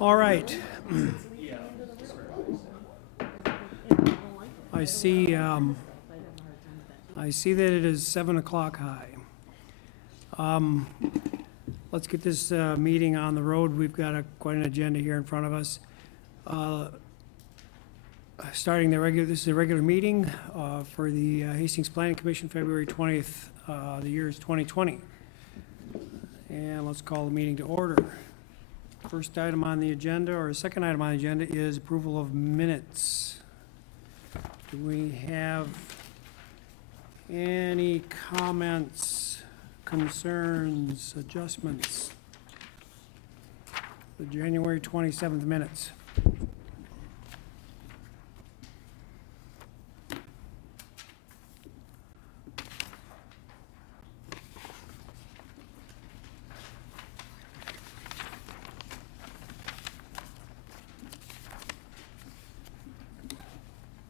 All right. I see, I see that it is 7 o'clock high. Let's get this meeting on the road. We've got quite an agenda here in front of us. Starting this is a regular meeting for the Hastings Planning Commission, February 20th. The year is 2020. And let's call the meeting to order. First item on the agenda, or second item on the agenda, is approval of minutes. Do we have any comments, concerns, adjustments? The January 27th minutes.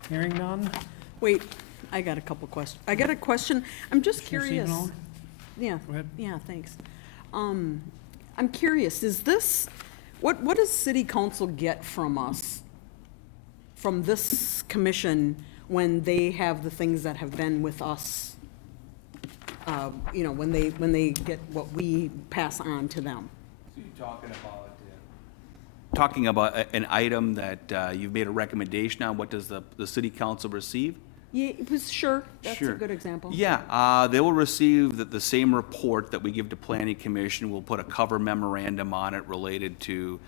Hearing none? Wait, I got a couple questions. I got a question. I'm just Commissioner curious. Stephen Yeah. Go ahead. Yeah, thanks. I'm curious, is this, what does city council get from us, from this commission, when they have the things that have been with us? You know, when they get what we pass on to them? So you're talking about an item that you've made a recommendation on, what does the city council receive? Yeah, it was, sure, that's a Sure. good example. Yeah, they will receive the same report that we give to planning commission. We'll put a cover memorandum on it related to,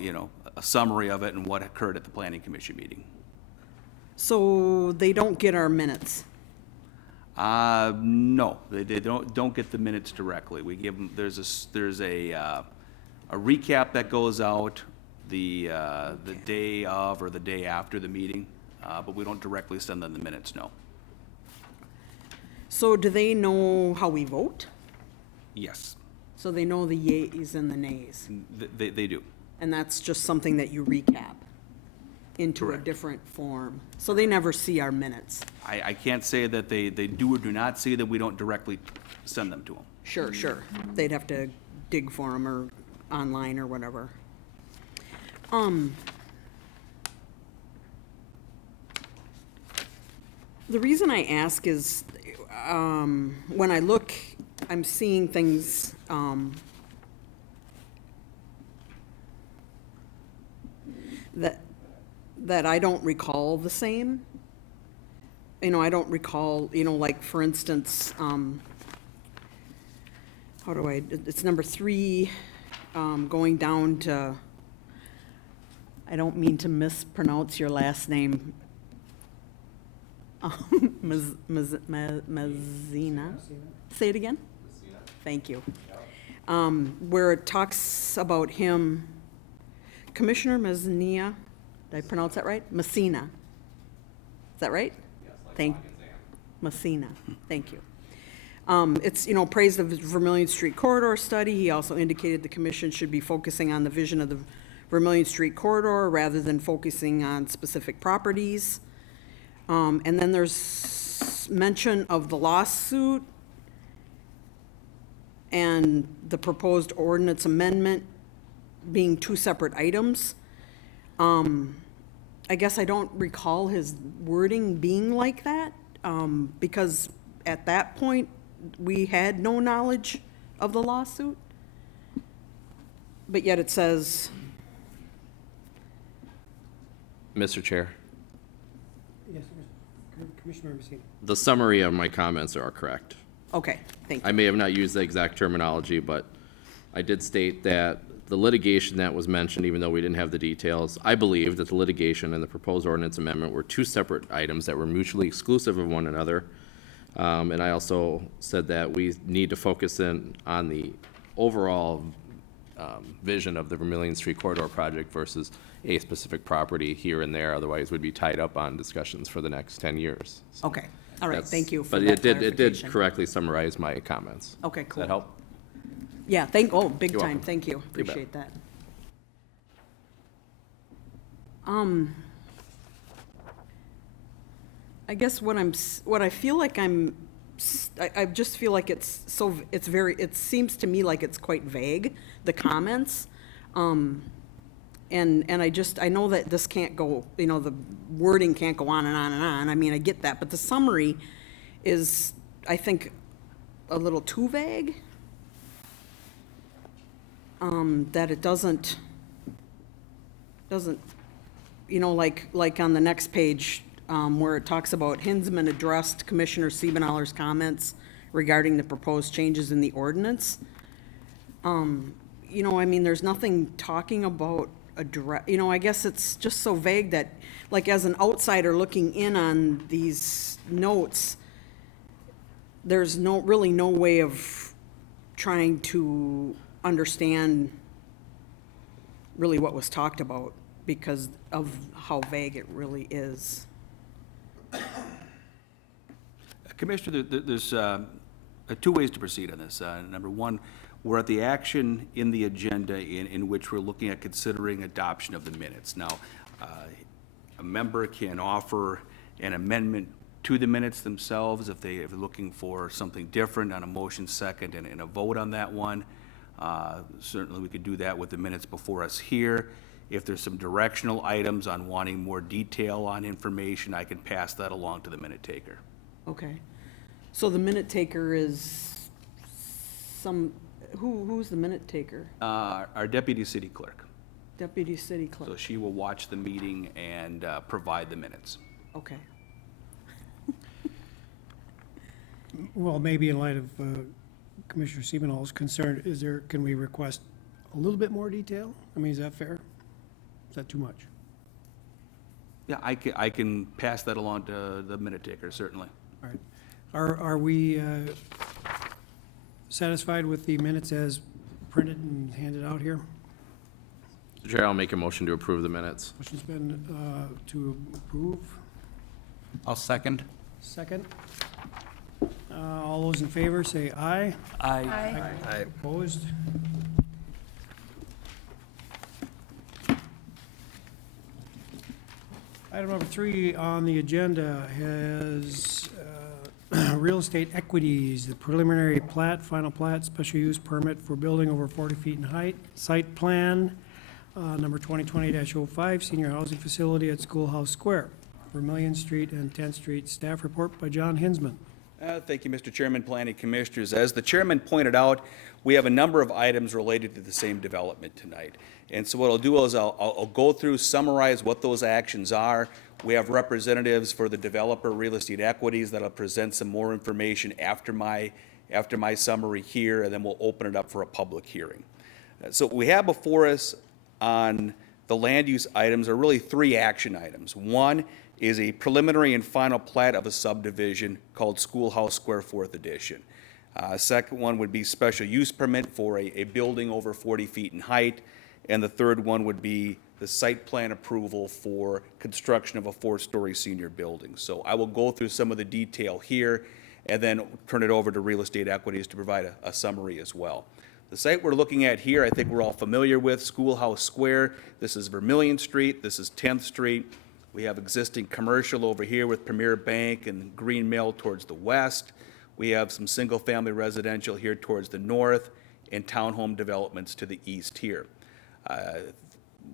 you know, a summary of it and what occurred at the planning commission meeting. So they don't get our minutes? No, they don't get the minutes directly. We give them, there's a recap that goes out the day of or the day after the meeting, but we don't directly send them the minutes, no. So do they know how we vote? Yes, So they know the yeas and the nays? they do. And that's just something that you recap into a Correct. different form? So they never see our minutes? I can't say that they do or do not see that we don't directly send them to them. Sure. They'd have to dig for them or online or whatever. The reason I ask is, when I look, I'm seeing things, that I don't recall the same. You know, I don't recall, you know, like, for instance, it's number 3, going down to, I don't mean to mispronounce your last name. Mazzina? Say it again? Thank you. Where it talks about him, Commissioner Mazzina, did I pronounce that right? Messina. Is that right? Yes. Messina, thank you. It's, you know, praised the Vermilion Street Corridor study. He also indicated the commission should be focusing on the vision of the Vermilion Street Corridor rather than focusing on specific properties. And then there's mention of the lawsuit and the proposed ordinance amendment being 2 separate items. I guess I don't recall his wording being like that, because at that point, we had no knowledge of the lawsuit. But yet it says, Mr. Chair, Yes, Commissioner Messina. the summary of my comments are correct. okay, thank I you. may have not used the exact terminology, but I did state that the litigation that was mentioned, even though we didn't have the details, I believe that the litigation and the proposed ordinance amendment were 2 separate items that were mutually exclusive of one another. And I also said that we need to focus in on the overall vision of the Vermilion Street Corridor project versus a specific property here and there, otherwise we'd be tied up on discussions for the next 10 years. So Okay, all right, that's- thank you for But that it did clarification. correctly summarize my comments. Okay, Does cool. that help? Yeah, big You're time, welcome. thank you, You bet. appreciate that. I guess what I feel like I just feel like it seems to me like it's quite vague, the comments. And I know that this can't go, you know, the wording can't go on and on and on. I mean, I get that, but the summary is, I think, a little too vague. That it doesn't, you know, like on the next page, where it talks about Hinsman addressed Commissioner Siebenhaller's comments regarding the proposed changes in the ordinance. You know, I mean, there's nothing talking about you know, I guess it's just so vague that, like, as an outsider looking in on these notes, there's really no way of trying to understand really what was talked about because of how vague it really is. Commissioner, there's two ways to proceed on this. Number one, we're at the action in the agenda in which we're looking at considering adoption of the minutes. Now, a member can offer an amendment to the minutes themselves if they're looking for something different on a motion second and a vote on that one. Certainly, we could do that with the minutes before us here. If there's some directional items on wanting more detail on information, I can pass that along to the minute taker. Okay. So the minute taker is who's the minute taker? Our deputy city clerk. Deputy city So clerk. she will watch the meeting and provide the minutes. Okay. Well, maybe in light of Commissioner Siebenhal's concern, can we request a little bit more detail? I mean, is that fair? Is that too much? Yeah, I can pass that along to the minute taker, certainly. All right. Are we satisfied with the minutes as printed and handed out here? Mr. Chair, I'll make a motion to approve the minutes. Motion's been to approve. I'll second. Second. All those in favor, say aye. Aye. Opposed? Item number 3 on the agenda has real estate equities, the preliminary plat, final plat, special use permit for building over 40 feet in height, site plan, number 2020-05, senior housing facility at Schoolhouse Square, Vermillion Street and 10th Street. Staff report by John Hinsman. Thank you, Mr. Chairman, Planning Commissioners. As the chairman pointed out, we have a number of items related to the same development tonight. And so what I'll do is I'll go through, summarize what those actions are. We have representatives for the developer Real Estate Equities that'll present some more information after my summary here, and then we'll open it up for a public hearing. So what we have before us on the land use items are really 3 action items. One is a preliminary and final plat of a subdivision called Schoolhouse Square 4th Edition. Second one would be special use permit for a building over 40 feet in height. And the third one would be the site plan approval for construction of a 4-story senior building. So I will go through some of the detail here and then turn it over to Real Estate Equities to provide a summary as well. The site we're looking at here, I think we're all familiar with, Schoolhouse Square. This is Vermillion Street, this is 10th Street. We have existing commercial over here with Premier Bank and Green Mill towards the west. We have some single-family residential here towards the north and townhome developments to the east here.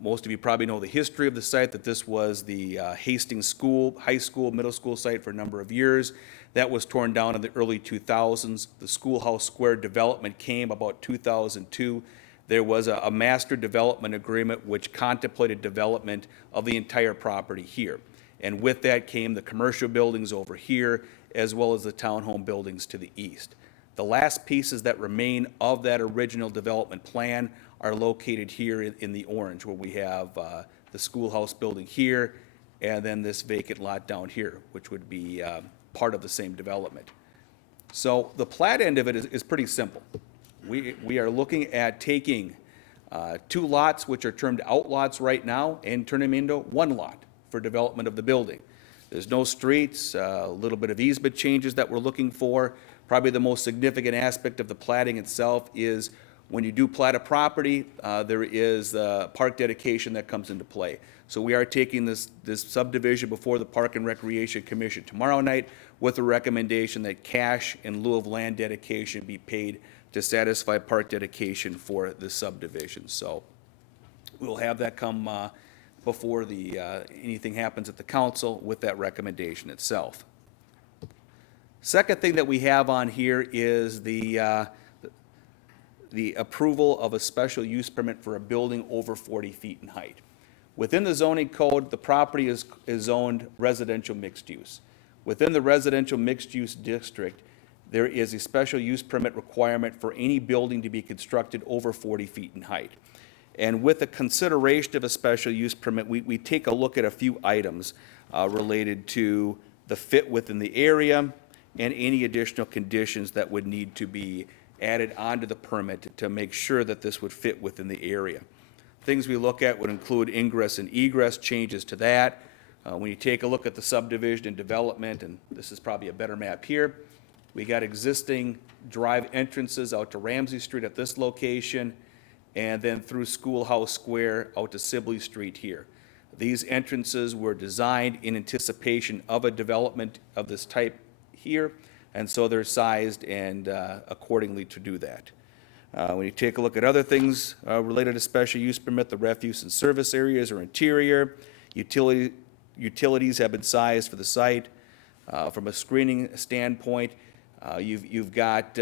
Most of you probably know the history of the site, that this was the Hastings School, high school, middle school site for a number of years. That was torn down in the early 2000s. The Schoolhouse Square development came about 2002. There was a master development agreement which contemplated development of the entire property here. And with that came the commercial buildings over here, as well as the townhome buildings to the east. The last pieces that remain of that original development plan are located here in the orange, where we have the schoolhouse building here, and then this vacant lot down here, which would be part of the same development. So the plat end of it is pretty simple. We are looking at taking 2 lots, which are termed outlots right now, and turn them into 1 lot for development of the building. There's no streets, a little bit of easement changes that we're looking for. Probably the most significant aspect of the platting itself is when you do plat a property, there is park dedication that comes into play. So we are taking this subdivision before the Park and Recreation Commission tomorrow night with a recommendation that cash in lieu of land dedication be paid to satisfy park dedication for this subdivision. So We'll have that come before anything happens at the council with that recommendation itself. Second thing that we have on here is the approval of a special use permit for a building over 40 feet in height. Within the zoning code, the property is zoned residential mixed use. Within the residential mixed use district, there is a special use permit requirement for any building to be constructed over 40 feet in height. And with the consideration of a special use permit, we take a look at a few items related to the fit within the area and any additional conditions that would need to be added onto the permit to make sure that this would fit within the area. Things we look at would include ingress and egress changes to that. When you take a look at the subdivision and development, and this is probably a better map here, we got existing drive entrances out to Ramsey Street at this location, and then through Schoolhouse Square out to Sibley Street here. These entrances were designed in anticipation of a development of this type here, and so they're sized and accordingly to do that. When you take a look at other things related to special use permit, the refuse and service areas or interior, utilities have been sized for the site. From a screening standpoint, you've got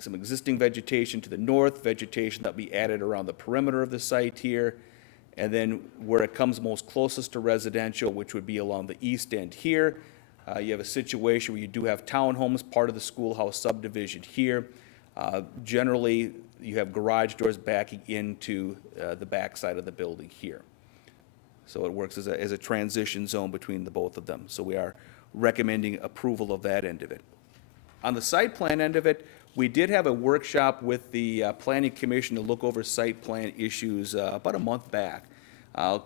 some existing vegetation to the north, vegetation that will be added around the perimeter of the site here, and then where it comes most closest to residential, which would be along the east end here, you have a situation where you do have townhomes, part of the schoolhouse subdivision here. Generally, you have garage doors backing into the backside of the building here. So it works as a transition zone between the both of them. So we are recommending approval of that end of it. On the site plan end of it, we did have a workshop with the Planning Commission to look over site plan issues about a month back.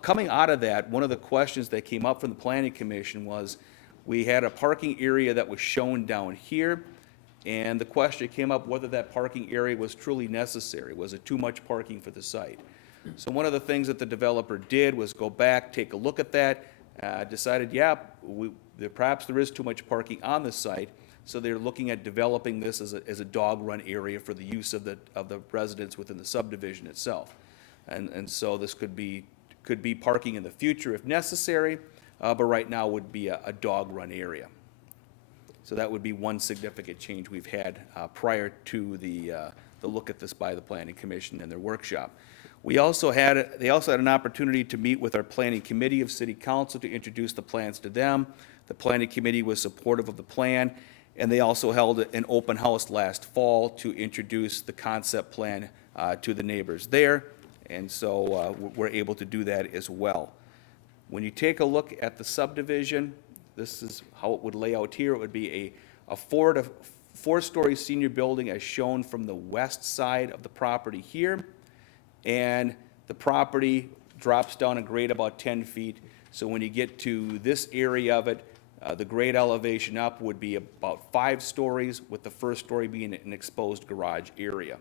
Coming out of that, one of the questions that came up from the Planning Commission was, we had a parking area that was shown down here, and the question came up whether that parking area was truly necessary. Was it too much parking for the site? So one of the things that the developer did was go back, take a look at that, decided, yeah, perhaps there is too much parking on the site, so they're looking at developing this as a dog run area for the use of the residents within the subdivision itself. And so this could be parking in the future if necessary, but right now would be a dog run area. So that would be one significant change we've had prior to the look at this by the Planning Commission and their workshop. They also had an opportunity to meet with our Planning Committee of City Council to introduce the plans to them. The Planning Committee was supportive of the plan, and they also held an open house last fall to introduce the concept plan to the neighbors there, and so we're able to do that as well. When you take a look at the subdivision, this is how it would lay out here. It would be a four-story senior building as shown from the west side of the property here, and the property drops down in grade about 10 feet. So when you get to this area of it, the grade elevation up would be about 5 stories, with the first story being an exposed garage area.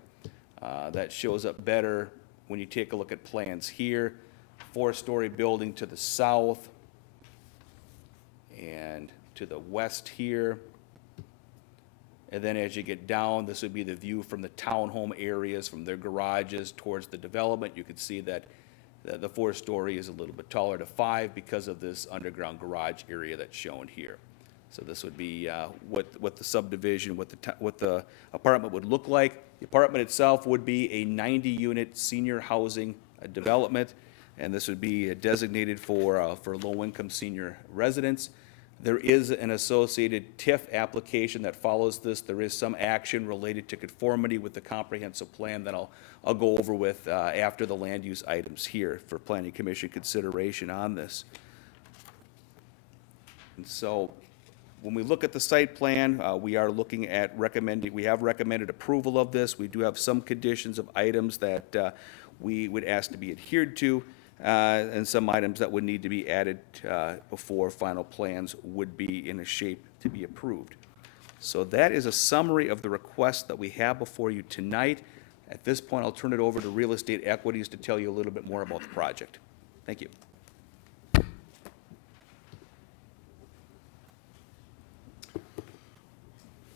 That shows up better when you take a look at plans here. 4-story building to the south and to the west here. And then as you get down, this would be the view from the townhome areas, from their garages towards the development. You could see that the 4-story is a little bit taller to 5 because of this underground garage area that's shown here. So this would be what the subdivision, what the apartment would look like. The apartment itself would be a 90-unit senior housing development, and this would be designated for low-income senior residents. There is an associated TIF application that follows this. There is some action related to conformity with the comprehensive plan that I'll go over with after the land use items here for Planning Commission consideration on this. And so when we look at the site plan, we are looking at we have recommended approval of this. We do have some conditions of items that we would ask to be adhered to, and some items that would need to be added before final plans would be in a shape to be approved. So that is a summary of the request that we have before you tonight. At this point, I'll turn it over to Real Estate Equities to tell you a little bit more about the project. Thank you.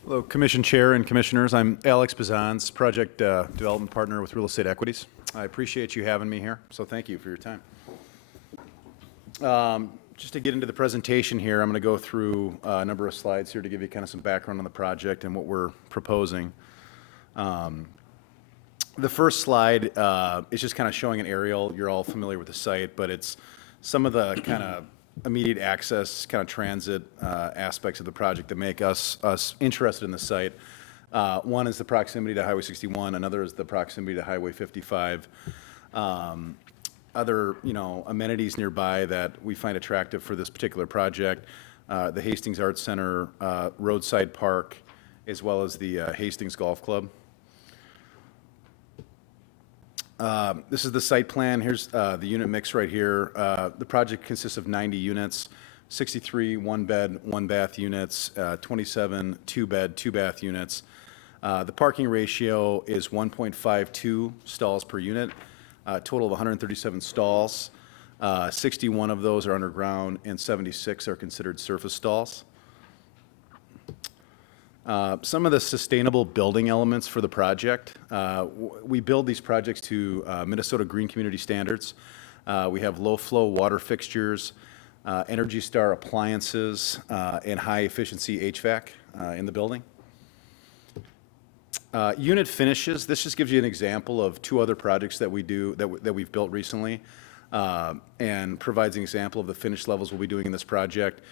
Hello, Commission Chair and Commissioners. I'm Alex Bazans, Project Development Partner with Real Estate Equities. I appreciate you having me here, so thank you for your time. Just to get into the presentation here, I'm going to go through a number of slides here to give you kind of some background on the project and what we're proposing. The first slide is just kind of showing an aerial. You're all familiar with the site, but it's some of the kind of immediate access, kind of transit aspects of the project that make us interested in the site. One is the proximity to Highway 61, another is the proximity to Highway 55. Other, amenities nearby that we find attractive for this particular project, the Hastings Arts Center, roadside park, as well as the Hastings Golf Club. This is the site plan. Here's the unit mix right here. The project consists of 90 units, 63 one-bed, one-bath units, 27 two-bed, two-bath units. The parking ratio is 1.52 stalls per unit, a total of 137 stalls. 61 of those are underground and 76 are considered surface stalls. Some of the sustainable building elements for the project. We build these projects to Minnesota Green Community Standards. We have low-flow water fixtures, Energy Star appliances, and high-efficiency HVAC in the building. Unit finishes, this just gives you an example of two other projects that we do, that we've built recently, and provides an example of the finish levels we'll be doing in this project.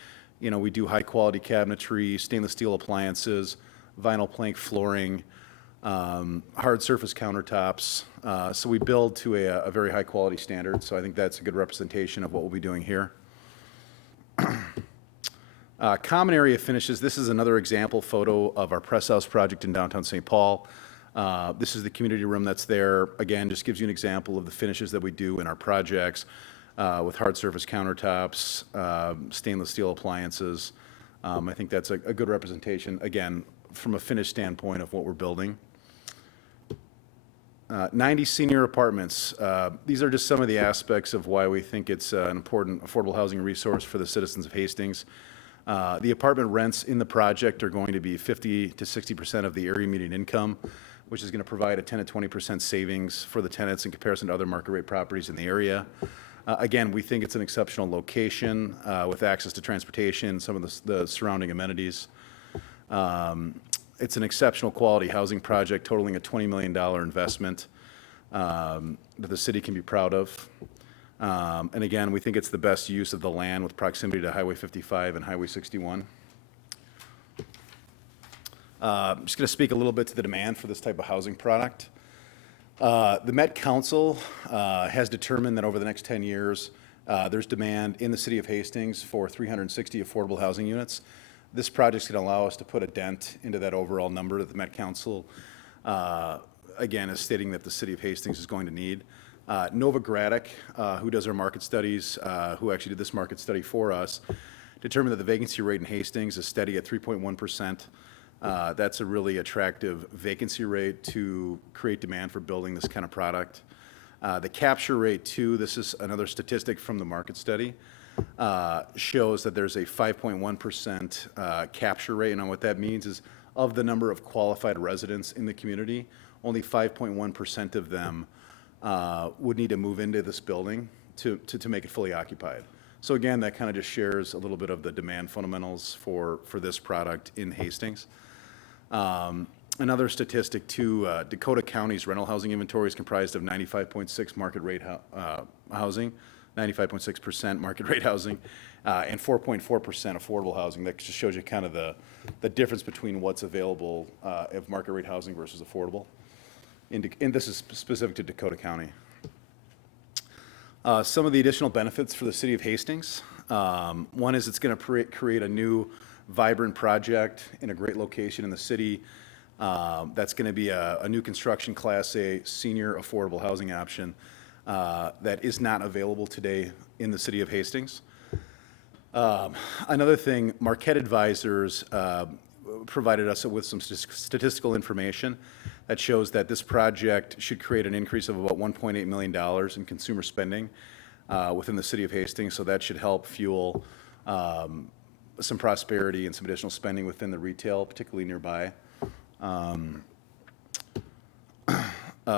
We do high-quality cabinetry, stainless steel appliances, vinyl plank flooring, hard surface countertops. So we build to a very high-quality standard, so I think that's a good representation of what we'll be doing here. Common area finishes, this is another example photo of our press house project in downtown St. Paul. This is the community room that's there. Again, just gives you an example of the finishes that we do in our projects. With hard surface countertops, stainless steel appliances. I think that's a good representation, again, from a finish standpoint of what we're building. 90 senior apartments. These are just some of the aspects of why we think it's an important affordable housing resource for the citizens of Hastings. The apartment rents in the project are going to be 50 to 60% of the area median income, which is going to provide a 10 to 20% savings for the tenants in comparison to other market rate properties in the area. Again, we think it's an exceptional location with access to transportation, some of the surrounding amenities. It's an exceptional quality housing project totaling a $20 million investment that the city can be proud of. And again, we think it's the best use of the land with proximity to Highway 55 and Highway 61. I'm just going to speak a little bit to the demand for this type of housing product. The Met Council has determined that over the next 10 years, there's demand in the city of Hastings for 360 affordable housing units. This project's going to allow us to put a dent into that overall number that the Met Council, again, is stating that the city of Hastings is going to need. Nova Gradic, who does our market studies, who actually did this market study for us, determined that the vacancy rate in Hastings is steady at 3.1%. That's a really attractive vacancy rate to create demand for building this kind of product. The capture rate, too, this is another statistic from the market study, shows that there's a 5.1% capture rate. And what that means is of the number of qualified residents in the community, only 5.1% of them would need to move into this building to make it fully occupied. So again, that kind of just shares a little bit of the demand fundamentals for this product in Hastings. Another statistic too, Dakota County's rental housing inventory is comprised of 95.6 market rate housing, 95.6% market rate housing, and 4.4% affordable housing. That just shows you kind of the difference between what's available of market rate housing versus affordable. And this is specific to Dakota County. Some of the additional benefits for the city of Hastings. One is it's going to create a new vibrant project in a great location in the city. That's going to be a new construction Class A senior affordable housing option that is not available today in the city of Hastings. Another thing, Marquette Advisors provided us with some statistical information that shows that this project should create an increase of about $1.8 million in consumer spending within the city of Hastings. So that should help fuel some prosperity and some additional spending within the retail, particularly nearby.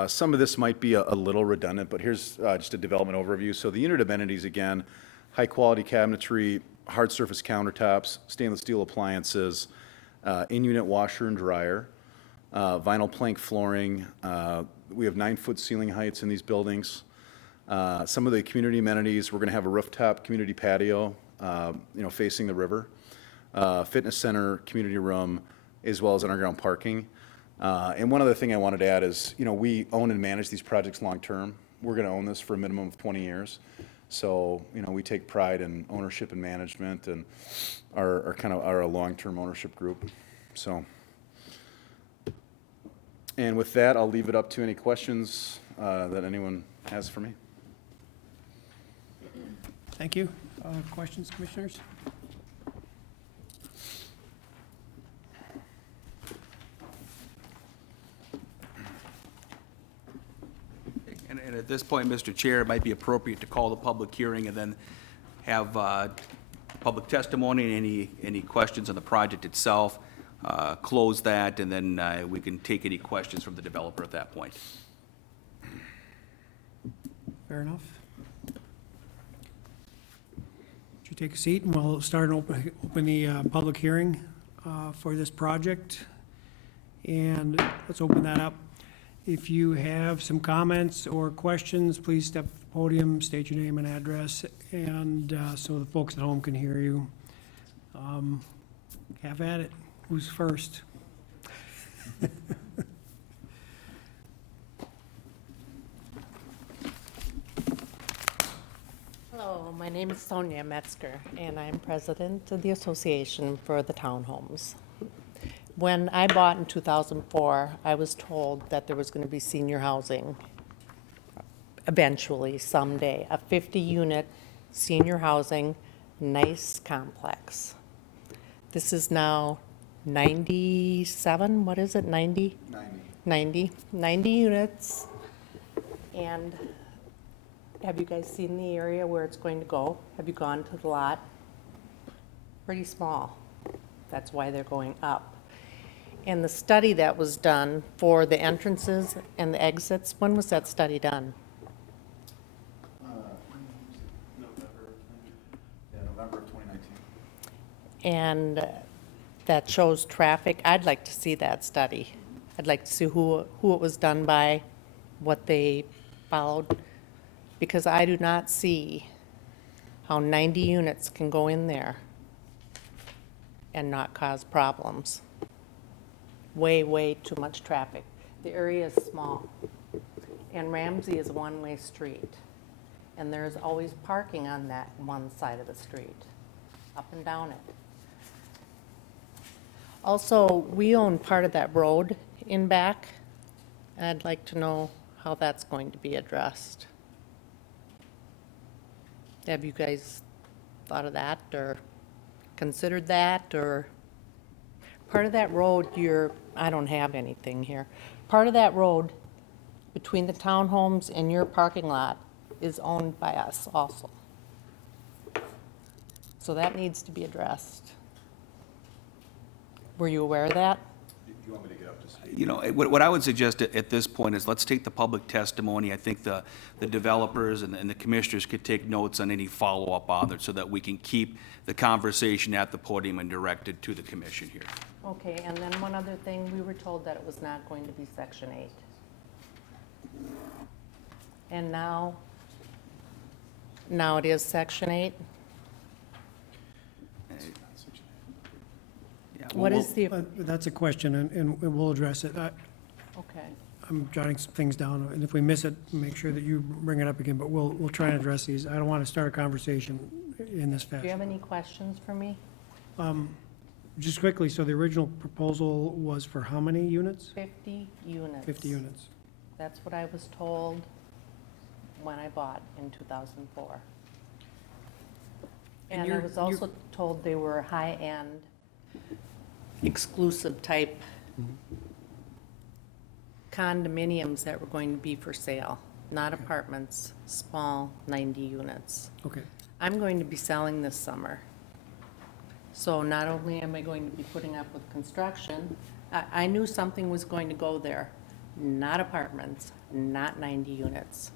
Some of this might be a little redundant, but here's just a development overview. So the unit amenities, again, high-quality cabinetry, hard surface countertops, stainless steel appliances, in-unit washer and dryer, vinyl plank flooring. We have 9-foot ceiling heights in these buildings. Some of the community amenities, we're going to have a rooftop community patio, facing the river, fitness center, community room, as well as underground parking. And one other thing I wanted to add is, we own and manage these projects long-term. We're going to own this for a minimum of 20 years. So, we take pride in ownership and management and are a long-term ownership group. So, and with that, I'll leave it up to any questions that anyone has for me. Thank you. Questions, commissioners? And at this point, Mr. Chair, it might be appropriate to call the public hearing and then have public testimony and any questions on the project itself, close that, and then we can take any questions from the developer at that point. Fair enough. Would you take a seat, and we'll start and open the public hearing for this project. And let's open that up. If you have some comments or questions, please step to the podium, state your name and address, and so the folks at home can hear you. Have at it. Who's first? Hello, my name is Sonia Metzger, and I'm president of the Association for the Townhomes. When I bought in 2004, I was told that there was going to be senior housing eventually, someday, a 50-unit senior housing, nice complex. This is now 97, what is it, 90? 90 units. And have you guys seen the area where it's going to go? Have you gone to the lot? Pretty small. That's why they're going up. And the study that was done for the entrances and the exits, when was that study done? November of 2019. And that shows traffic. I'd like to see that study. I'd like to see who it was done by, what they followed, because I do not see how 90 units can go in there and not cause problems. Way, way too much traffic. The area is small, and Ramsey is a one-way street, and there's always parking on that one side of the street, up and down it. Also, we own part of that road in back, and I'd like to know how that's going to be addressed. Have you guys thought of that, or considered that, or? Part of that road, I don't have anything here. Part of that road between the townhomes and your parking lot is owned by us also. So that needs to be addressed. Were you aware of that? Do you want me to get up to speed? What I would suggest at this point is let's take the public testimony. I think the developers and the commissioners could take notes on any follow-up on it so that we can keep the conversation at the podium and directed to the commission here. Okay, and then one other thing, we were told that it was not going to be Section 8. And now it is Section 8? Yeah, What is the, That's a question, and we'll address it. okay. I'm jotting some things down, and if we miss it, make sure that you bring it up again, but we'll try and address these. I don't want to start a conversation in this Do you have fashion. any questions for me? Just quickly, so the original proposal was for how many units? 50 units. 50 units. That's what I was told when I bought in 2004. And And I you're- was also told they were high-end, exclusive type condominiums that were going to be for sale, not apartments, small 90 units. Okay. I'm going to be selling this summer. So not only am I going to be putting up with construction, I knew something was going to go there, not apartments, not 90 units.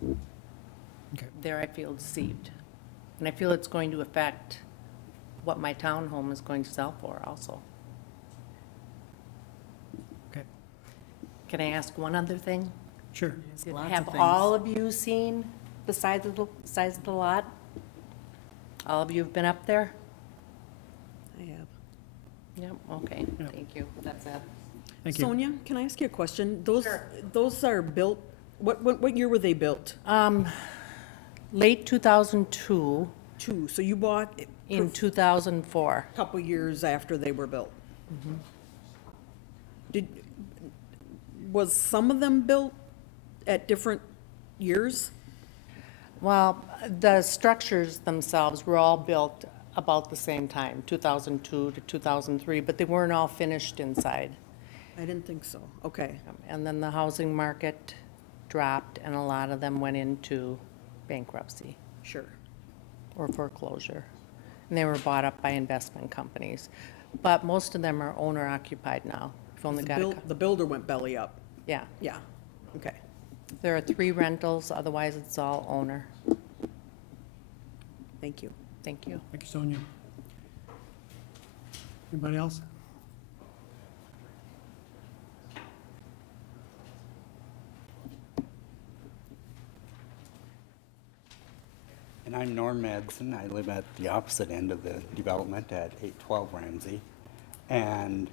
Okay. There I feel deceived. And I feel it's going to affect what my townhome is going to sell for also. Okay, Can I ask one other thing? sure. Lots of Have things. all of you seen the size of the lot? All of you have been up there? I have. Yep, okay, Yeah. thank you. That's it. Thank you. Sonia, can I ask you a question? Those, Sure. those are built, what year were they built? Late 2002, Two, so you bought it in 2004. a couple years after they were built? Did, was some of them built at different years? Well, the structures themselves were all built about the same time, 2002 to 2003, but they weren't all finished inside. I didn't think so, okay. And then the housing market dropped, and a lot of them went into bankruptcy Sure. or foreclosure. And they were bought up by investment companies. But most of them are owner-occupied now. We've only got, The builder went belly up, yeah. yeah, okay. There are 3 rentals, otherwise it's all owner. Thank you. Thank you. Thank you, Sonia. Anybody else? And I'm Norm Madsen. I live at the opposite end of the development at 812 Ramsey. And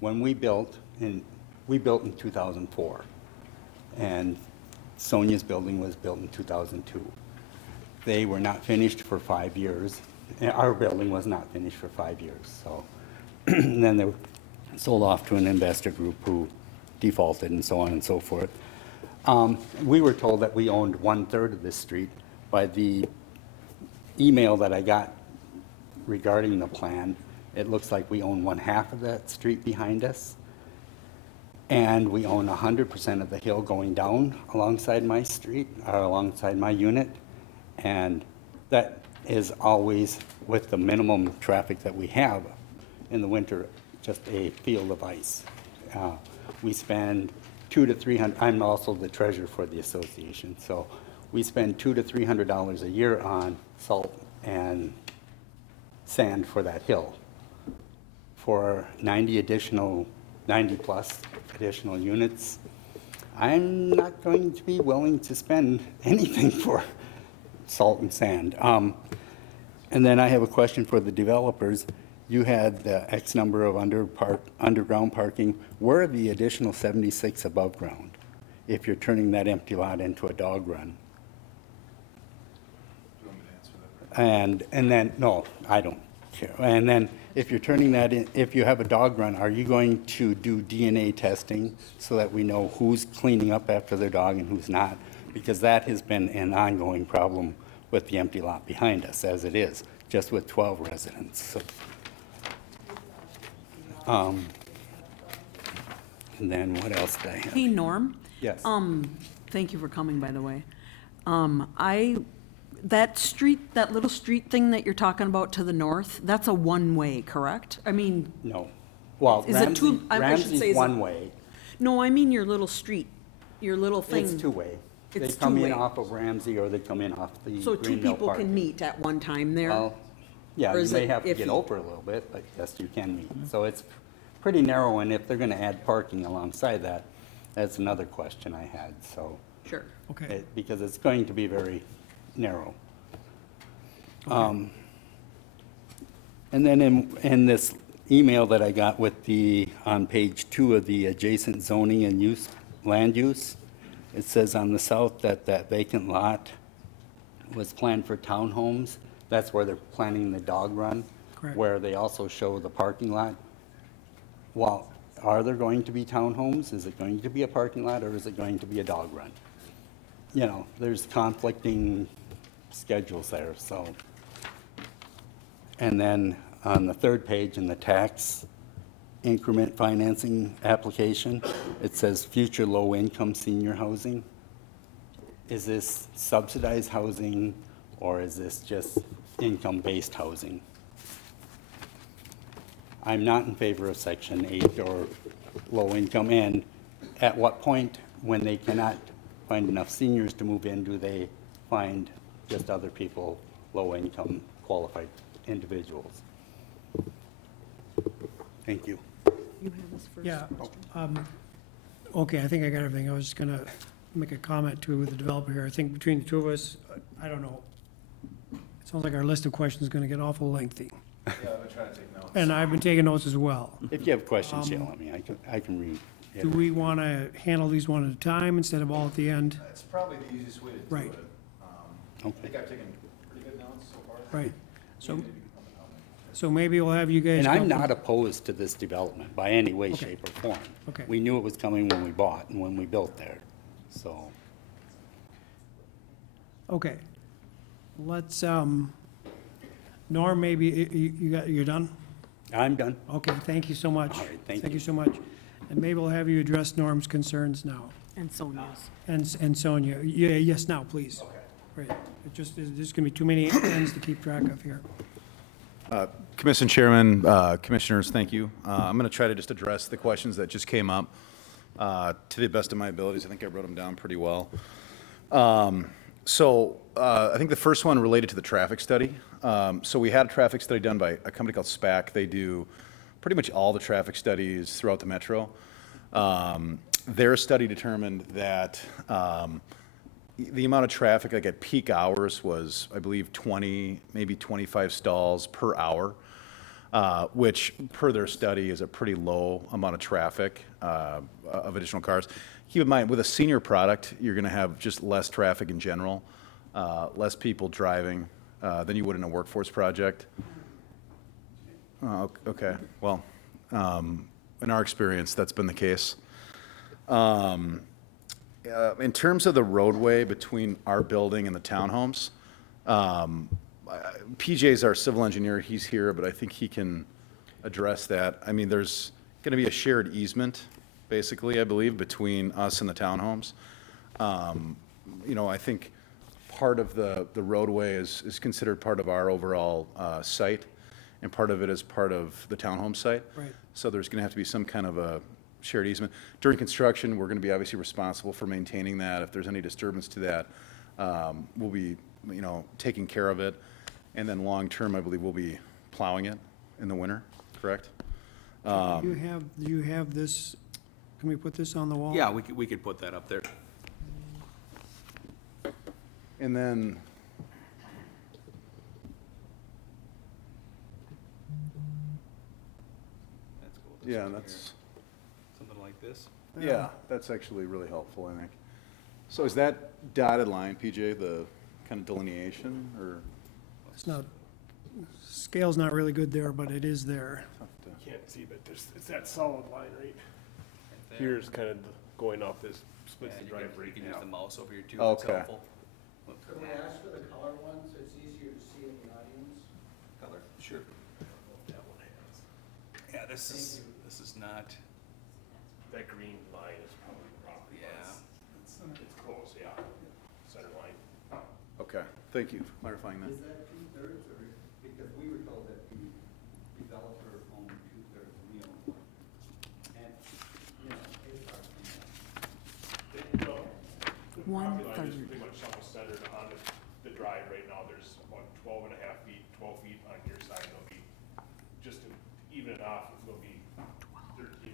when we built in 2004, and Sonia's building was built in 2002. They were not finished for 5 years. And our building was not finished for 5 years, so. And then they were sold off to an investor group who defaulted and so on and so forth. We were told that we owned 1/3 of this street. By the email that I got regarding the plan, it looks like we own 1/2 of that street behind us. And we own 100% of the hill going down alongside my street, or alongside my unit. And that is always, with the minimum traffic that we have in the winter, just a field of ice. We spend $200 to $300, I'm also the treasurer for the association, so we spend $200 to $300 a year on salt and sand for that hill. For 90 plus additional units, I'm not going to be willing to spend anything for salt and sand. And then I have a question for the developers. You had the X number of underground parking. Where are the additional 76 above ground if you're turning that empty lot into a dog run? And then, no, I don't care. And then if you're turning that in, if you have a dog run, are you going to do DNA testing so that we know who's cleaning up after their dog and who's not? Because that has been an ongoing problem with the empty lot behind us as it is, just with 12 residents. So, and then what else did I have? Hey, Norm? Yes. Thank you for coming, by the way. That street, that little street thing that you're talking about to the north, that's a one-way, correct? I mean, No. Well, Is it two- I should say, Ramsey's is it- one way. no, I mean your little street, your little thing. It's two-way. They It's come in two-way. off of Ramsey or they come in off the So two Green Mill people Park. can meet at one time there? Well, yeah, Or you is may it have to get iffy? over a little bit, but yes, you can meet. So it's pretty narrow, and if they're gonna add parking alongside that, that's another question I had, so. Sure. Okay. Because it's going to be very narrow. And then in this email that I got with on page 2 of the adjacent zoning and land use, it says on the south that vacant lot was planned for townhomes. That's where they're planning the dog run. Correct. Where they also show the parking lot. Well, are there going to be townhomes? Is it going to be a parking lot, or is it going to be a dog run? You know, there's conflicting schedules there, so. And then on the third page in the tax increment financing application, it says future low-income senior housing. Is this subsidized housing, or is this just income-based housing? I'm not in favor of Section 8 or low income? And at what point, when they cannot find enough seniors to move in, do they find just other people, low income, qualified individuals? Thank you. You have this first. Yeah, okay, I think I got everything. I was just gonna make a comment too with the developer here. I think between the two of us, I don't know. It sounds like our list of questions is gonna get awful lengthy. Yeah, I've been trying to take notes. And I've been taking notes as well. If you have questions, yell at me. I can read. Do we wanna handle these one at a time instead of all at the end? It's probably the easiest way to do Right. it. I Okay. think I've taken pretty good notes so far. Right, so maybe we'll have you guys. And I'm come- not opposed to this development by any way, Okay. shape, or form. Okay. We knew it was coming when we bought and when we built there, so. Okay. Let's, Norm, maybe, you're done? I'm done. Okay, thank you so much. All right, thank Thank you. you so much. And maybe we'll have you address Norm's concerns now. And Sonia's. And Sonia, yeah, yes, now, please. Okay. Right, there's gonna be too many ends to keep track of here. Commission Chairman, Commissioners, thank you. I'm going to try to just address the questions that just came up to the best of my abilities. I think I wrote them down pretty well. So I think the first one related to the traffic study. So we had a traffic study done by a company called SPAC. They do pretty much all the traffic studies throughout the metro. Their study determined that the amount of traffic, like at peak hours, was, I believe, 20, maybe 25 stalls per hour, which, per their study, is a pretty low amount of traffic of additional cars. Keep in mind, with a senior product, you're going to have just less traffic in general, less people driving than you would in a workforce project. Okay, well, in our experience, that's been the case. In terms of the roadway between our building and the townhomes, PJ's our civil engineer, he's here, but I think he can address that. I mean, there's going to be a shared easement, basically, I believe, between us and the townhomes. I think part of the roadway is considered part of our overall site, and part of it is part of the townhome site. Right. So there's going to have to be some kind of a shared easement. During construction, we're going to be obviously responsible for maintaining that. If there's any disturbance to that, we'll be, taking care of it. And then long-term, I believe we'll be plowing it in the winter, correct? Do you have this, can we put this on the wall? Yeah, we could put that up there. And then, That's cool. yeah, that's, Something like this. yeah, that's actually really helpful, I think. So is that dotted line, PJ, the kind of delineation, or? It's not, scale's not really good there, but it is there. Can't see, but it's that solid line right Right there. here's kind of going off this, splits Yeah, the and drive you right can use now. the mouse over here too, if it's Okay. helpful. Could we ask for the color one, so it's easier to see in the audience? Color, sure. That one has. Yeah, this is not, That green line is probably the property line. yeah. It's close, yeah. Center line. Okay, thank you for clarifying that. Is that two-thirds, or, because we were told that the developer owned two-thirds, we own one. And, it's hard to know. The One property line is third. pretty much almost centered on the drive right now. There's about 12 and a half feet, 12 feet on your side. It'll be, just to even it off, it'll be 13,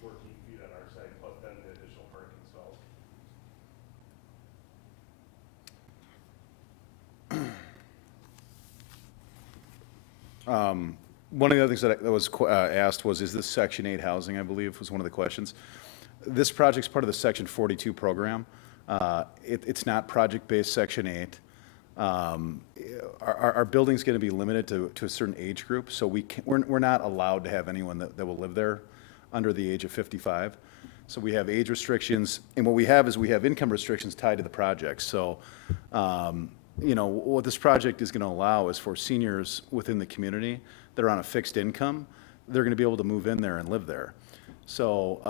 14 feet on our side, plus then the additional parking stalls. One of the other things that was asked was, is this Section 8 housing, I believe, was one of the questions. This project's part of the Section 42 program. It's not project-based Section 8. Our building's going to be limited to a certain age group, so we're not allowed to have anyone that will live there under the age of 55. So we have age restrictions, and what we have is we have income restrictions tied to the project. So, what this project is going to allow is for seniors within the community that are on a fixed income, they're going to be able to move in there and live there. So,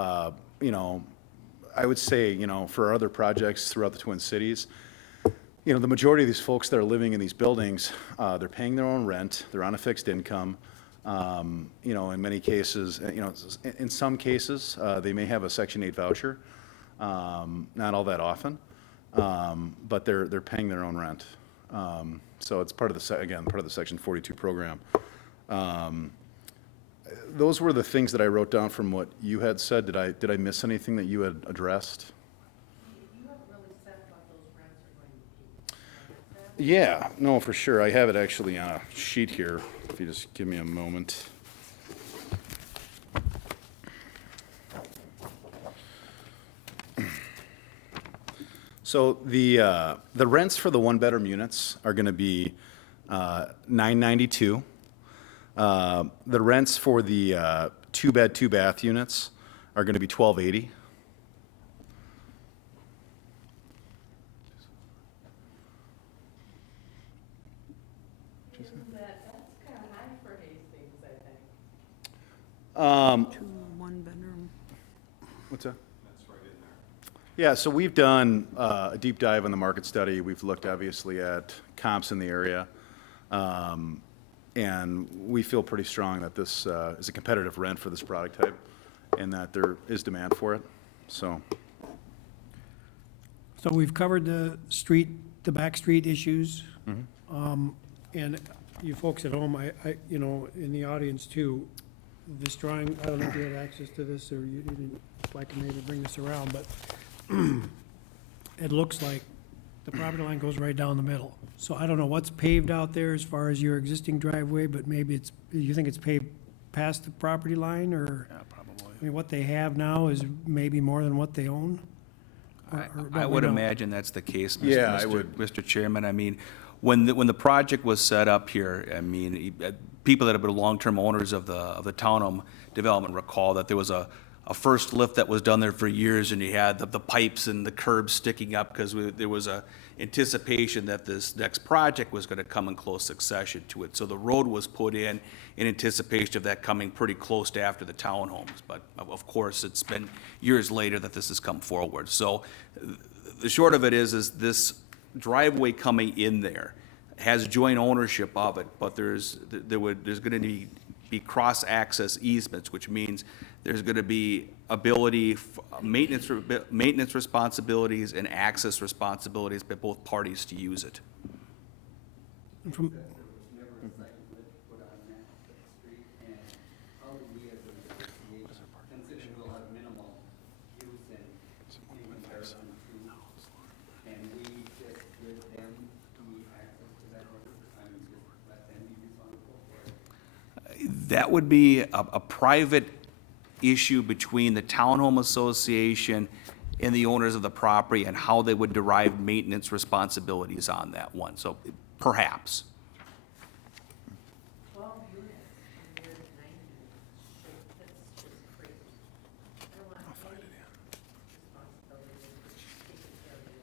I would say, for other projects throughout the Twin Cities, the majority of these folks that are living in these buildings, they're paying their own rent, they're on a fixed income, You know, in many cases, you know, in some cases, they may have a Section 8 voucher, not all that often, but they're paying their own rent. So it's part of the, again, part of the Section 42 program. Those were the things that I wrote down from what you had said. Did I miss anything that you had addressed? You haven't really said what those rents are going to be. Yeah, no, for sure. I have it actually on a sheet here, if you just give me a moment. So the rents for the one-bedroom units are going to be $992. The rents for the two-bed, two-bath units are going to be $1,280. That's kind of high for Hastings, I think. Two one-bedroom. What's that? Yeah, so we've done a deep dive on the market study. We've looked obviously at comps in the area. And we feel pretty strong that this is a competitive rent for this product type and that there is demand for it, so. So we've covered the street, the back street issues. And you folks at home, you know, in the audience too, this drawing, I don't know if you have access to this or you didn't, so I can maybe bring this around, but it looks like the property line goes right down the middle. So I don't know what's paved out there as far as your existing driveway, but maybe it's, you think it's paved past the property line or? Yeah, probably. I mean, what they have now is maybe more than what they own? Or don't I we would know? imagine that's the case, Yeah, I Mr. would. Mr. Chairman. I mean, when the project was set up here, I mean, people that have been long-term owners of the townhome development recall that there was a first lift that was done there for years, and you had the pipes and the curbs sticking up because there was a anticipation that this next project was going to come in close succession to it. So the road was put in anticipation of that coming pretty close to after the townhomes. But of course, it's been years later that this has come forward. So the short of it is this driveway coming in there has joint ownership of it, but there's going to be cross-access easements, which means there's going to be ability, maintenance responsibilities and access responsibilities by both parties to use it. From, There was never a second lift put on that street, and how do we as an association, considering we'll have minimal use in comparison to, can we just give them the access to that road? I mean, just let them be responsible for it? That would be a private issue between the townhome association and the owners of the property and how they would derive maintenance responsibilities on that one. So perhaps. 12 units compared to 9 units, that's just crazy. I don't want any responsibility for taking care of it.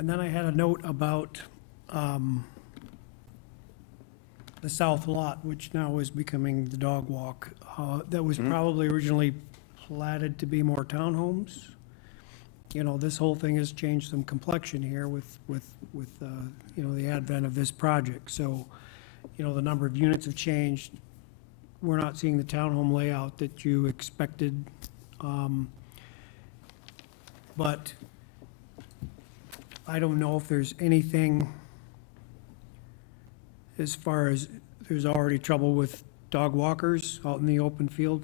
and then I had a note about the south lot, which now is becoming the dog walk. That was probably originally platted to be more townhomes. You know, this whole thing has changed some complexion here with you know, the advent of this project. So, you know, the number of units have changed. We're not seeing the townhome layout that you expected. But I don't know if there's anything as far as, there's already trouble with dog walkers out in the open field.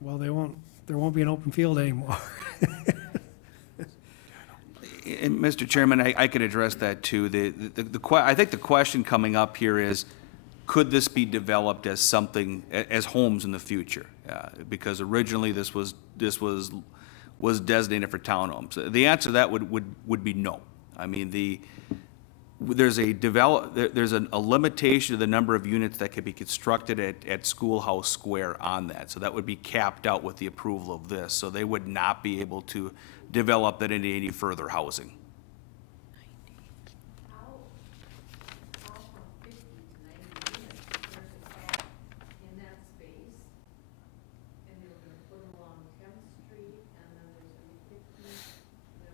Well, there won't be an open field anymore. And Mr. Chairman, I could address that too. I think the question coming up here is, could this be developed as something, as homes in the future? Because originally this was designated for townhomes. The answer to that would be no. I mean, there's a limitation to the number of units that could be constructed at Schoolhouse Square on that. So that would be capped out with the approval of this. So they would not be able to develop that into any further housing. How from 50 to 90 units, there's a cap in that space, and they were gonna put along 10th Street, and then there's gonna be 15, and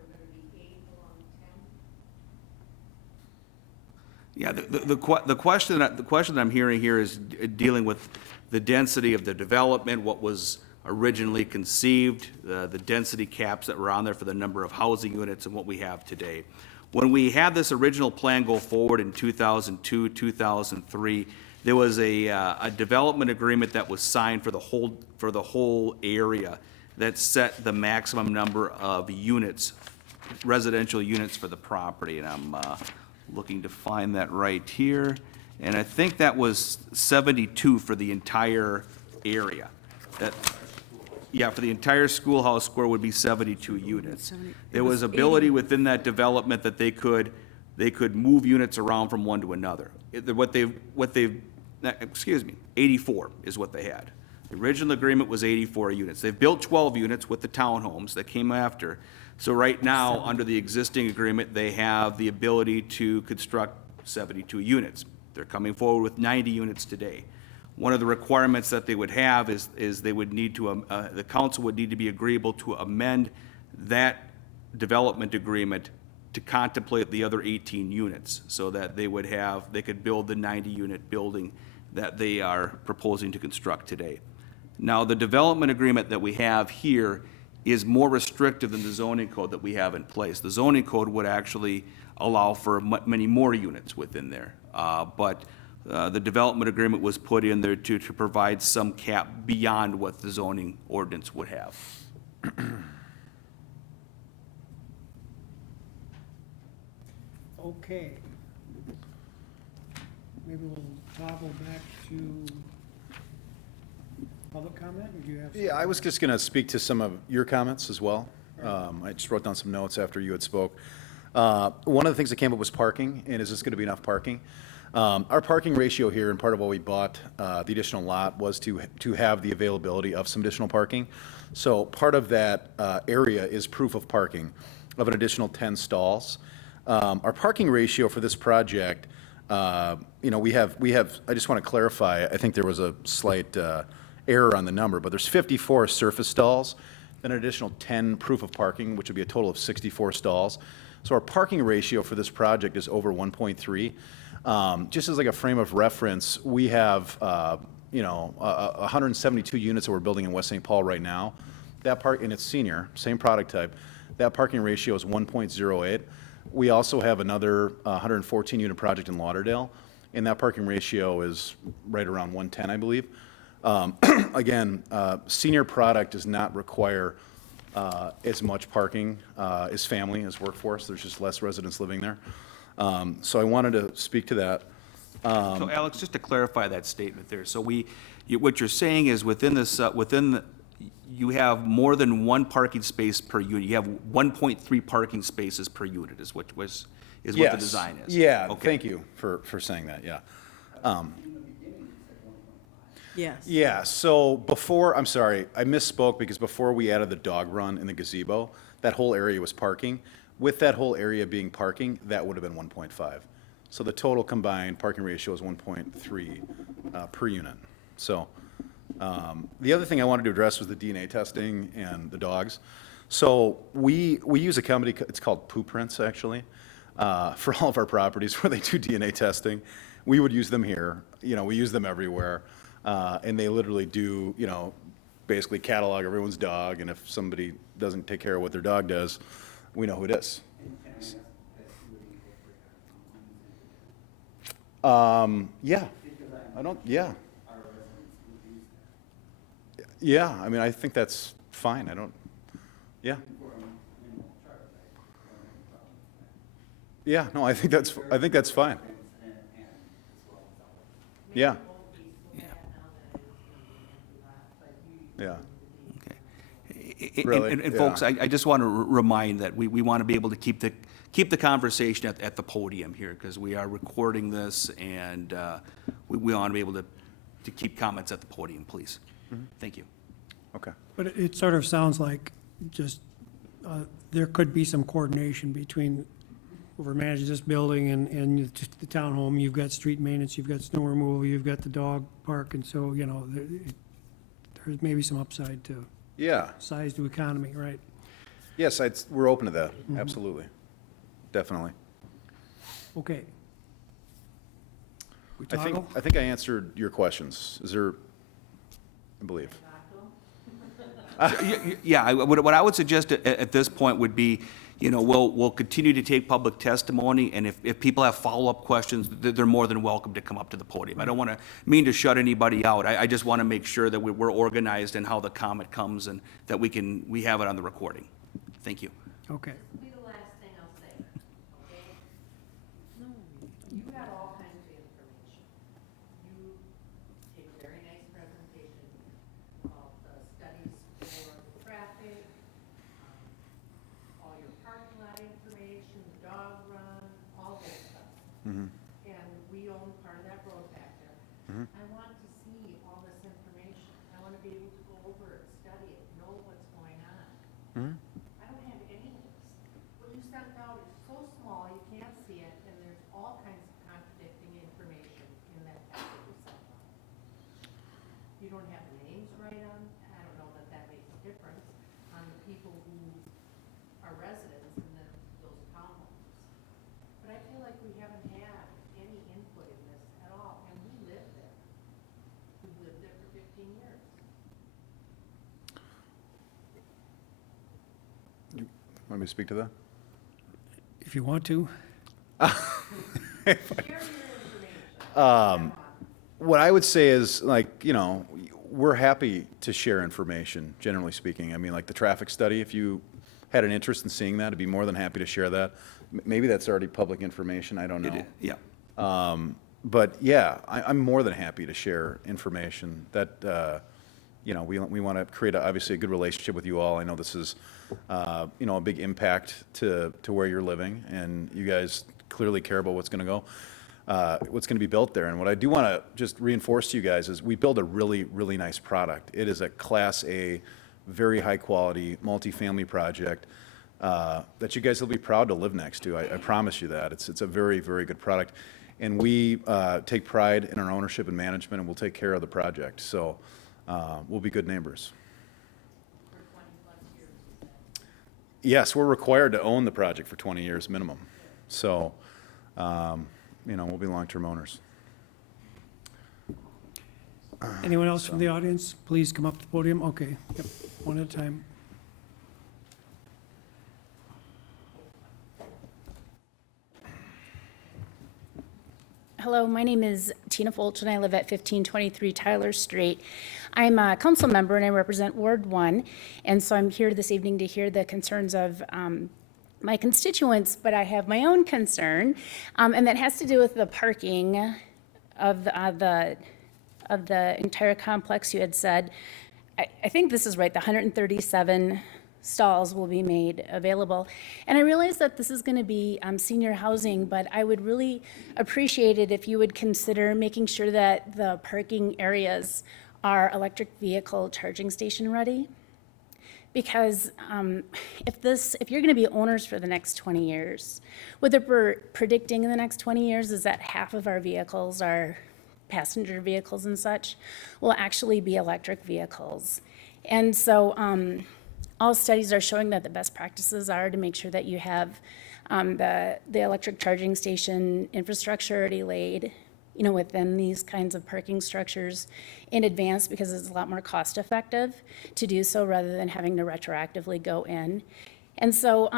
Yeah, the question that I'm hearing here is dealing with the density of the development, what was originally conceived, the density caps that were on there for the number of housing units and what we have today. When we had this original plan go forward in 2002, 2003, there was a development agreement that was signed for the whole area that set the maximum number of units, residential units for the property, and I'm looking to find that right here. And I think that was 72 for the entire area. Yeah, for the entire schoolhouse square would be 72 units. There was ability within that development that they could move units around from one to another. 84 is what they had. The original agreement was 84 units. They've built 12 units with the townhomes that came after. So right now, under the existing agreement, they have the ability to construct 72 units. They're coming forward with 90 units today. One of the requirements that they would have is they would need to, the council would need to be agreeable to amend that development agreement to contemplate the other 18 units, so that they could build the 90-unit building that they are proposing to construct today. Now, the development agreement that we have here is more restrictive than the zoning code that we have in place. The zoning code would actually allow for many more units within there. But the development agreement was put in there to provide some cap beyond what the zoning ordinance would have. Okay. Maybe we'll toggle back to public comment, or do you have? Yeah, I was just going to speak to some of your comments as well. I just wrote down some notes after you had spoke. One of the things that came up was parking, and is this going to be enough parking? Our parking ratio here, and part of what we bought the additional lot, was to have the availability of some additional parking. So part of that area is proof of parking of an additional 10 stalls. Our parking ratio for this project, we have, I just want to clarify, I think there was a slight error on the number, but there's 54 surface stalls, then an additional 10 proof of parking, which would be a total of 64 stalls. So our parking ratio for this project is over 1.3. Just as like a frame of reference, we have, 172 units that we're building in West St. Paul right now. And it's senior, same product type. That parking ratio is 1.08. We also have another 114 unit project in Lauderdale, and that parking ratio is right around 110, I believe. Again, senior product does not require as much parking as family, as workforce. There's just less residents living there. So I wanted to speak to that. So Alex, just to clarify that statement there, so what you're saying is you have more than one parking space per unit. You have 1.3 parking spaces per unit is what the design is. Yeah, Okay. thank you for saying that, yeah. Yes. Yeah, so I'm sorry, I misspoke because before we added the dog run in the gazebo, that whole area was parking. With that whole area being parking, that would have been 1.5. So the total combined parking ratio is 1.3 per unit. So the other thing I wanted to address was the DNA testing and the dogs. So we use a company, it's called Poop Prints, actually, for all of our properties where they do DNA testing. We would use them here. We use them everywhere. And they literally do, basically catalog everyone's dog, and if somebody doesn't take care of what their dog does, we know who it is. Yeah, yeah. Yeah, I mean, I think that's fine, yeah. Yeah, no, I think that's fine. Yeah. Yeah. Okay. Really? And folks, I just want to remind that we want to be able to keep the conversation at the podium here, because we are recording this, and we want to be able to keep comments at the podium, please. Thank you. Okay. But it sort of sounds like just, there could be some coordination between whoever manages this building and the townhome. You've got street maintenance, you've got snow removal, you've got the dog park, and so, there's maybe some upside to Yeah. size to economy, right? Yes, we're open to that, absolutely. Definitely. Okay. We I think, toggle? I think I answered your questions. Is there, I believe. Yeah, what I would suggest at this point would be, we'll continue to take public testimony, and if people have follow-up questions, they're more than welcome to come up to the podium. I don't want to mean to shut anybody out. I just want to make sure that we're organized in how the comment comes and that we have it on the recording. Thank you. Okay. Be the last thing I'll say, okay? You got all kinds of information. You gave a very nice presentation of the studies for traffic, all your parking lot information, the dog run, all that stuff. And we own part of that road back there. I want to see all this information. I want to be able to go over it, study it, know what's going on. I don't have any of this. What you sent out is so small, you can't see it, and there's all kinds of contradicting information in that packet you sent out. You don't have the names right on, I don't know that that makes a difference on the people who are residents in those townhomes. But I feel like we haven't had any input in this at all, and we live there. We lived there for 15 years. Want me to speak to that? If you want to. Share your information. What I would say is, like, we're happy to share information, generally speaking. I mean, like the traffic study, if you had an interest in seeing that, I'd be more than happy to share that. Maybe that's already public information, I don't know. Yeah. But yeah, I'm more than happy to share information that, we want to create, obviously, a good relationship with you all. I know this is, a big impact to where you're living, and you guys clearly care about what's going to be built there. And what I do want to just reinforce to you guys is we build a really, really nice product. It is a Class A, very high-quality, multifamily project that you guys will be proud to live next to. I promise you that. It's a very, very good product. And we take pride in our ownership and management, and we'll take care of the project. So we'll be good neighbors. Yes, we're required to own the project for 20 years minimum. So, we'll be long-term owners. Anyone else from the audience? Please come up to the podium. Okay, yep, one at a time. Hello, my name is Tina Folch, and I live at 1523 Tyler Street. I'm a council member, and I represent Ward 1, and so I'm here this evening to hear the concerns of my constituents, but I have my own concern, and that has to do with the parking of the entire complex. You had said, I think this is right, the 137 stalls will be made available. And I realize that this is going to be senior housing, but I would really appreciate it if you would consider making sure that the parking areas are electric vehicle charging station ready. Because if you're going to be owners for the next 20 years, what they're predicting in the next 20 years is that half of our vehicles, our passenger vehicles and such, will actually be electric vehicles. And so all studies are showing that the best practices are to make sure that you have the electric charging station infrastructure already laid, within these kinds of parking structures in advance, because it's a lot more cost effective to do so rather than having to retroactively go in. And so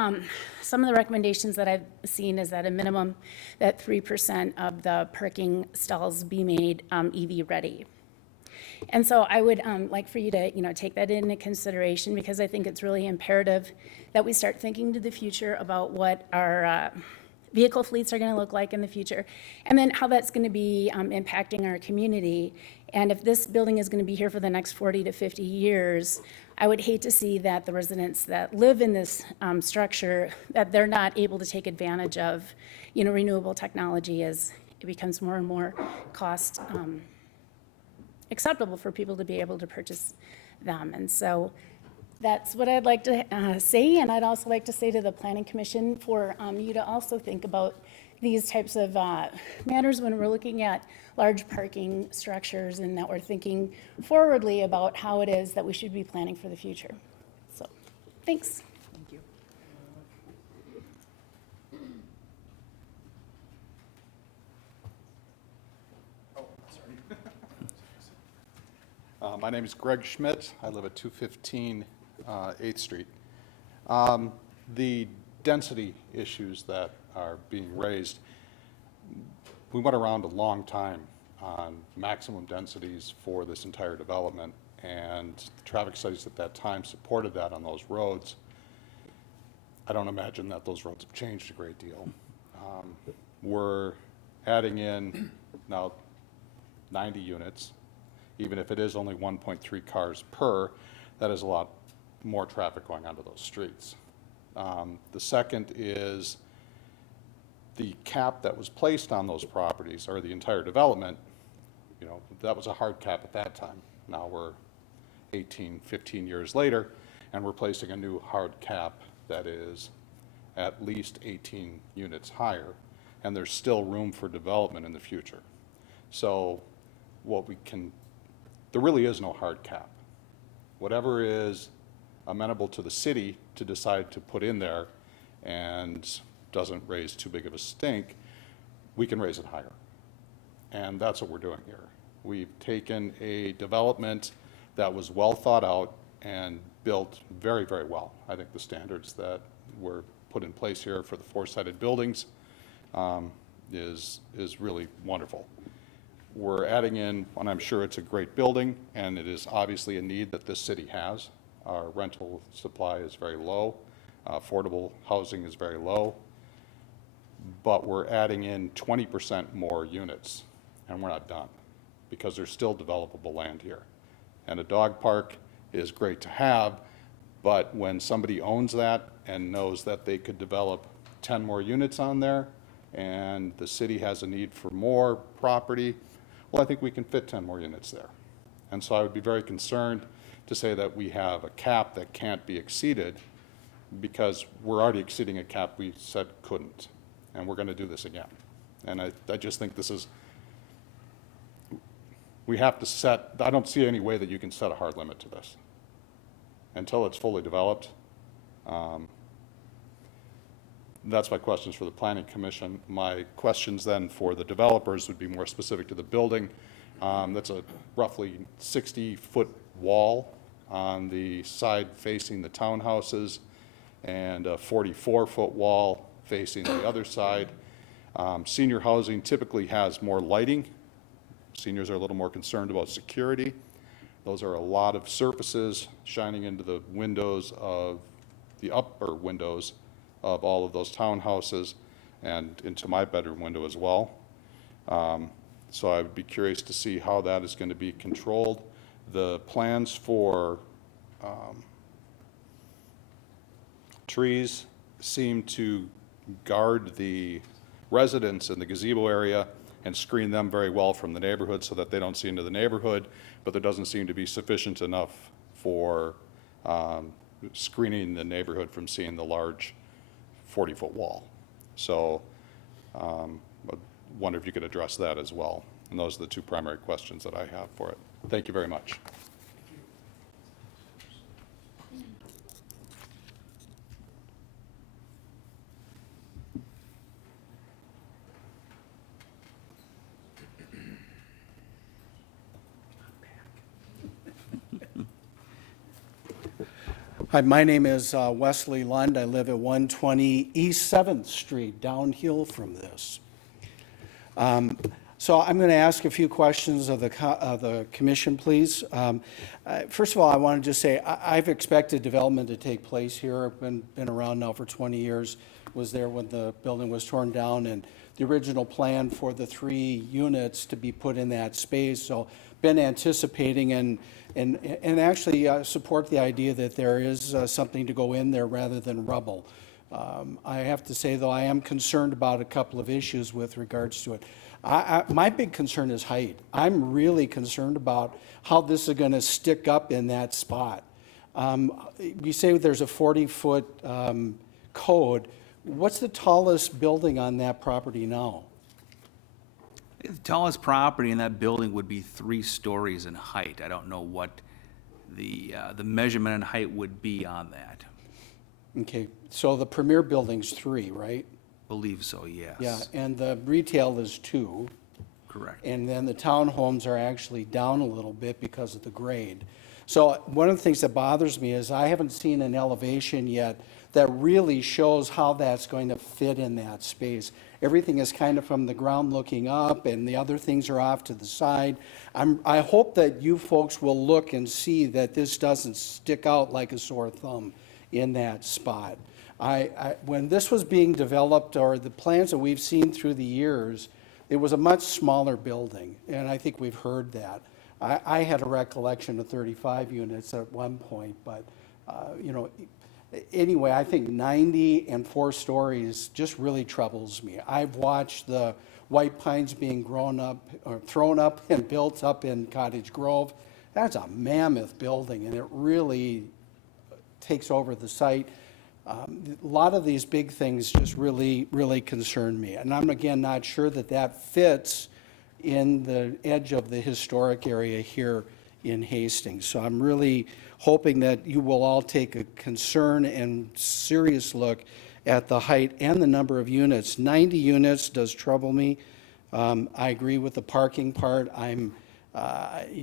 some of the recommendations that I've seen is that a minimum that 3% of the parking stalls be made EV ready. And so I would like for you to, take that into consideration, because I think it's really imperative that we start thinking to the future about what our vehicle fleets are going to look like in the future, and then how that's going to be impacting our community. And if this building is going to be here for the next 40 to 50 years, I would hate to see that the residents that live in this structure, that they're not able to take advantage of, renewable technology as it becomes more and more cost acceptable for people to be able to purchase them. And so that's what I'd like to say, and I'd also like to say to the Planning Commission for you to also think about these types of matters when we're looking at large parking structures, and that we're thinking forwardly about how it is that we should be planning for the future. So, thanks. Thank you. My name is Greg Schmidt. I live at 215 8th Street. The density issues that are being raised, we went around a long time on maximum densities for this entire development, and the traffic studies at that time supported that on those roads. I don't imagine that those roads have changed a great deal. We're adding in now 90 units. Even if it is only 1.3 cars per, that is a lot more traffic going onto those streets. The second is the cap that was placed on those properties, or the entire development, you know, that was a hard cap at that time. Now we're 18, 15 years later, and we're placing a new hard cap that is at least 18 units higher, and there's still room for development in the future. So there really is no hard cap. Whatever is amenable to the city to decide to put in there and doesn't raise too big of a stink, we can raise it higher. And that's what we're doing here. We've taken a development that was well thought out and built very, very well. I think the standards that were put in place here for the four-sided buildings is really wonderful. We're adding in, and I'm sure it's a great building, and it is obviously a need that this city has. Our rental supply is very low. Affordable housing is very low. But we're adding in 20% more units, and we're not done, because there's still developable land here. And a dog park is great to have, but when somebody owns that and knows that they could develop 10 more units on there, and the city has a need for more property, well, I think we can fit 10 more units there. And so I would be very concerned to say that we have a cap that can't be exceeded, because we're already exceeding a cap we said couldn't, and we're going to do this again. And I just think this is, we have to set, I don't see any way that you can set a hard limit to this until it's fully developed. That's my questions for the Planning Commission. My questions then for the developers would be more specific to the building. That's a roughly 60-foot wall on the side facing the townhouses, and a 44-foot wall facing the other side. Senior housing typically has more lighting. Seniors are a little more concerned about security. Those are a lot of surfaces shining into the windows of the upper windows of all of those townhouses, and into my bedroom window as well. So I would be curious to see how that is going to be controlled. The plans for trees seem to guard the residents in the gazebo area and screen them very well from the neighborhood so that they don't see into the neighborhood, but there doesn't seem to be sufficient enough for screening the neighborhood from seeing the large 40-foot wall. So I wonder if you could address that as well. And those are the two primary questions that I have for it. Thank you very much. Hi, my name is Wesley Lund. I live at 120 East 7th Street, downhill from this. So I'm going to ask a few questions of the commission, please. First of all, I wanted to say I've expected development to take place here. I've been around now for 20 years. Was there when the building was torn down, and the original plan for the 3 units to be put in that space. So been anticipating and actually support the idea that there is something to go in there rather than rubble. I have to say, though, I am concerned about a couple of issues with regards to it. My big concern is height. I'm really concerned about how this is going to stick up in that spot. You say there's a 40-foot code. What's the tallest building on that property now? The tallest property in that building would be 3 stories in height. I don't know what the measurement in height would be on that. Okay, so the premier building's 3, right? Believe so, yes. Yeah, and the retail is 2. Correct. And then the townhomes are actually down a little bit because of the grade. So one of the things that bothers me is I haven't seen an elevation yet that really shows how that's going to fit in that space. Everything is kind of from the ground looking up, and the other things are off to the side. I hope that you folks will look and see that this doesn't stick out like a sore thumb in that spot. When this was being developed, or the plans that we've seen through the years, it was a much smaller building, and I think we've heard that. I had a recollection of 35 units at one point, but, you know, anyway, I think 90 and 4 stories just really troubles me. I've watched the white pines being grown up, or thrown up and built up in Cottage Grove. That's a mammoth building, and it really takes over the site. A lot of these big things just really, really concern me. And I'm, again, not sure that that fits in the edge of the historic area here in Hastings. So I'm really hoping that you will all take a concern and serious look at the height and the number of units. 90 units does trouble me. I agree with the parking part. You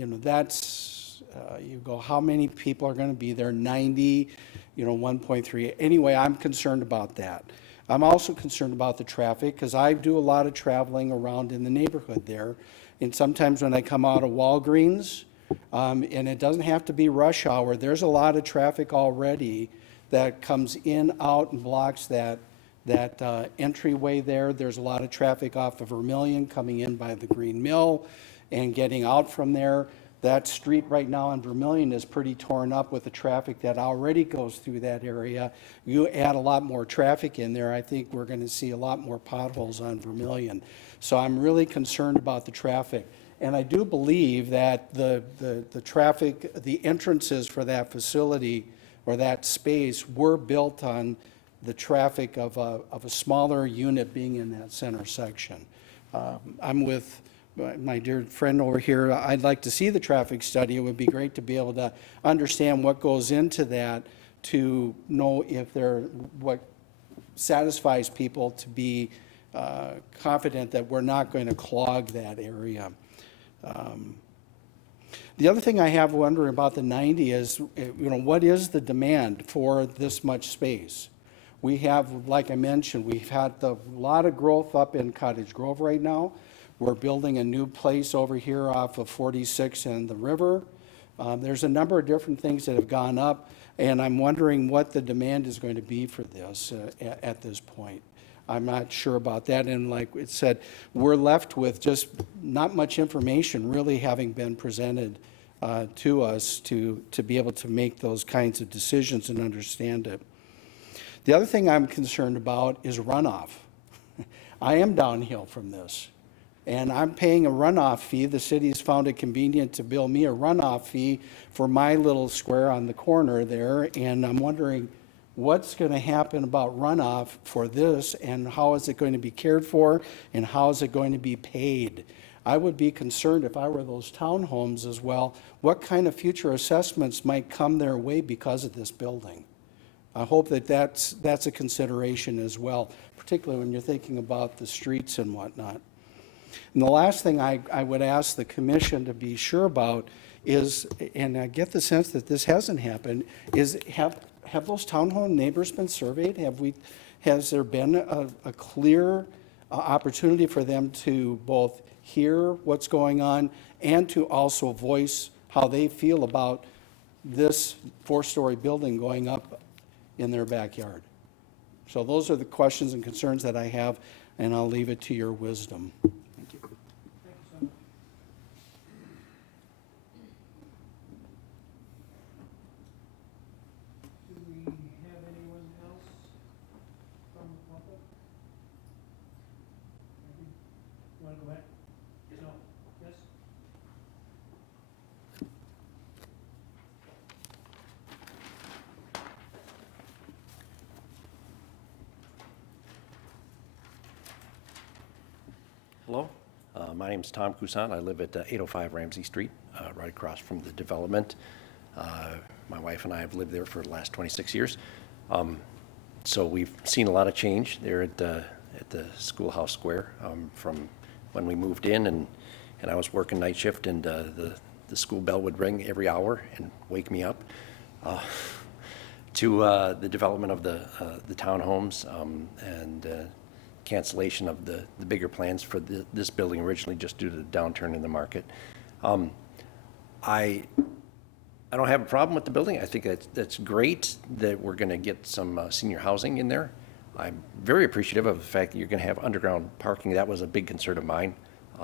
know, that's, you go, how many people are going to be there? 90, you know, 1.3. Anyway, I'm concerned about that. I'm also concerned about the traffic because I do a lot of traveling around in the neighborhood there. And sometimes when I come out of Walgreens, and it doesn't have to be rush hour, there's a lot of traffic already that comes in, out, and blocks that entryway there. There's a lot of traffic off of Vermillion coming in by the Green Mill and getting out from there. That street right now on Vermillion is pretty torn up with the traffic that already goes through that area. You add a lot more traffic in there, I think we're going to see a lot more potholes on Vermillion. So I'm really concerned about the traffic. And I do believe that the traffic, the entrances for that facility or that space were built on the traffic of a smaller unit being in that center section. I'm with my dear friend over here. I'd like to see the traffic study. It would be great to be able to understand what goes into that, to know if what satisfies people to be confident that we're not going to clog that area. The other thing I have wondering about the 90 is, you know, what is the demand for this much space? We have, like I mentioned, we've had a lot of growth up in Cottage Grove right now. We're building a new place over here off of 46 and the river. There's a number of different things that have gone up, and I'm wondering what the demand is going to be for this at this point. I'm not sure about that, and like it said, we're left with just not much information really having been presented to us to be able to make those kinds of decisions and understand it. The other thing I'm concerned about is runoff. I am downhill from this, and I'm paying a runoff fee. The city's found it convenient to bill me a runoff fee for my little square on the corner there, and I'm wondering what's going to happen about runoff for this, and how is it going to be cared for, and how is it going to be paid? I would be concerned if I were those townhomes as well, what kind of future assessments might come their way because of this building. I hope that that's a consideration as well, particularly when you're thinking about the streets and whatnot. And the last thing I would ask the commission to be sure about is, and I get the sense that this hasn't happened, is have those townhome neighbors been surveyed? Has there been a clear opportunity for them to both hear what's going on and to also voice how they feel about this 4-story building going up in their backyard? So those are the questions and concerns that I have, and I'll leave it to your wisdom. Thank you. Do we have anyone else from the public? You want to go ahead? No? Yes? Hello, my name is Tom Cousin. I live at 805 Ramsey Street, right across from the development. My wife and I have lived there for the last 26 years. So we've seen a lot of change there at the Schoolhouse Square from when we moved in, and and I was working night shift, and the school bell would ring every hour and wake me up to the development of the townhomes and cancellation of the bigger plans for this building originally, just due to the downturn in the market. I don't have a problem with the building. I think that's great that we're going to get some senior housing in there. I'm very appreciative of the fact that you're going to have underground parking. That was a big concern of mine.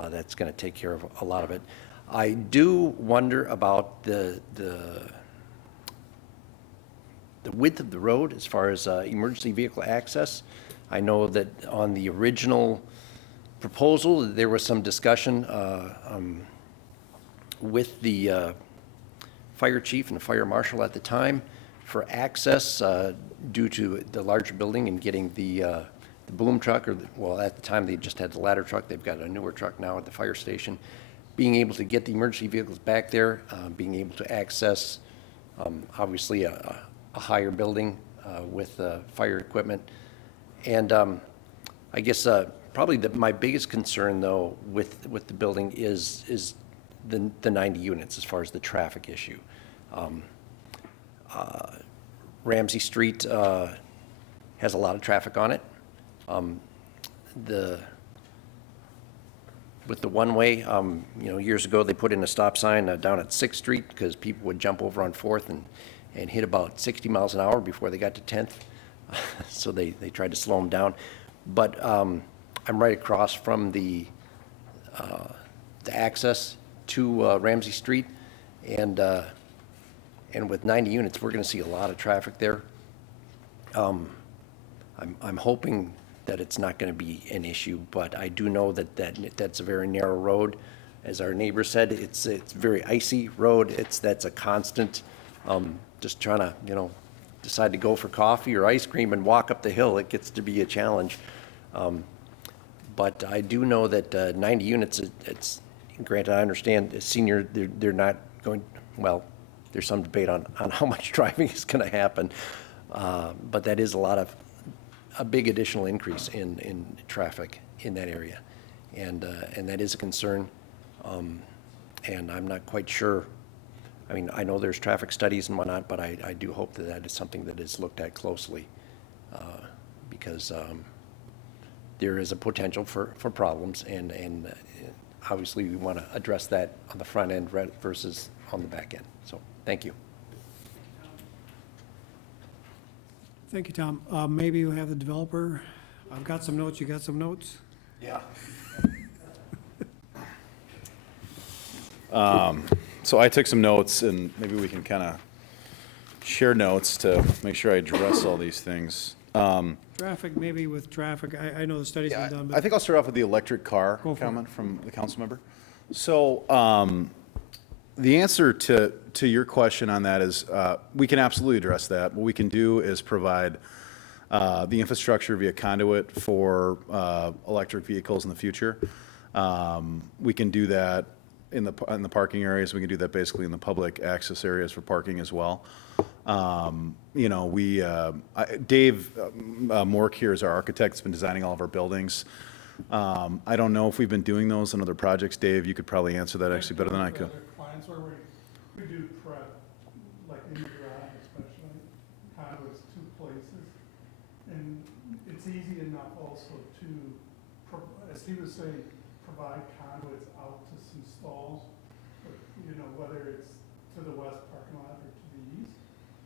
That's going to take care of a lot of it. I do wonder about the width of the road as far as emergency vehicle access. I know that on the original proposal, there was some discussion with the fire chief and the fire marshal at the time for access due to the larger building and getting the boom truck, well, at the time they just had the ladder truck. They've got a newer truck now at the fire station. Being able to get the emergency vehicles back there, being able to access, obviously, a higher building with fire equipment. And I guess probably my biggest concern, though, with the building is the 90 units as far as the traffic issue. Ramsey Street has a lot of traffic on it. With the one-way, years ago, they put in a stop sign down at 6th Street because people would jump over on 4th and hit about 60 miles an hour before they got to 10th. So they tried to slow them down. But I'm right across from the access to Ramsey Street. And with 90 units, we're going to see a lot of traffic there. I'm hoping that it's not going to be an issue, but I do know that's a very narrow road. As our neighbor said, it's a very icy road. That's a constant, just trying to, decide to go for coffee or ice cream and walk up the hill. It gets to be a challenge. But I do know that 90 units, it's granted, I understand as senior, they're not going, well, there's some debate on how much driving is going to happen. But that is a big additional increase in traffic in that area. And that is a concern. And I'm not quite sure. I mean, I know there's traffic studies and whatnot, but I do hope that is something that is looked at closely because there is a potential for problems, and obviously we want to address that on the front end versus on the back end. So, thank you. Thank you, Tom. Maybe you have the developer. I've got some notes. You got some notes? Yeah. So I took some notes, and maybe we can kind of share notes to make sure I address all these things. Traffic, maybe with traffic. I know the study's been done, I but think I'll start off with the electric car Go for it. comment from the council member. So the answer to your question on that is we can absolutely address that. What we can do is provide the infrastructure via conduit for electric vehicles in the future. We can do that in the parking areas. We can do that basically in the public access areas for parking as well. Dave Mork here is our architect. Has been designing all of our buildings. I don't know if we've been doing those in other projects. Dave, you could probably answer that actually better than I could. Clients where we do prep, like in the garage especially, conduits to places. And it's easy enough also to, as he was saying, provide conduits out to some stalls, whether it's to the west parking lot or to the east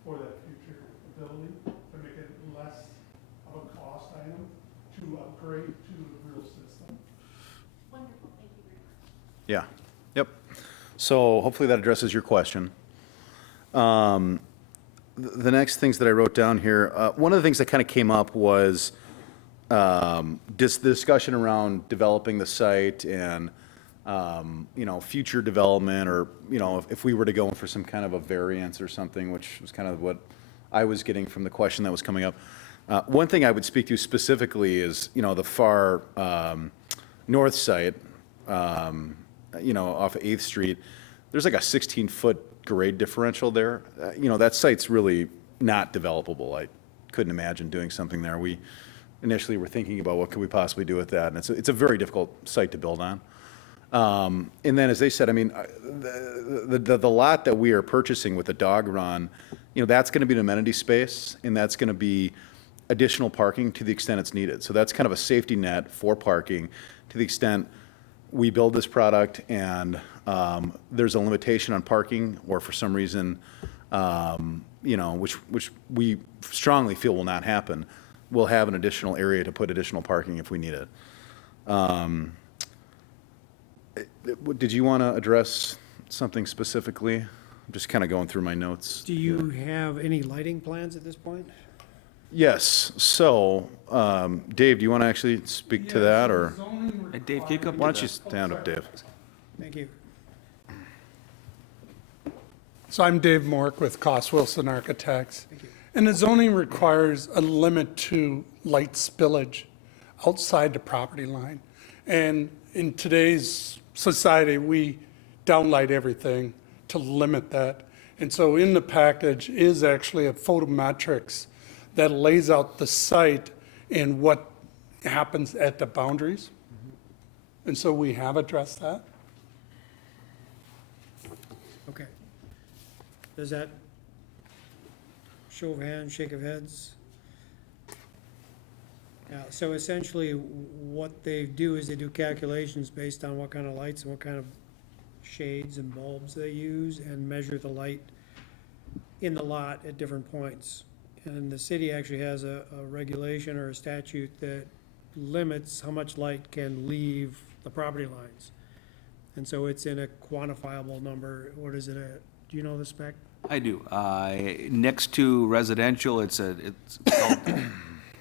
for that future ability to make it less of a cost item to upgrade to the real system. Wonderful, thank you very much. Yeah, yep. So hopefully that addresses your question. The next things that I wrote down here, one of the things that kind of came up was just the discussion around developing the site and, future development, or, if we were to go in for some kind of a variance or something, which was kind of what I was getting from the question that was coming up. One thing I would speak to specifically is, the far north side, off of 8th Street, there's like a 16-foot grade differential there. That site's really not developable. I couldn't imagine doing something there. We initially were thinking about what could we possibly do with that, and it's a very difficult site to build on. And then, as they said, I mean, the lot that we are purchasing with the dog run, you know, that's going to be an amenity space, and that's going to be additional parking to the extent it's needed. So that's kind of a safety net for parking to the extent we build this product and there's a limitation on parking, or for some reason, you know, which we strongly feel will not happen, we'll have an additional area to put additional parking if we need it. Did you want to address something specifically? I'm just kind of going through my notes. Do you have any lighting plans at this point? Yes, so, Dave, do you want to actually speak to that, or? Hey, Dave, can you come? Why don't you stand up, Dave? Thank you. So I'm Dave Mork with Cost Wilson Architects. And the zoning requires a limit to light spillage outside the property line. And in today's society, we downlight everything to limit that. And so in the package is actually a photometrics that lays out the site and what happens at the boundaries. And so we have addressed that. Okay. Does that show of hands, shake of heads? Yeah, so essentially, what they do is they do calculations based on what kind of lights and what kind of shades and bulbs they use, and measure the light in the lot at different points. And the city actually has a regulation or a statute that limits how much light can leave the property lines. And so it's in a quantifiable number. What is it at? Do you know the spec? I do. Next to residential, it's called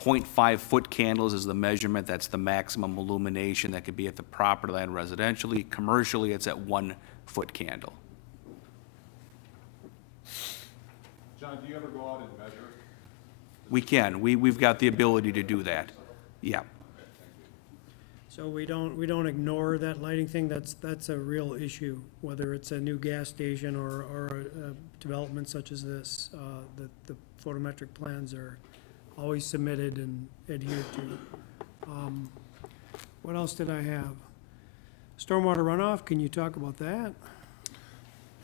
0.5 foot candles is the measurement. That's the maximum illumination that could be at the property line residentially. Commercially, it's at 1 foot candle. John, do you ever go out and measure? We can. We've got the ability to do that. Yeah. So we don't ignore that lighting thing. That's a real issue, whether it's a new gas station or a development such as this. The photometric plans are always submitted and adhered to. What else did I have? Stormwater runoff, can you talk about that?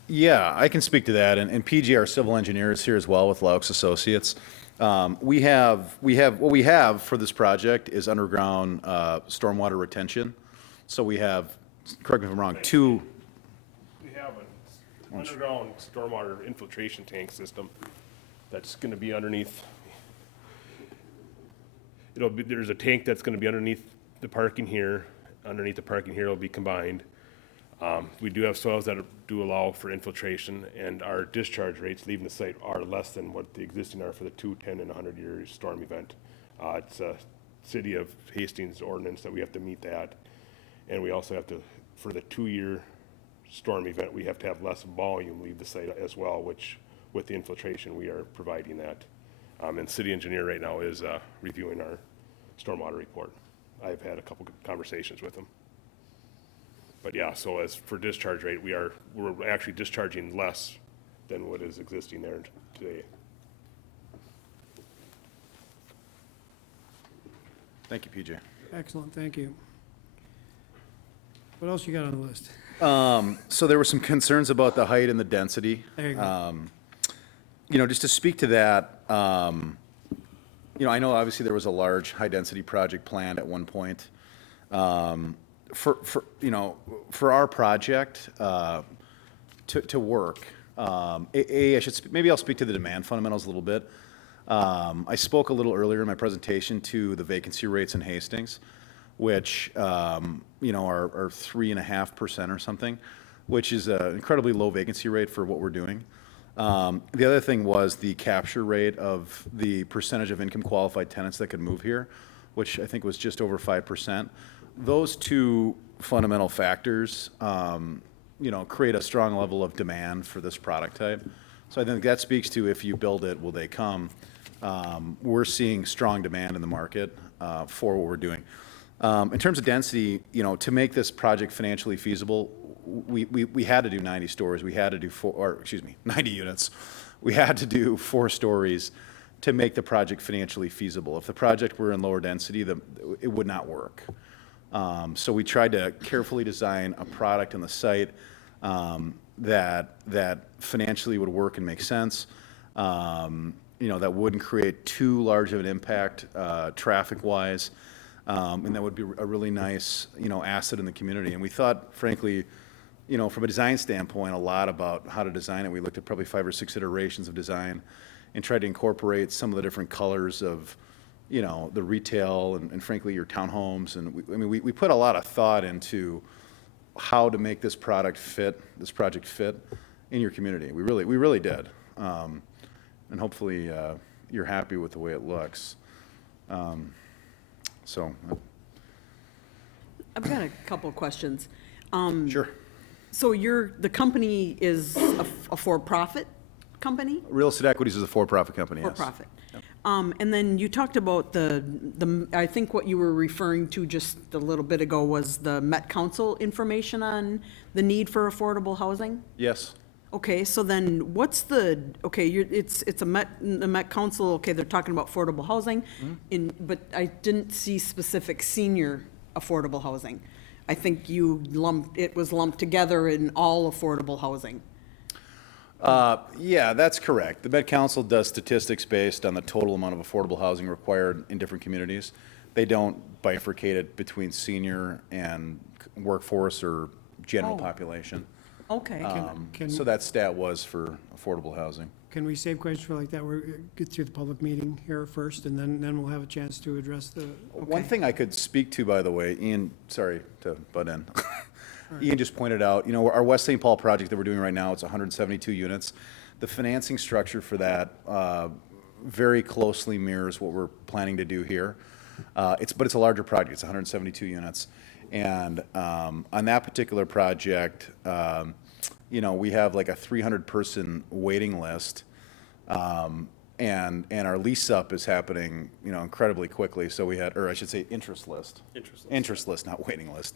Yeah, I can speak to that, and PG, our civil engineer, is here as well with Laux Associates. What we have for this project is underground stormwater retention. So we have, correct me if I'm wrong, two. We have an underground stormwater infiltration tank system that's gonna be underneath. There's a tank that's gonna be underneath the parking here. Underneath the parking here, it'll be combined. We do have soils that do allow for infiltration, and our discharge rates leaving the site are less than what the existing are for the 2, 10, and 100-year storm event. It's a City of Hastings ordinance that we have to meet that. And we also have to, for the 2-year storm event, we have to have less volume leave the site as well, which with the infiltration, we are providing that. And city engineer right now is reviewing our stormwater report. I've had a couple conversations with him. But yeah, so as for discharge rate, we're actually discharging less than what is existing there today. Thank you, PJ. Excellent, thank you. What else you got on the list? So there were some concerns about the height and the density. There you go. You know, just to speak to that, you know, I know obviously there was a large high-density project planned at one point. You know, for our project to work, I should maybe I'll speak to the demand fundamentals a little bit. I spoke a little earlier in my presentation to the vacancy rates in Hastings, which you know are 3.5% or something, which is an incredibly low vacancy rate for what we're doing. The other thing was the capture rate of the percentage of income qualified tenants that could move here, which I think was just over 5%. Those two fundamental factors, you know, create a strong level of demand for this product type. So I think that speaks to if you build it, will they come? We're seeing strong demand in the market for what we're doing. In terms of density, you know, to make this project financially feasible, we had to do 90 stores. We had to do 90 units. We had to do 4 stories to make the project financially feasible. If the project were in lower density, it would not work. So we tried to carefully design a product on the site that financially would work and make sense, that wouldn't create too large of an impact traffic-wise, and that would be a really nice, asset in the community. And we thought, frankly, from a design standpoint, a lot about how to design it. We looked at probably 5 or 6 iterations of design and tried to incorporate some of the different colors of, the retail and frankly, your townhomes. And we put a lot of thought into how to make this project fit in your community. We really did. And hopefully, you're happy with the way it looks. So. I've got a couple of questions. Sure. So the company is a for-profit company? Real Estate Equities is a for-profit company, yes. For-profit. And then you talked about I think what you were referring to just a little bit ago was the Met Council information on the need for affordable housing? Yes. Okay, so then what's the Met Council, okay, they're talking about affordable housing, but I didn't see specific senior affordable housing. I think it was lumped together in all affordable housing. Yeah, that's correct. The Met Council does statistics based on the total amount of affordable housing required in different communities. They don't bifurcate it between senior and workforce or general population. Okay. So that stat was for affordable housing. Can we save questions for like that? We'll get through the public meeting here first, and then we'll have a chance to address the. One thing I could speak to, by the way, Ian, sorry to butt in. Ian just pointed out, our West St. Paul project that we're doing right now, it's 172 units. The financing structure for that very closely mirrors what we're planning to do here. But it's a larger project. It's 172 units. And on that particular project, we have like a 300-person waiting list. And our lease up is happening, incredibly quickly. So we had, or I should say interest list. Interest list, not waiting list.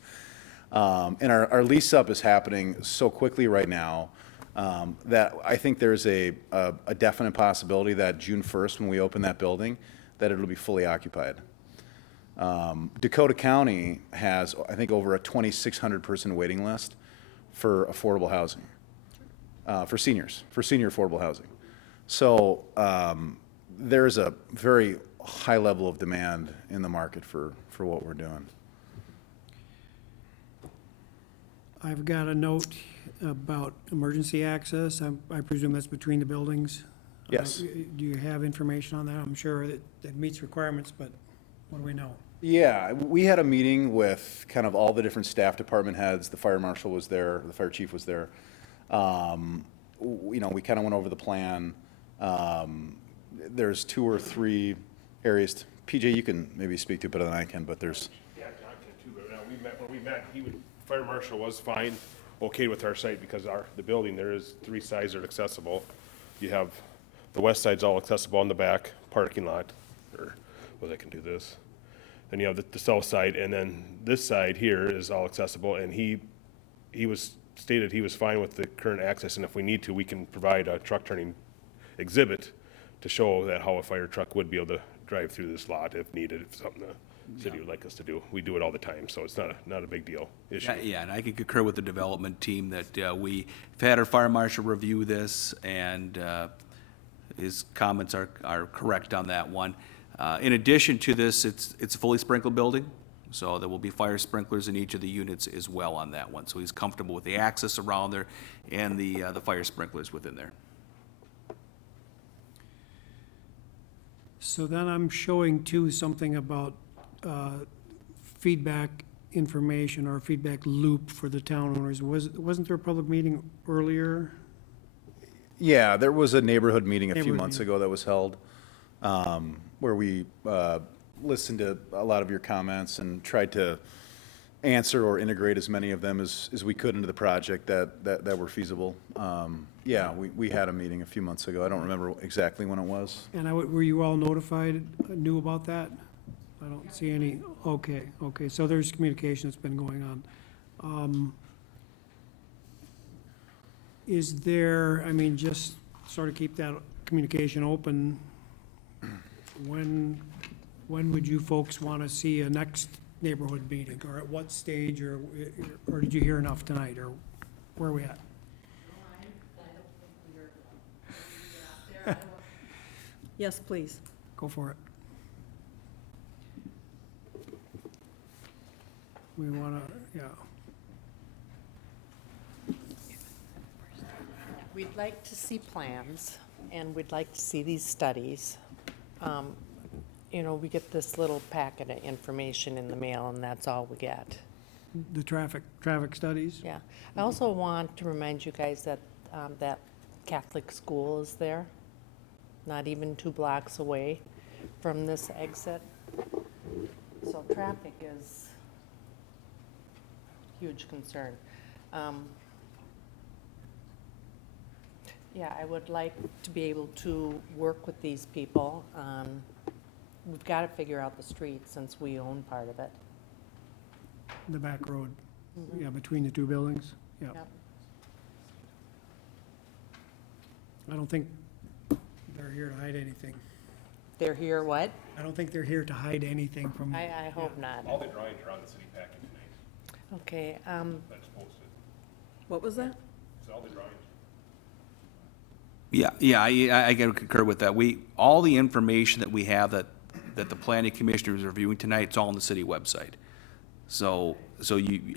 And our lease up is happening so quickly right now that I think there's a definite possibility that June 1st, when we open that building, that it'll be fully occupied. Dakota County has, I think, over a 2,600-person waiting list for affordable housing, for senior affordable housing. So there's a very high level of demand in the market for what we're doing. I've got a note about emergency access. I presume that's between the buildings? Yes. Do you have information on that? I'm sure that meets requirements, but what do we know? Yeah, we had a meeting with kind of all the different staff department heads. The fire marshal was there, the fire chief was there. We kind of went over the plan. There's 2 or 3 areas. PJ, you can maybe speak to it better than I can, but there's. Yeah, John can too, but when we met, fire marshal was fine, okay with our site because the building, there is 3 sides that are accessible. You have, the west side's all accessible on the back parking lot, I can do this. Then you have the south side, and then this side here is all accessible, and he stated he was fine with the current access, and if we need to, we can provide a truck turning exhibit to show that how a fire truck would be able to drive through this lot if needed, if something the city would like us to do. We do it all the time, so it's not a big deal issue. Yeah, and I can concur with the development team that we've had our fire marshal review this, and his comments are correct on that one. In addition to this, it's a fully sprinkled building, so there will be fire sprinklers in each of the units as well on that one. So he's comfortable with the access around there and the fire sprinklers within there. So then I'm showing too something about feedback information or feedback loop for the town owners. Wasn't there a public meeting earlier? Yeah, there was a neighborhood meeting a few months ago that was held, where we listened to a lot of your comments and tried to answer or integrate as many of them as we could into the project that were feasible. Yeah, we had a meeting a few months ago. I don't remember exactly when it was. And were you all notified, knew about that? I don't see any, okay, so there's communication that's been going on. Is there, just sort of keep that communication open, when would you folks want to see a next neighborhood meeting, or at what stage, or did you hear enough tonight, or where are we at? Yes, please. Go for it. We want to, yeah. We'd like to see plans, and we'd like to see these studies. You know, we get this little packet of information in the mail, and that's all we get. The traffic studies? Yeah. I also want to remind you guys that, that Catholic school is there, not even 2 blocks away from this exit. So traffic is a huge concern. Yeah, I would like to be able to work with these people on, we've got to figure out the street since we own part of it. The back road, yeah, between the 2 buildings, yeah. Yep. I don't think they're here to hide anything. They're here, what? I don't think they're here to hide anything from. I hope not. All the drawings are on the city packet tonight, Okay, that's posted, What was that? so all the drawings. Yeah, I gotta concur with that. All the information that we have that the planning commissioner is reviewing tonight, it's all on the city website. So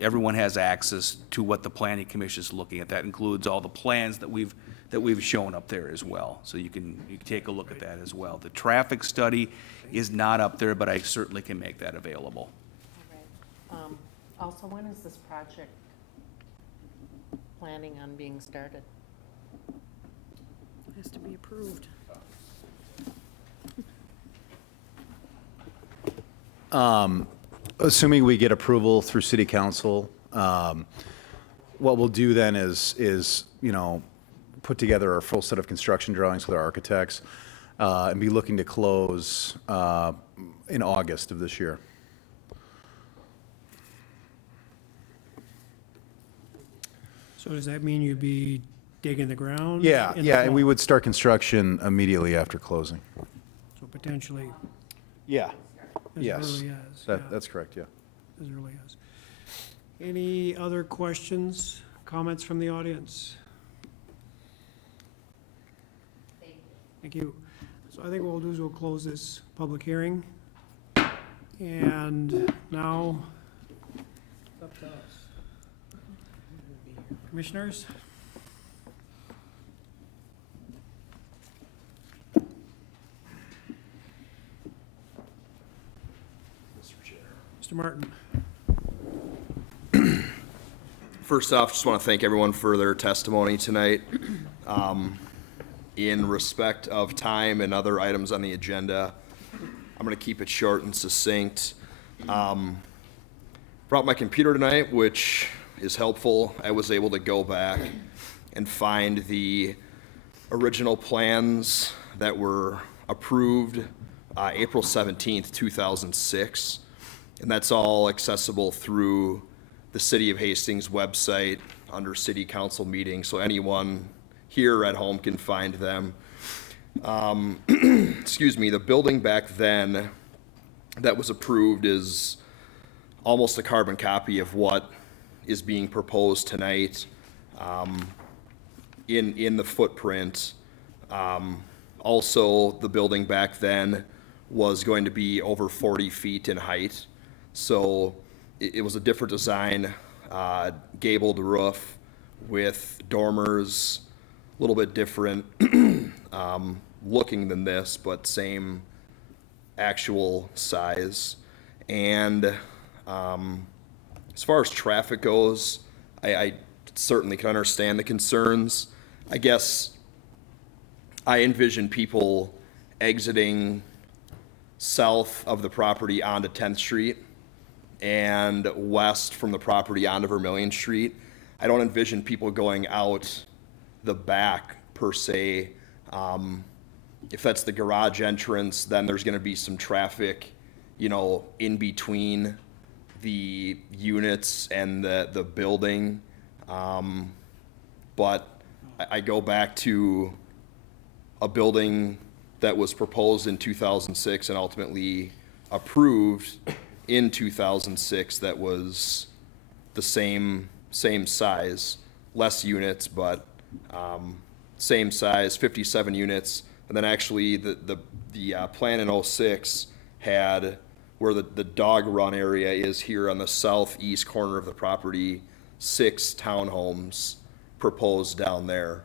everyone has access to what the planning commission is looking at. That includes all the plans that we've shown up there as well. So you can take a look at that as well. The traffic study is not up there, but I certainly can make that available. also, when is this project planning on being started? Has to be approved. Assuming we get approval through city council, what we'll do then is, you know, put together a full set of construction drawings with our architects, and be looking to close in August of this year. So does that mean you'd be digging the ground? Yeah, in the yeah, and we fall? would start construction immediately after closing. So potentially Yeah. as Yes. early as, yeah, That's correct, yeah. as early as. Any other questions, comments from the audience? Thank you. So I think what we'll do is we'll close this public hearing. And now, it's up to us. Commissioners? Mr. Martin? First off, just want to thank everyone for their testimony tonight. In respect of time and other items on the agenda, I'm going to keep it short and succinct. Brought my computer tonight, which is helpful. I was able to go back and find the original plans that were approved April 17th, 2006. And that's all accessible through the City of Hastings website under City Council meetings, so anyone here at home can find them. Excuse me, the building back then that was approved is almost a carbon copy of what is being proposed tonight in the footprint. Also, the building back then was going to be over 40 feet in height. So it was a different design, gabled roof with dormers, a little bit different looking than this, but same actual size. And as far as traffic goes, I certainly can understand the concerns. I guess I envision people exiting south of the property onto 10th Street and west from the property onto Vermillion Street. I don't envision people going out the back per se. If that's the garage entrance, then there's gonna be some traffic, you know, in between the units and the building. But I go back to a building that was proposed in 2006 and ultimately approved in 2006 that was the same size, less units, but same size, 57 units. And then actually the plan in '06 had where the dog run area is here on the southeast corner of the property, 6 townhomes proposed down there,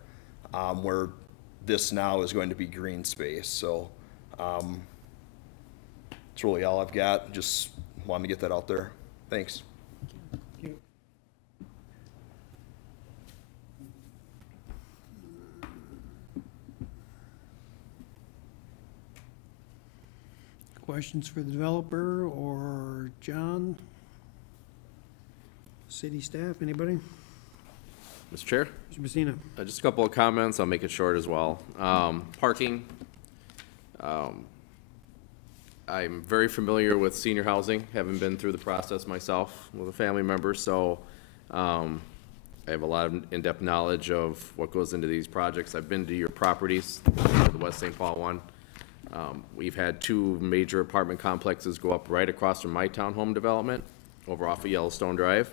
where this now is going to be green space. So that's really all I've got. Just wanted to get that out there. Thanks. Questions for the developer or John? City staff, anybody? Mr. Chair? Mr. Messina? Just a couple of comments. I'll make it short as well. Parking. I'm very familiar with senior housing, having been through the process myself with a family member, so I have a lot of in-depth knowledge of what goes into these projects. I've been to your properties, the West St. Paul one. We've had 2 major apartment complexes go up right across from my townhome development, over off of Yellowstone Drive.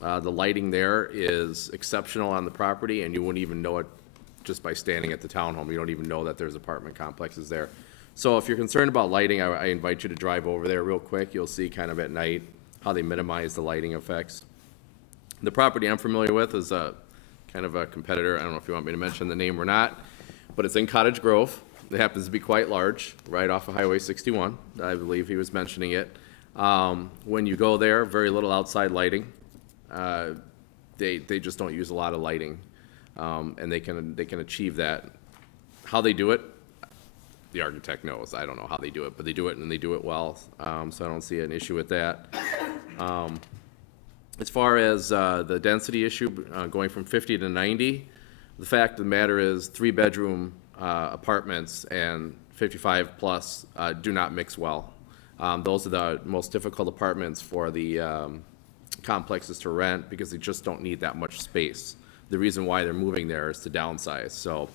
The lighting there is exceptional on the property, and you wouldn't even know it just by standing at the townhome. You don't even know that there's apartment complexes there. So if you're concerned about lighting, I invite you to drive over there real quick. You'll see kind of at night how they minimize the lighting effects. The property I'm familiar with is kind of a competitor. I don't know if you want me to mention the name or not, but it's in Cottage Grove. It happens to be quite large, right off of Highway 61. I believe he was mentioning it. When you go there, very little outside lighting. They just don't use a lot of lighting, and they can achieve that. How they do it, the architect knows. I don't know how they do it, but they do it, and they do it well. So I don't see an issue with that. As far as the density issue, going from 50 to 90, the fact of the matter is 3-bedroom apartments and 55 plus do not mix well. Those are the most difficult apartments for the complexes to rent because they just don't need that much space. The reason why they're moving there is to downsize. So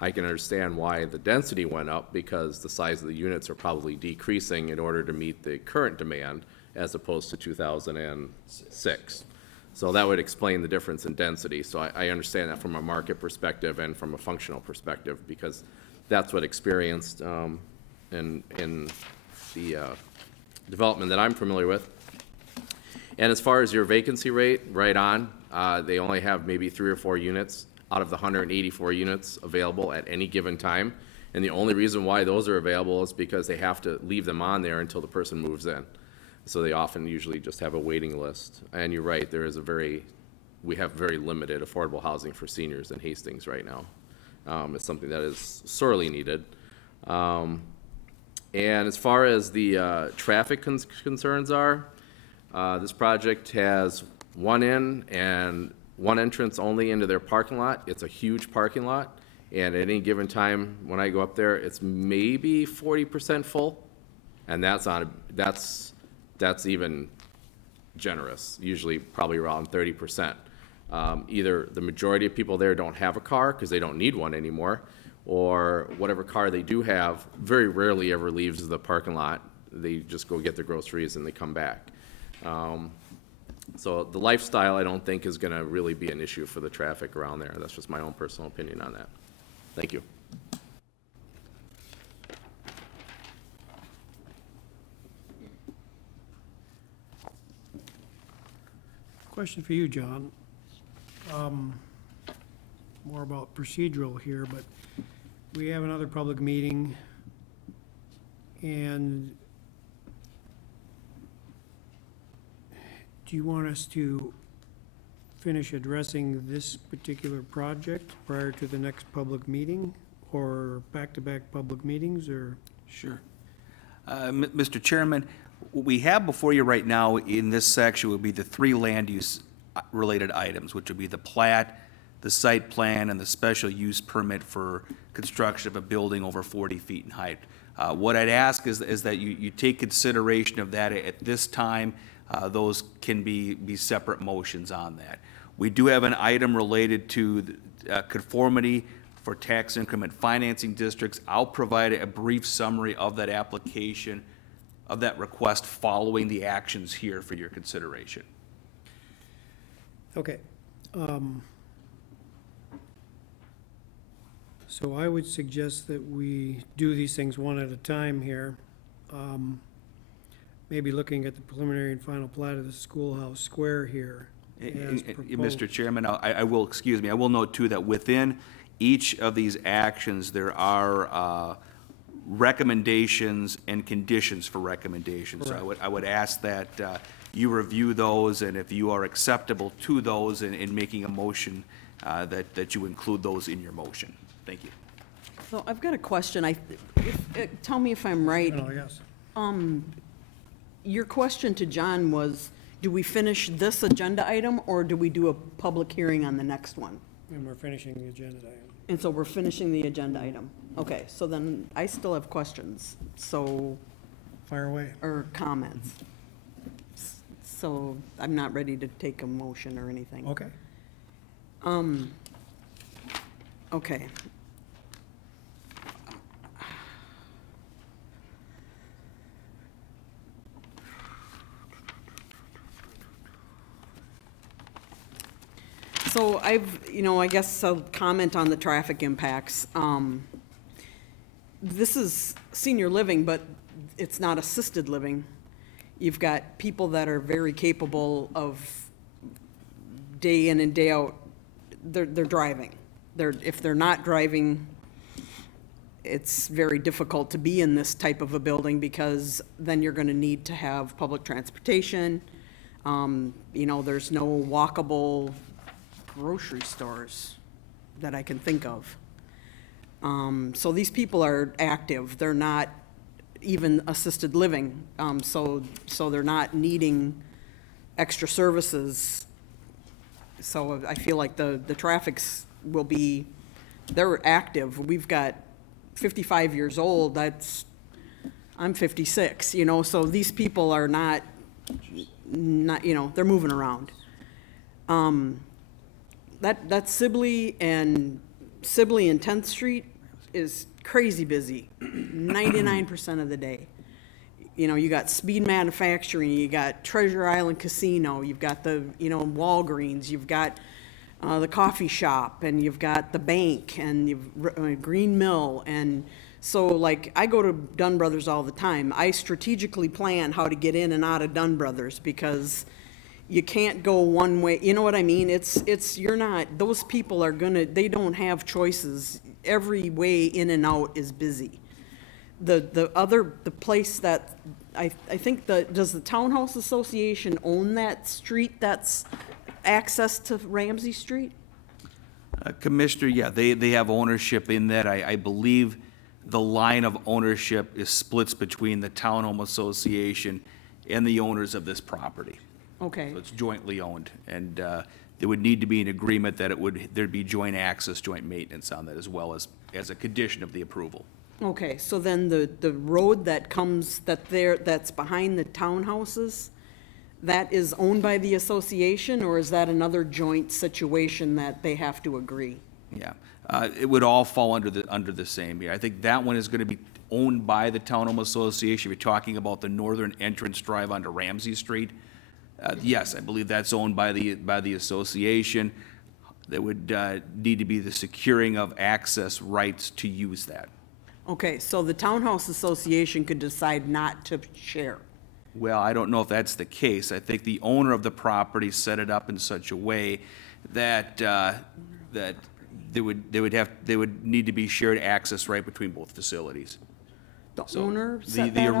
I can understand why the density went up because the size of the units are probably decreasing in order to meet the current demand as opposed to 2006. So that would explain the difference in density. So I understand that from a market perspective and from a functional perspective because that's what experienced in the development that I'm familiar with. And as far as your vacancy rate, right on, they only have maybe 3 or 4 units out of the 184 units available at any given time. And the only reason why those are available is because they have to leave them on there until the person moves in. So they often usually just have a waiting list. And you're right, we have very limited affordable housing for seniors in Hastings right now. It's something that is sorely needed. And as far as the traffic concerns are, this project has one in and one entrance only into their parking lot. It's a huge parking lot. And at any given time, when I go up there, it's maybe 40% full. And that's even generous, usually probably around 30%. Either the majority of people there don't have a car because they don't need one anymore, or whatever car they do have very rarely ever leaves the parking lot. They just go get their groceries and they come back. So the lifestyle, I don't think, is going to really be an issue for the traffic around there. That's just my own personal opinion on that. Thank you. Question for you, John. More about procedural here, but we have another public meeting, and do you want us to finish addressing this particular project prior to the next public meeting, or back-to-back public meetings, or? Sure. Mr. Chairman, what we have before you right now in this section would be the 3 land use related items, which would be the plat, the site plan, and the special use permit for construction of a building over 40 feet in height. What I'd ask is that you take consideration of that at this time. Those can be separate motions on that. We do have an item related to conformity for tax increment financing districts. I'll provide a brief summary of that application request following the actions here for your consideration. Okay. So I would suggest that we do these things one at a time here. Maybe looking at the preliminary and final plat of the schoolhouse square here. as proposed. Mr. Chairman, I will, excuse me, I will note too that within each of these actions, there are recommendations and conditions for recommendations. So I would ask that you review those, and if you are acceptable to those in making a motion, that you include those in your motion. Thank you. So I've got a question. Tell me if I'm right. No, yes. Your question to John was, do we finish this agenda item, or do we do a public hearing on the next one? And we're finishing the agenda item. And so we're finishing the agenda item. Okay, so then I still have questions, so, Fire away. or comments. So I'm not ready to take a motion or anything. Okay. Okay. So I guess I'll comment on the traffic impacts. This is senior living, but it's not assisted living. You've got people that are very capable of day in and day out, they're driving. If they're not driving, it's very difficult to be in this type of a building, because then you're gonna need to have public transportation. There's no walkable grocery stores that I can think of. So these people are active. They're not even assisted living. So they're not needing extra services. So I feel like the traffics will be, they're active. We've got 55 years old, I'm 56, so these people are not, they're moving around. That Sibley and 10th Street is crazy busy, 99% of the day. You got Speed Manufacturing, you got Treasure Island Casino, you've got the, Walgreens, you've got the coffee shop, and you've got the bank, and you've Green Mill, and so like I go to Dunn Brothers all the time. I strategically plan how to get in and out of Dunn Brothers, because you can't go one way. You know what I mean? You're not, those people are they don't have choices. Every way in and out is busy. The place that, I think does the Townhouse Association own that street that's access to Ramsey Street? Commissioner, yeah, they have ownership in that. I believe the line of ownership is splits between the Townhome Association and the owners of this property. Okay. So it's jointly owned, and there would need to be an agreement that there'd be joint access, joint maintenance on that, as well as a condition of the approval. Okay, so then the road that's behind the townhouses, that is owned by the association, or is that another joint situation that they have to agree? Yeah, it would all fall under the same here. I think that one is gonna be owned by the Townhome Association. If you're talking about the northern entrance drive onto Ramsey Street, yes, I believe that's owned by the association. There would need to be the securing of access rights to use that. Okay, so the Townhouse Association could decide not to share. Well, I don't know if that's the case. I think the owner of the property set it up in such a way that that there would need to be shared access right between both facilities. The So owner the set that up?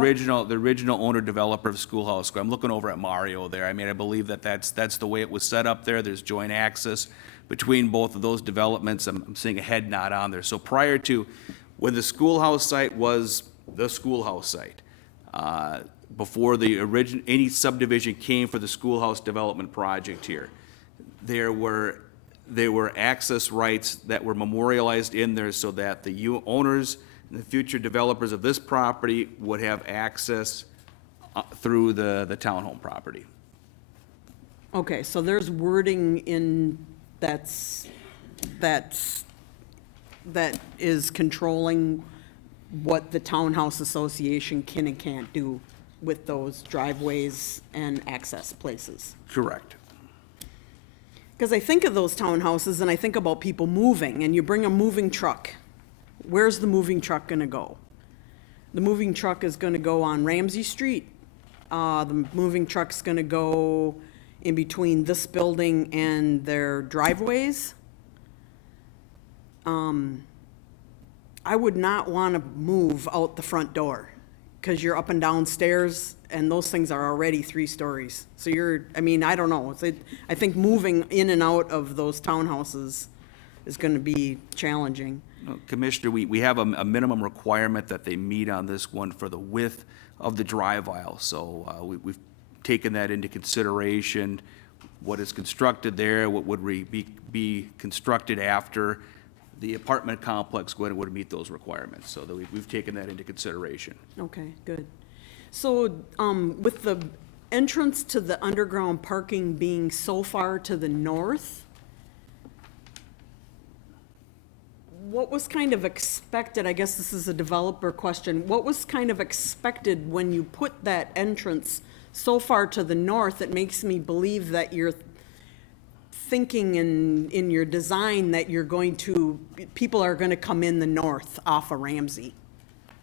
original owner developer of Schoolhouse Square. I'm looking over at Mario there. I mean, I believe that's the way it was set up there. There's joint access between both of those developments. I'm seeing a head nod on there. So prior to when the schoolhouse site was the schoolhouse site, before any subdivision came for the schoolhouse development project here, there were access rights that were memorialized in there so that the owners and the future developers of this property would have access through the townhome property. Okay, so there's wording in that is controlling what the Townhouse Association can and can't do with those driveways and access places. Correct. Because I think of those townhouses and I think about people moving, and you bring a moving truck. Where's the moving truck gonna go? The moving truck is gonna go on Ramsey Street. The moving truck's gonna go in between this building and their driveways. I would not wanna move out the front door, because you're up and down stairs, and those things are already 3 stories. So I mean, I don't know. I think moving in and out of those townhouses is gonna be challenging. No, Commissioner, we have a minimum requirement that they meet on this one for the width of the drive aisle. So we've taken that into consideration. What is constructed there, what would be constructed after the apartment complex would meet those requirements. So that we've taken that into consideration. Okay, good. So, with the entrance to the underground parking being so far to the north, what was kind of expected, I guess this is a developer question, what was kind of expected when you put that entrance so far to the north? It makes me believe that you're thinking in your design that people are gonna come in the north off of Ramsey.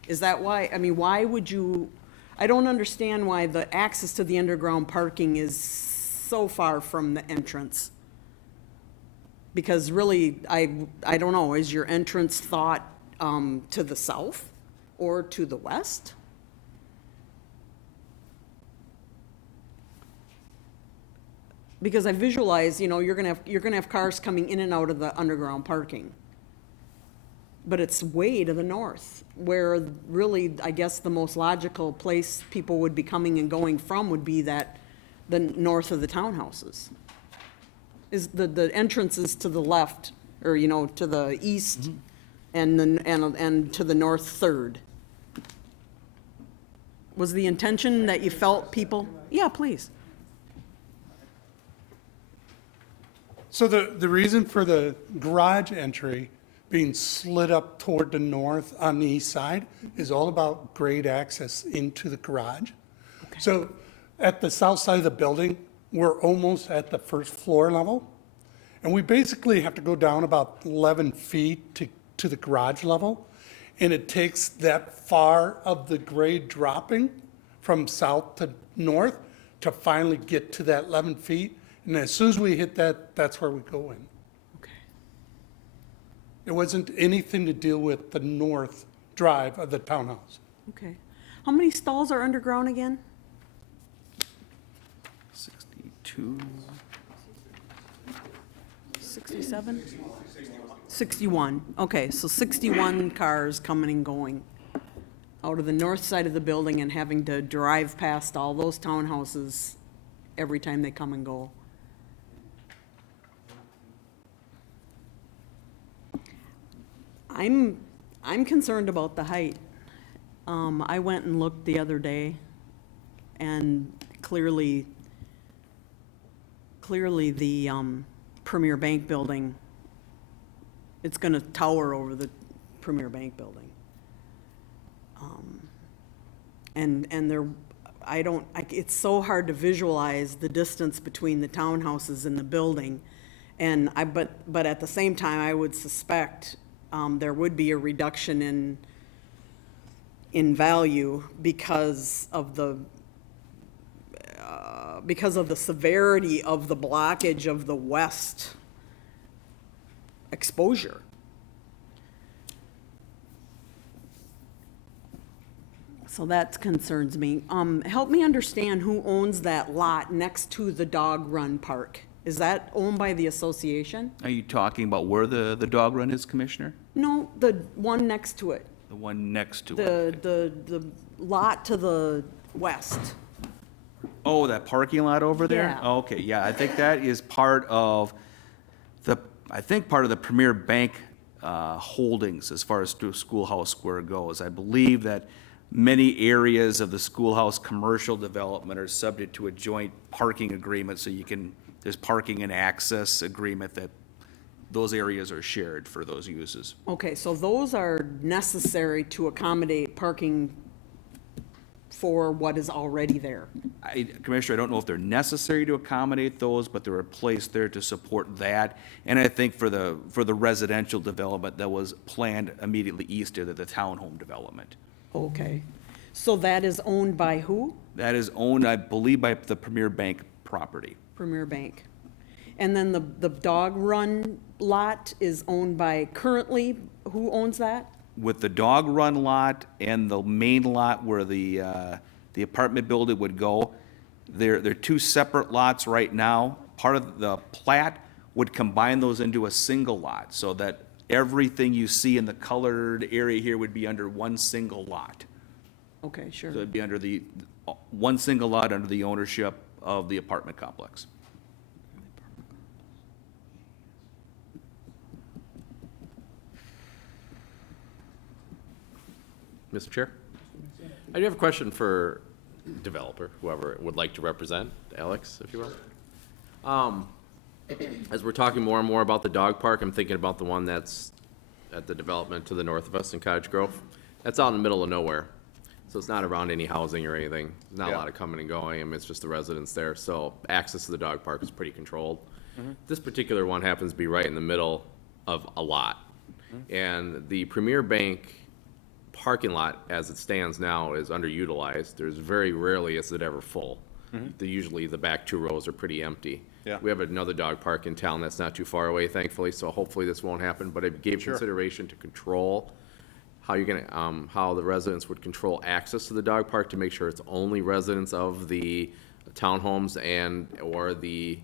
Is that why? I mean, why would you, I don't understand why the access to the underground parking is so far from the entrance. Because really, I don't know, is your entrance thought to the south or to the west? Because I visualize, you're gonna have cars coming in and out of the underground parking. But it's way to the north, where really, I guess, the most logical place people would be coming and going from would be the north of the townhouses. Is the entrances to the left, or, to the east, and to the north third. Was the intention that you felt people? Yeah, please. So the reason for the garage entry being slid up toward the north on the east side is all about grade access into the garage. Okay. So at the south side of the building, we're almost at the first floor level. And we basically have to go down about 11 feet to the garage level. And it takes that far of the grade dropping from south to north to finally get to that 11 feet. And as soon as we hit that, that's where we go in. Okay. It wasn't anything to deal with the north drive of the townhouse. Okay. How many stalls are underground again? 62. 67? 61. Okay, so 61 cars coming and going out of the north side of the building and having to drive past all those townhouses every time they come and go. I'm concerned about the height. I went and looked the other day, and clearly the Premier Bank building, it's gonna tower over the Premier Bank building. It's so hard to visualize the distance between the townhouses and the building. But at the same time, I would suspect there would be a reduction in value because of the severity of the blockage of the west exposure. So that concerns me. Help me understand who owns that lot next to the dog run park. Is that owned by the association? Are you talking about where the dog run is, Commissioner? No, the one next to it. The one next to it? The lot to the west. Oh, that parking lot over there? Yeah. Okay, yeah, I think that is part of the Premier Bank holdings as far as Schoolhouse Square goes. I believe that many areas of the Schoolhouse commercial development are subject to a joint parking agreement, so there's parking and access agreement that those areas are shared for those uses. Okay, so those are necessary to accommodate parking for what is already there. Commissioner, I don't know if they're necessary to accommodate those, but they're placed there to support that. And I think for the residential development that was planned immediately east of the townhome development. Okay. So that is owned by who? That is owned, I believe, by the Premier Bank property. Premier Bank. And then the dog run lot is owned by currently, who owns that? With the dog run lot and the main lot where the apartment building would go, they're two separate lots right now. Part of the plat would combine those into a single lot, so that everything you see in the colored area here would be under one single lot. Okay, sure. So it'd be under one single lot under the ownership of the apartment complex. Mr. Chair? I do have a question for developer, whoever would like to represent, Alex, if you will. As we're talking more and more about the dog park, I'm thinking about the one that's at the development to the north of us in Cottage Grove. That's out in the middle of nowhere, so it's not around any housing or anything. There's not a lot of coming and going, I mean, it's just the residents there, so access to the dog park is pretty controlled. This particular one happens to be right in the middle of a lot. And the Premier Bank parking lot, as it stands now, is underutilized. There's very rarely is it ever full. Usually the back 2 rows are pretty empty. Yeah. We have another dog park in town that's not too far away, thankfully, so hopefully this won't happen, but it gave consideration to control how you're gonna, how the residents would control access to the dog park to make sure it's only residents of the townhomes or the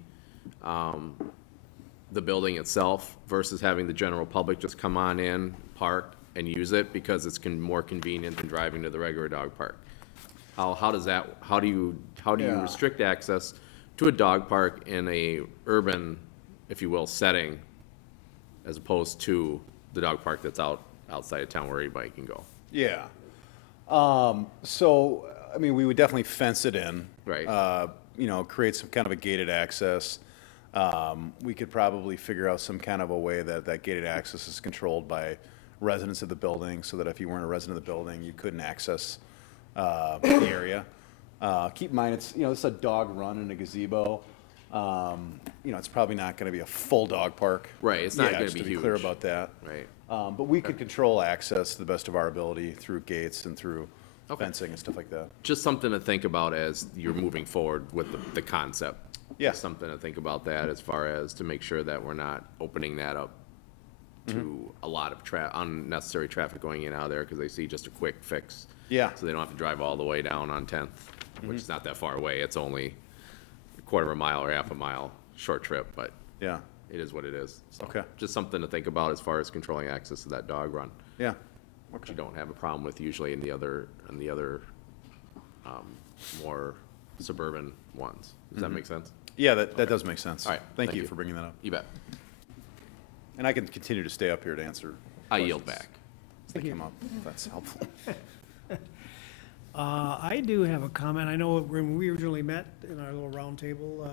building itself versus having the general public just come on in, park, and use it because it's more convenient than driving to the regular dog park. How do you restrict access to a dog park in a urban, if you will, setting as opposed to the dog park that's outside of town where anybody can go? Yeah. So, I mean, we would definitely fence it in. Right. Create some kind of a gated access. We could probably figure out some kind of a way that gated access is controlled by residents of the building, so that if you weren't a resident of the building, you couldn't access the area. Keep in mind, it's a dog run in a gazebo. It's probably not going to be a full dog park. Right, it's not gonna just be to be clear huge. about that. Right. But we could control access to the best of our ability through gates and through fencing and stuff like that. Just something to think about as you're moving forward with the concept. Yeah. Just something to think about that as far as to make sure that we're not opening that up to a lot of unnecessary traffic going in and out of there because they see just a quick fix. Yeah. So they don't have to drive all the way down on 10th, which is not that far away. It's only a quarter of a mile or half a mile, short trip, but Yeah. it is what it is. So Okay. just something to think about as far as controlling access to that dog run, Yeah. which you don't have a problem with usually in the other more suburban ones. Does that make sense? Yeah, that does make sense. All right, Thank thank you you. for bringing that up. You bet. And I can continue to stay up here to answer. I yield questions back. as they come up, if that's helpful. I do have a comment. I know when we originally met in our little round table,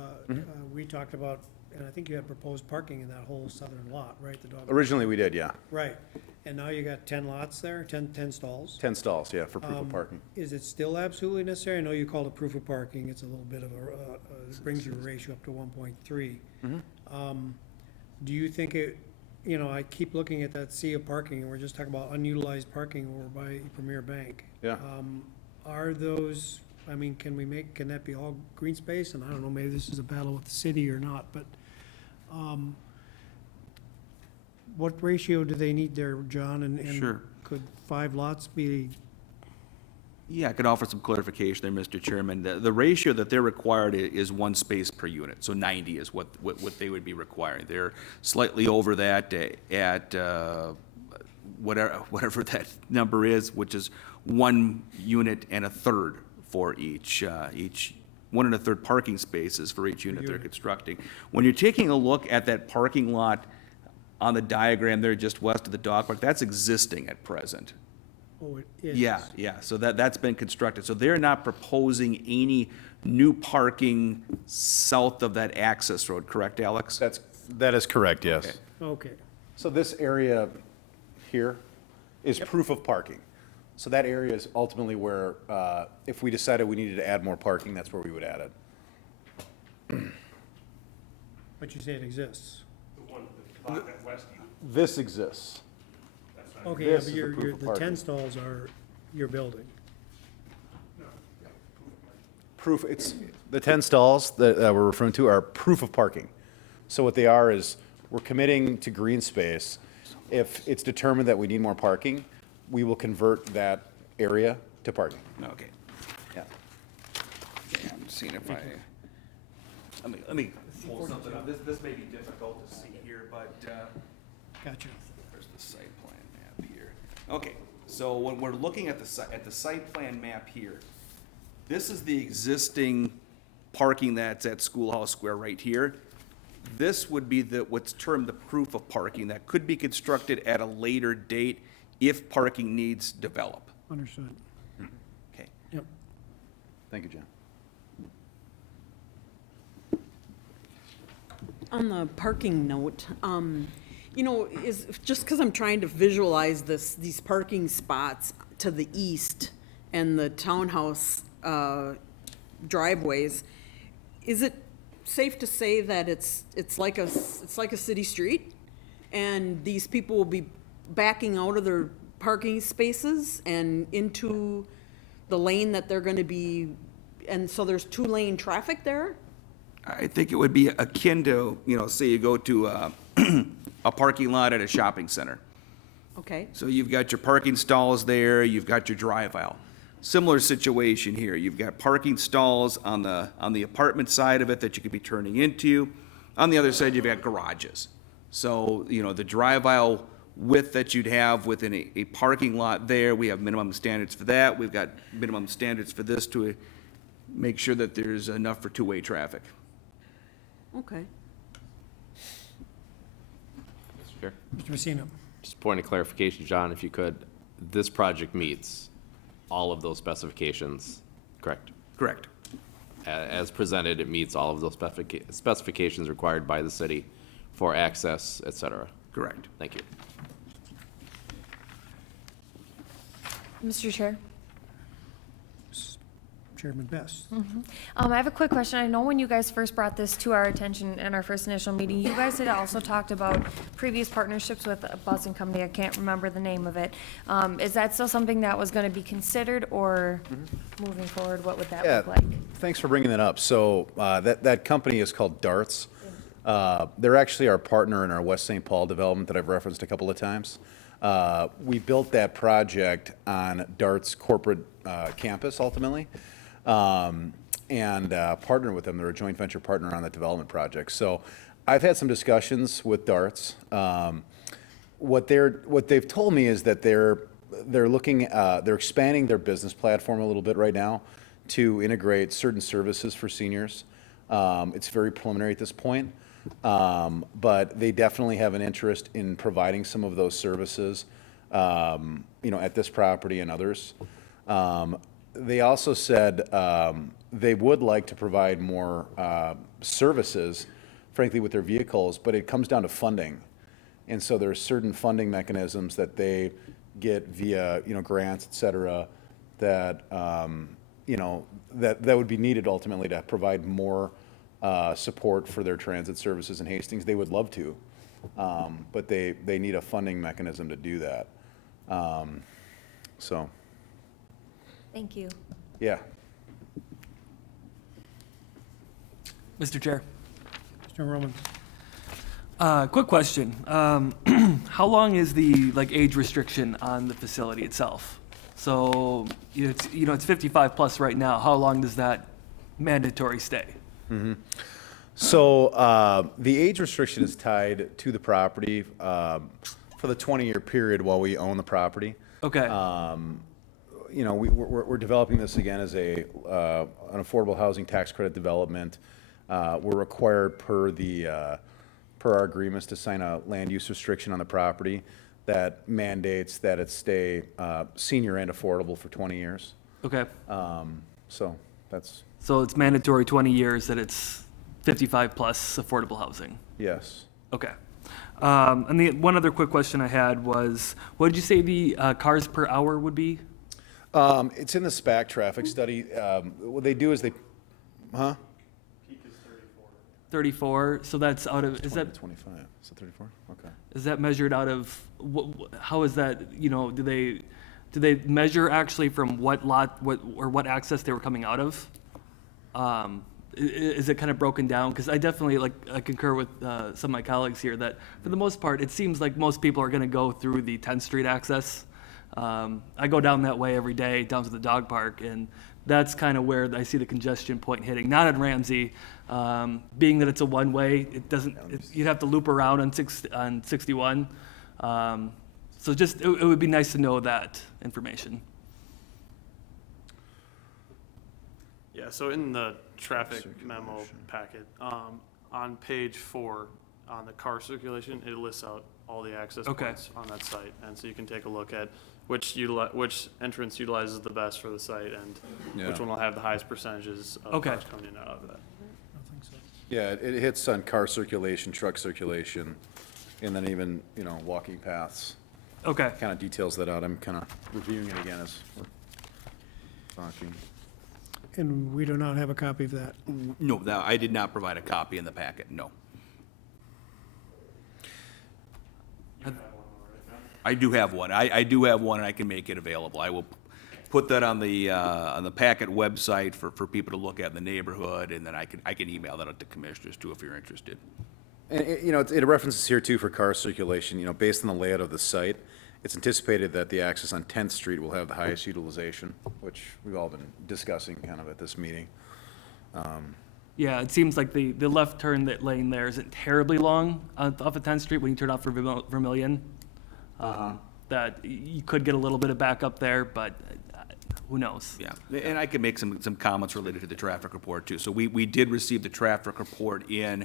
we talked about, and I think you had proposed parking in that whole southern lot, right? The dog. Originally, we did, yeah. Right. And now you got 10 lots there, 10 stalls. 10 stalls, yeah, for proof of parking. Is it still absolutely necessary? I know you called it proof of parking. It's a little bit of it brings your ratio up to 1.3. Do you think I keep looking at that sea of parking, and we're just talking about unutilized parking over by Premier Bank. Yeah. Are those, can that be all green space? And I don't know, maybe this is a battle with the city or not, but what ratio do they need there, John? And Sure. could 5 lots be? Yeah, I could offer some clarification there, Mr. Chairman. The ratio that they're required is 1 space per unit, so 90 is what they would be requiring. They're slightly over that at whatever that number is, which is 1 unit and a third for each 1 1/3 parking spaces for each unit they're constructing. When you're taking a look at that parking lot on the diagram there just west of the dog park, that's existing at present. Oh, it is? Yeah, so that's been constructed. So they're not proposing any new parking south of that access road, correct, Alex? That is correct, yes. Okay. Okay. So this area here is proof of parking. So that area is ultimately where, if we decided we needed to add more parking, that's where we would add it. But you say it exists. The one, the lot at Westview, This exists. that's not. Okay, yeah, This but is the proof of the parking. 10 stalls are your building. Proof, it's, the 10 stalls that we're referring to are proof of parking. So what they are is, we're committing to green space. If it's determined that we need more parking, we will convert that area to parking. Okay. Yeah. Okay, I'm seeing if I, let me pull something up. This may be difficult to see here, but, Gotcha. where's the site plan map here? Okay, so when we're looking at the site plan map here, this is the existing parking that's at Schoolhouse Square right here. This would be what's termed the proof of parking that could be constructed at a later date if parking needs develop. Understood. Okay. Yep. Thank you, John. On the parking note, is, just because I'm trying to visualize these parking spots to the east and the townhouse driveways, is it safe to say that it's like a city street? And these people will be backing out of their parking spaces and into the lane that they're gonna be, and so there's two-lane traffic there? I think it would be akin to, say you go to a parking lot at a shopping center. Okay, So you've got your parking stalls there, you've got your drive aisle. Similar situation here. You've got parking stalls on the apartment side of it that you could be turning into. On the other side, you've got garages. So, the drive aisle width that you'd have within a parking lot there, we have minimum standards for that. We've got minimum standards for this to make sure that there's enough for two-way traffic. okay. Mr. Chair? Mr. Messina. Just a point of clarification, John, if you could, this project meets all of those specifications, correct? Correct. As presented, it meets all of those specifications required by the city for access, et cetera. Correct. Thank you. Mr. Chair. Chairman Best. I have a quick question. I know when you guys first brought this to our attention in our first initial meeting, you guys had also talked about previous partnerships with a busing company. I can't remember the name of it. Is that still something that was going to be considered, or moving forward, what would that look like? Thanks for bringing that up. So that company is called Darts. They're actually our partner in our West St. Paul development that I've referenced a couple of times. We built that project on Dart's corporate campus ultimately, and partnered with them. They're a joint venture partner on that development project. So I've had some discussions with Darts. What they've told me is that they're expanding their business platform a little bit right now to integrate certain services for seniors. It's very preliminary at this point, but they definitely have an interest in providing some of those services, at this property and others. They also said they would like to provide more services, frankly, with their vehicles, but it comes down to funding. And so there are certain funding mechanisms that they get via, grants, et cetera, that, that would be needed ultimately to provide more support for their transit services in Hastings. They would love to, but they need a funding mechanism to do that. So, Thank you. yeah. Mr. Chair, Mr. Roman. quick question. How long is the age restriction on the facility itself? So it's 55 plus right now. How long does that mandatory stay? So the age restriction is tied to the property for the 20-year period while we own the property. Okay. We're developing this again as an affordable housing tax credit development. We're required per our agreements to sign a land use restriction on the property that mandates that it stay senior and affordable for 20 years. Okay. So that's, So it's mandatory 20 years that it's 55 plus affordable housing. yes. Okay. And the one other quick question I had was, what did you say the cars per hour would be? It's in the SPAC traffic study. What they do is they, huh? 34, so that's out of, is 20 that, to 25, is it 34? Okay. is that measured out of, how is that, you know, do they measure actually from what lot, what access they were coming out of? Is it kind of broken down? Because I definitely, like, I concur with some of my colleagues here that for the most part, it seems like most people are going to go through the 10th Street access. I go down that way every day, down to the dog park, and that's kind of where I see the congestion point hitting. Not at Ramsey, being that it's a one-way, it doesn't, you'd have to loop around on 61. So just, it would be nice to know that information. Yeah, so in the traffic memo packet, on page 4, on the car circulation, it lists out all the access Okay. points on that site. And so you can take a look at which entrance utilizes the best for the site and which one will have the highest percentages of Okay. cars coming in and out of that. Yeah, it hits on car circulation, truck circulation, and then even, you know, walking paths. Okay. Kind of details that out. I'm kind of reviewing it again as we're talking. And we do not have a copy of that. No, I did not provide a copy in the packet, no. I do have one. I do have one, and I can make it available. I will put that on the packet website for people to look at in the neighborhood, and then I can email that out to commissioners too if you're interested. And, you know, it references here too for car circulation, you know, based on the layout of the site, it's anticipated that the access on 10th Street will have the highest utilization, which we've all been discussing kind of at this meeting. Yeah, it seems like the left turn lane there isn't terribly long off of 10th Street when you turn off for Vermillion. That you could get a little bit of backup there, but who knows? Yeah, and I can make some comments related to the traffic report too. So we did receive the traffic report in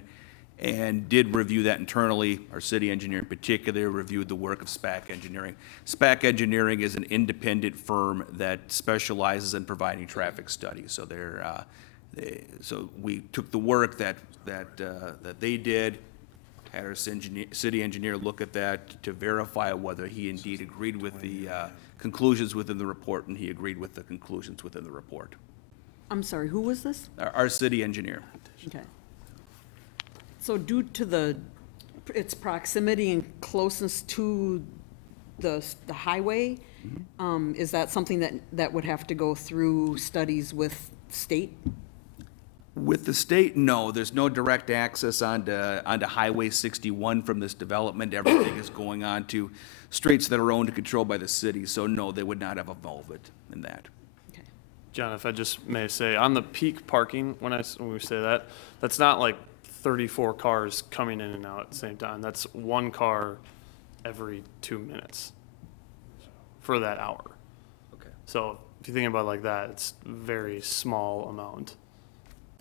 and did review that internally. Our city engineer in particular reviewed the work of SPAC Engineering. SPAC Engineering is an independent firm that specializes in providing traffic studies. So so we took the work that they did, had our city engineer look at that to verify whether he indeed agreed with the conclusions within the report, and he agreed with the conclusions within the report. I'm sorry, who was this? Our city engineer. Okay. So due to its proximity and closeness to the highway, is that something that would have to go through studies with state? With the state, no, there's no direct access onto Highway 61 from this development. Everything is going on to streets that are owned and controlled by the city, so no, they would not have involvement in that. John, if I just may say, on the peak parking, when we say that, that's not like 34 cars coming in and out at the same time. That's one car every 2 minutes for that hour. Okay. So if you think about it like that, it's a very small amount of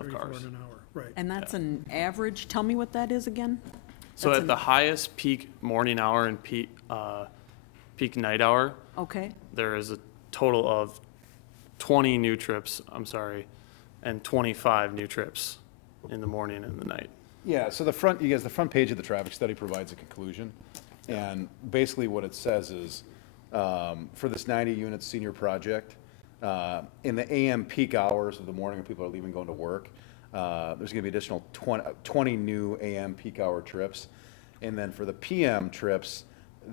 34 cars. in an hour, right. And that's an average, tell me what that is again? So That's at the highest peak morning hour and peak night hour, Okay, there is a total of 20 new trips, and 25 new trips in the morning and the night. Yeah, so the front page of the traffic study provides a conclusion. And basically what it says is, for this 90-unit senior project, in the AM peak hours of the morning when people are leaving, going to work, there's gonna be additional 20 new AM peak hour trips. And then for the PM trips,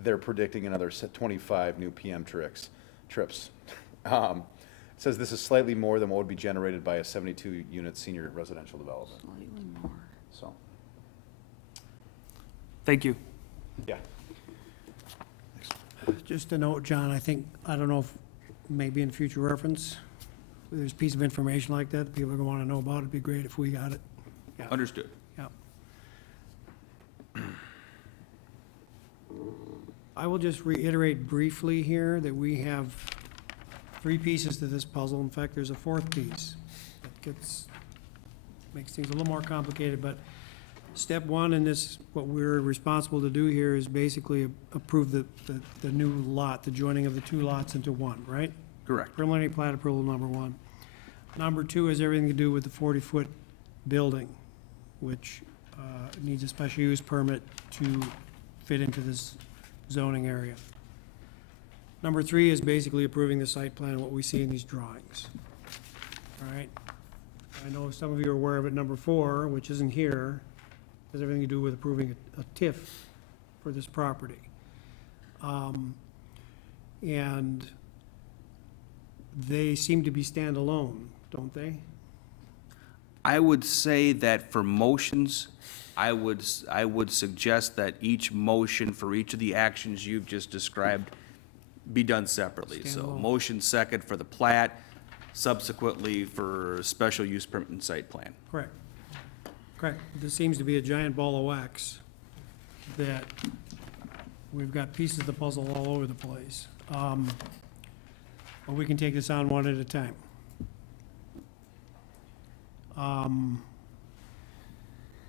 they're predicting another 25 new PM trips. It says this is slightly more than what would be generated by a 72-unit senior residential development. slightly more. So, Thank you. yeah. Just a note, John, I don't know if maybe in future reference, if there's a piece of information like that people are gonna wanna know about, it'd be great if we got it. Yeah. Understood. Yeah. I will just reiterate briefly here that we have 3 pieces to this puzzle. In fact, there's a 4th piece that makes things a little more complicated, but step 1 in this, what we're responsible to do here is basically approve the new lot, the joining of the 2 lots into 1, right? Correct. Preliminary plat approval, number 1. Number 2 has everything to do with the 40-foot building, which needs a special use permit to fit into this zoning area. Number 3 is basically approving the site plan, what we see in these drawings. All right? I know some of you are aware of it. Number 4, which isn't here, has everything to do with approving a TIF for this property. And they seem to be standalone, don't they? I would say that for motions, I would suggest that each motion for each of the actions you've just described be done separately. So Standalone. motion second for the plat, subsequently for special use permit and site plan. Correct. Correct. This seems to be a giant ball of wax that we've got pieces of the puzzle all over the place. But we can take this on one at a time.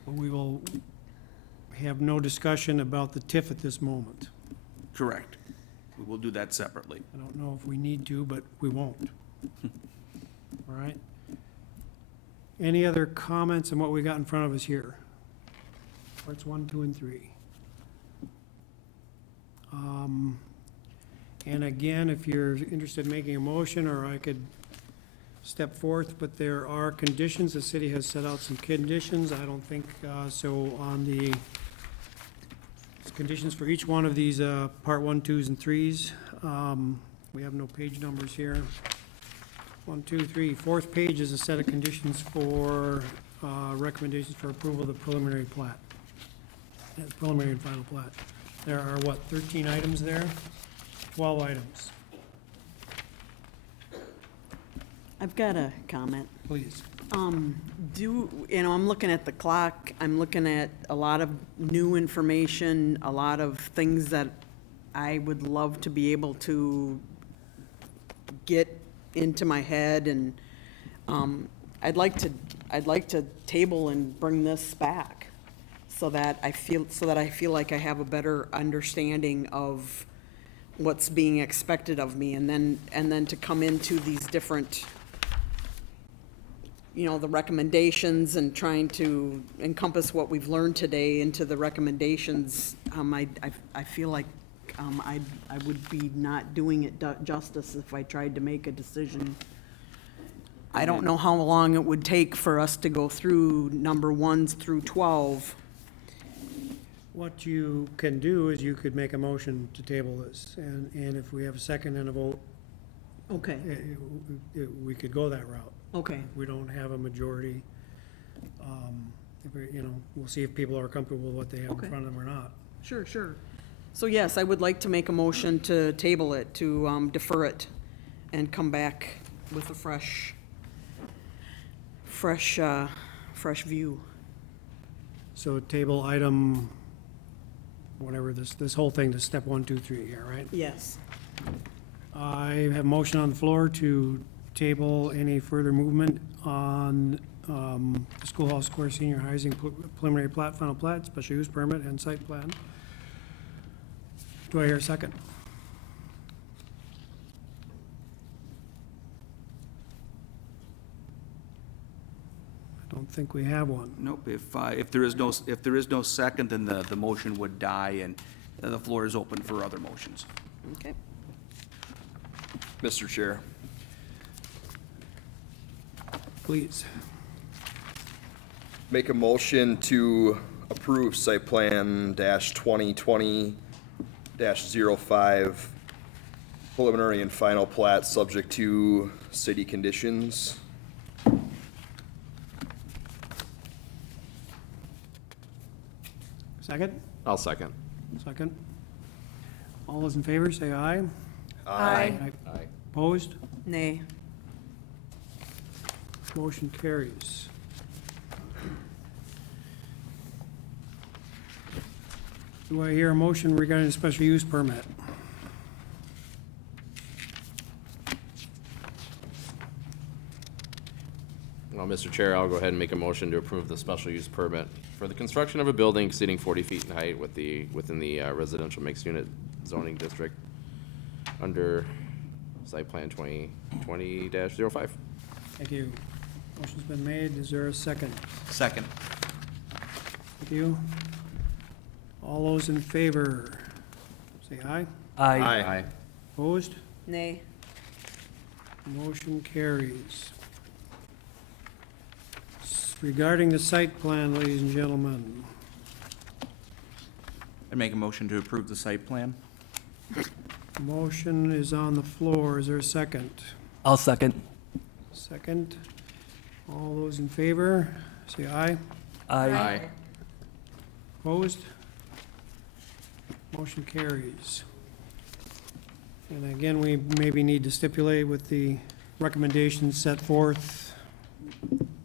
But we will have no discussion about the TIF at this moment. Correct. We will do that separately. I don't know if we need to, but we won't. All right? Any other comments on what we got in front of us here? Parts 1, 2, and 3. And again, if you're interested in making a motion, or I could step forth, but there are conditions. The city has set out some conditions. I don't think, so on the conditions for each one of these, part 1, 2s, and 3s. We have no page numbers here. 1, 2, 3. Fourth page is a set of conditions for, recommendations for approval of the preliminary plat. Preliminary and final plat. There are, what, 13 items there? 12 items, I've got a comment. please. I'm looking at the clock, I'm looking at a lot of new information, a lot of things that I would love to be able to get into my head, and, I'd like to table and bring this back so that I feel like I have a better understanding of what's being expected of me, and then to come into these different, the recommendations and trying to encompass what we've learned today into the recommendations. I feel like I would be not doing it justice if I tried to make a decision. I don't know how long it would take for us to go through number 1s through 12. What you can do is you could make a motion to table this, and if we have a second and a vote, Okay, we could go that route. okay. We don't have a majority. We'll see if people are comfortable with what they have in Okay. front of them or not. Sure. So yes, I would like to make a motion to table it, to defer it, and come back with a fresh view. So table item, whatever, this whole thing, to step 1, 2, 3 here, right? Yes. I have a motion on the floor to table any further movement on the Schoolhouse Square Senior Housing preliminary plat, final plat, special use permit, and site plan. Do I hear a second? I don't think we have one. Nope, if there is no second, then the motion would die, and the floor is open for other motions. Okay. Mr. Chair, Please. make a motion to approve site plan -2020-05 preliminary and final plat, subject to city conditions. Second? I'll second. Second. All those in favor, say aye. Aye. Aye. Opposed? Nay. Motion carries. Do I hear a motion regarding the special use permit? Well, Mr. Chair, I'll go ahead and make a motion to approve the special use permit for the construction of a building exceeding 40 feet in height within the residential mixed unit zoning district under site plan 2020-05. Thank you. Motion's been made. Is there a second? Second. Thank you. All those in favor, say aye. Aye. Aye. Opposed? Nay. Motion carries. Regarding the site plan, ladies and gentlemen, I'd make a motion to approve the site plan. motion is on the floor. Is there a second? I'll second. Second. All those in favor, say aye. Aye. Opposed? Motion carries. And again, we maybe need to stipulate with the recommendations set forth.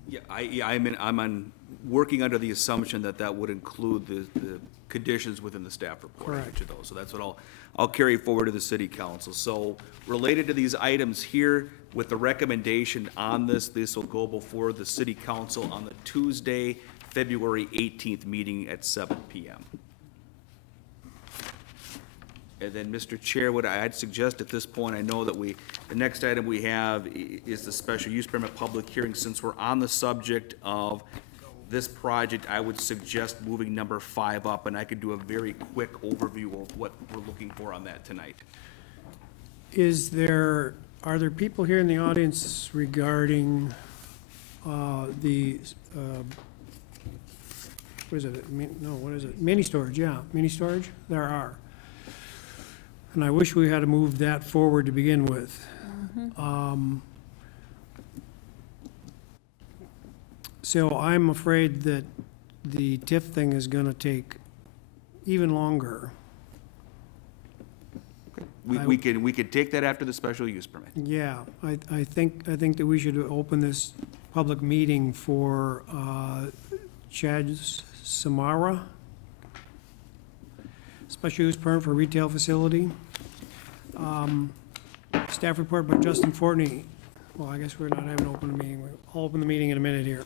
Yeah, I'm working under the assumption that that would include the conditions within the staff report. Correct. Each of those. So that's what I'll carry forward to the city council. So related to these items here, with the recommendation on this will go before the city council on the Tuesday, February 18th meeting at 7 PM. And then, Mr. Chair, what I'd suggest at this point, I know that the next item we have is the special use permit public hearing. Since we're on the subject of this project, I would suggest moving number 5 up, and I could do a very quick overview of what we're looking for on that tonight. Are there people here in the audience regarding what is it? What is it? Mini storage, yeah, mini storage? There are. And I wish we had moved that forward to begin with. So I'm afraid that the TIF thing is gonna take even longer. We could take that after the special use permit. Yeah, I think that we should open this public meeting for Chad Samara, special use permit for retail facility. Staff report by Justin Fortney. Well, I guess we're not having an open meeting. I'll open the meeting in a minute here.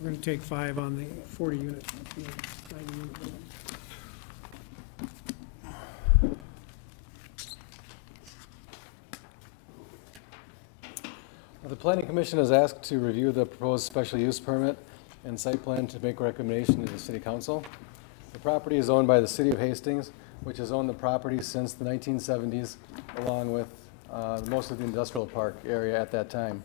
We're gonna take 5 on the 40 unit. 90 unit. The Planning Commission is asked to review the proposed special use permit and site plan to make a recommendation to the City Council. The property is owned by the City of Hastings, which has owned the property since the 1970s, along with most of the industrial park area at that time.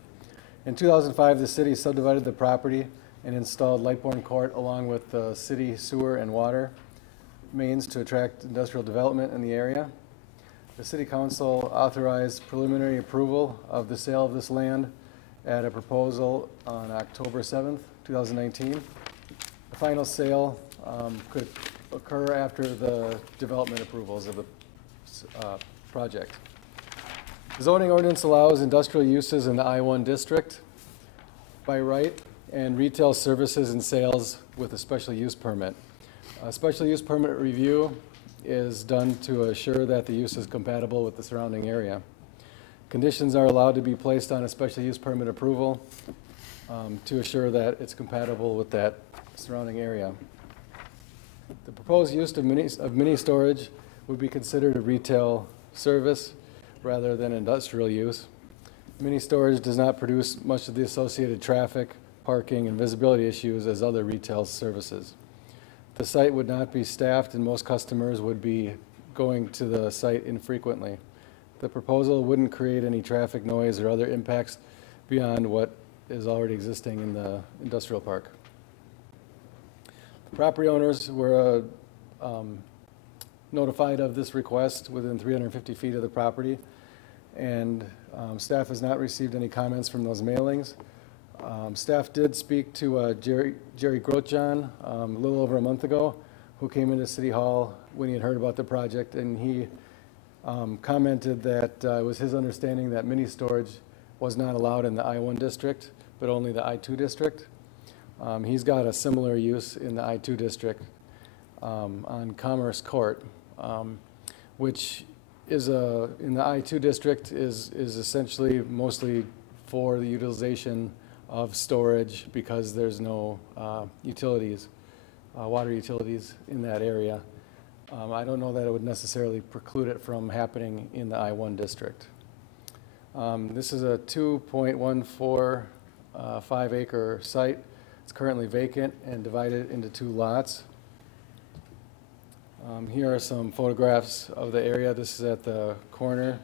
In 2005, the city subdivided the property and installed Lightbourne Court along with the city sewer and water mains to attract industrial development in the area. The City Council authorized preliminary approval of the sale of this land at a proposal on October 7th, 2019. The final sale could occur after the development approvals of the project. The zoning ordinance allows industrial uses in the I-1 district by right and retail services and sales with a special use permit. A special use permit review is done to assure that the use is compatible with the surrounding area. Conditions are allowed to be placed on a special use permit approval to assure that it's compatible with that surrounding area. The proposed use of mini storage would be considered a retail service rather than industrial use. Mini storage does not produce much of the associated traffic, parking, and visibility issues as other retail services. The site would not be staffed and most customers would be going to the site infrequently. The proposal wouldn't create any traffic noise or other impacts beyond what is already existing in the industrial park. The property owners were notified of this request within 350 feet of the property, and staff has not received any comments from those mailings. Staff did speak to Jerry Grotjohn a little over a month ago, who came into City Hall when he had heard about the project, and he commented that it was his understanding that mini storage was not allowed in the I-1 district, but only the I-2 district. He's got a similar use in the I-2 district on Commerce Court, which is in the I-2 district is essentially mostly for the utilization of storage because there's no utilities, water utilities in that area. I don't know that it would necessarily preclude it from happening in the I-1 district. This is a 2.145 acre site It's currently vacant and divided into 2 lots. Here are some photographs of the area. This is at the corner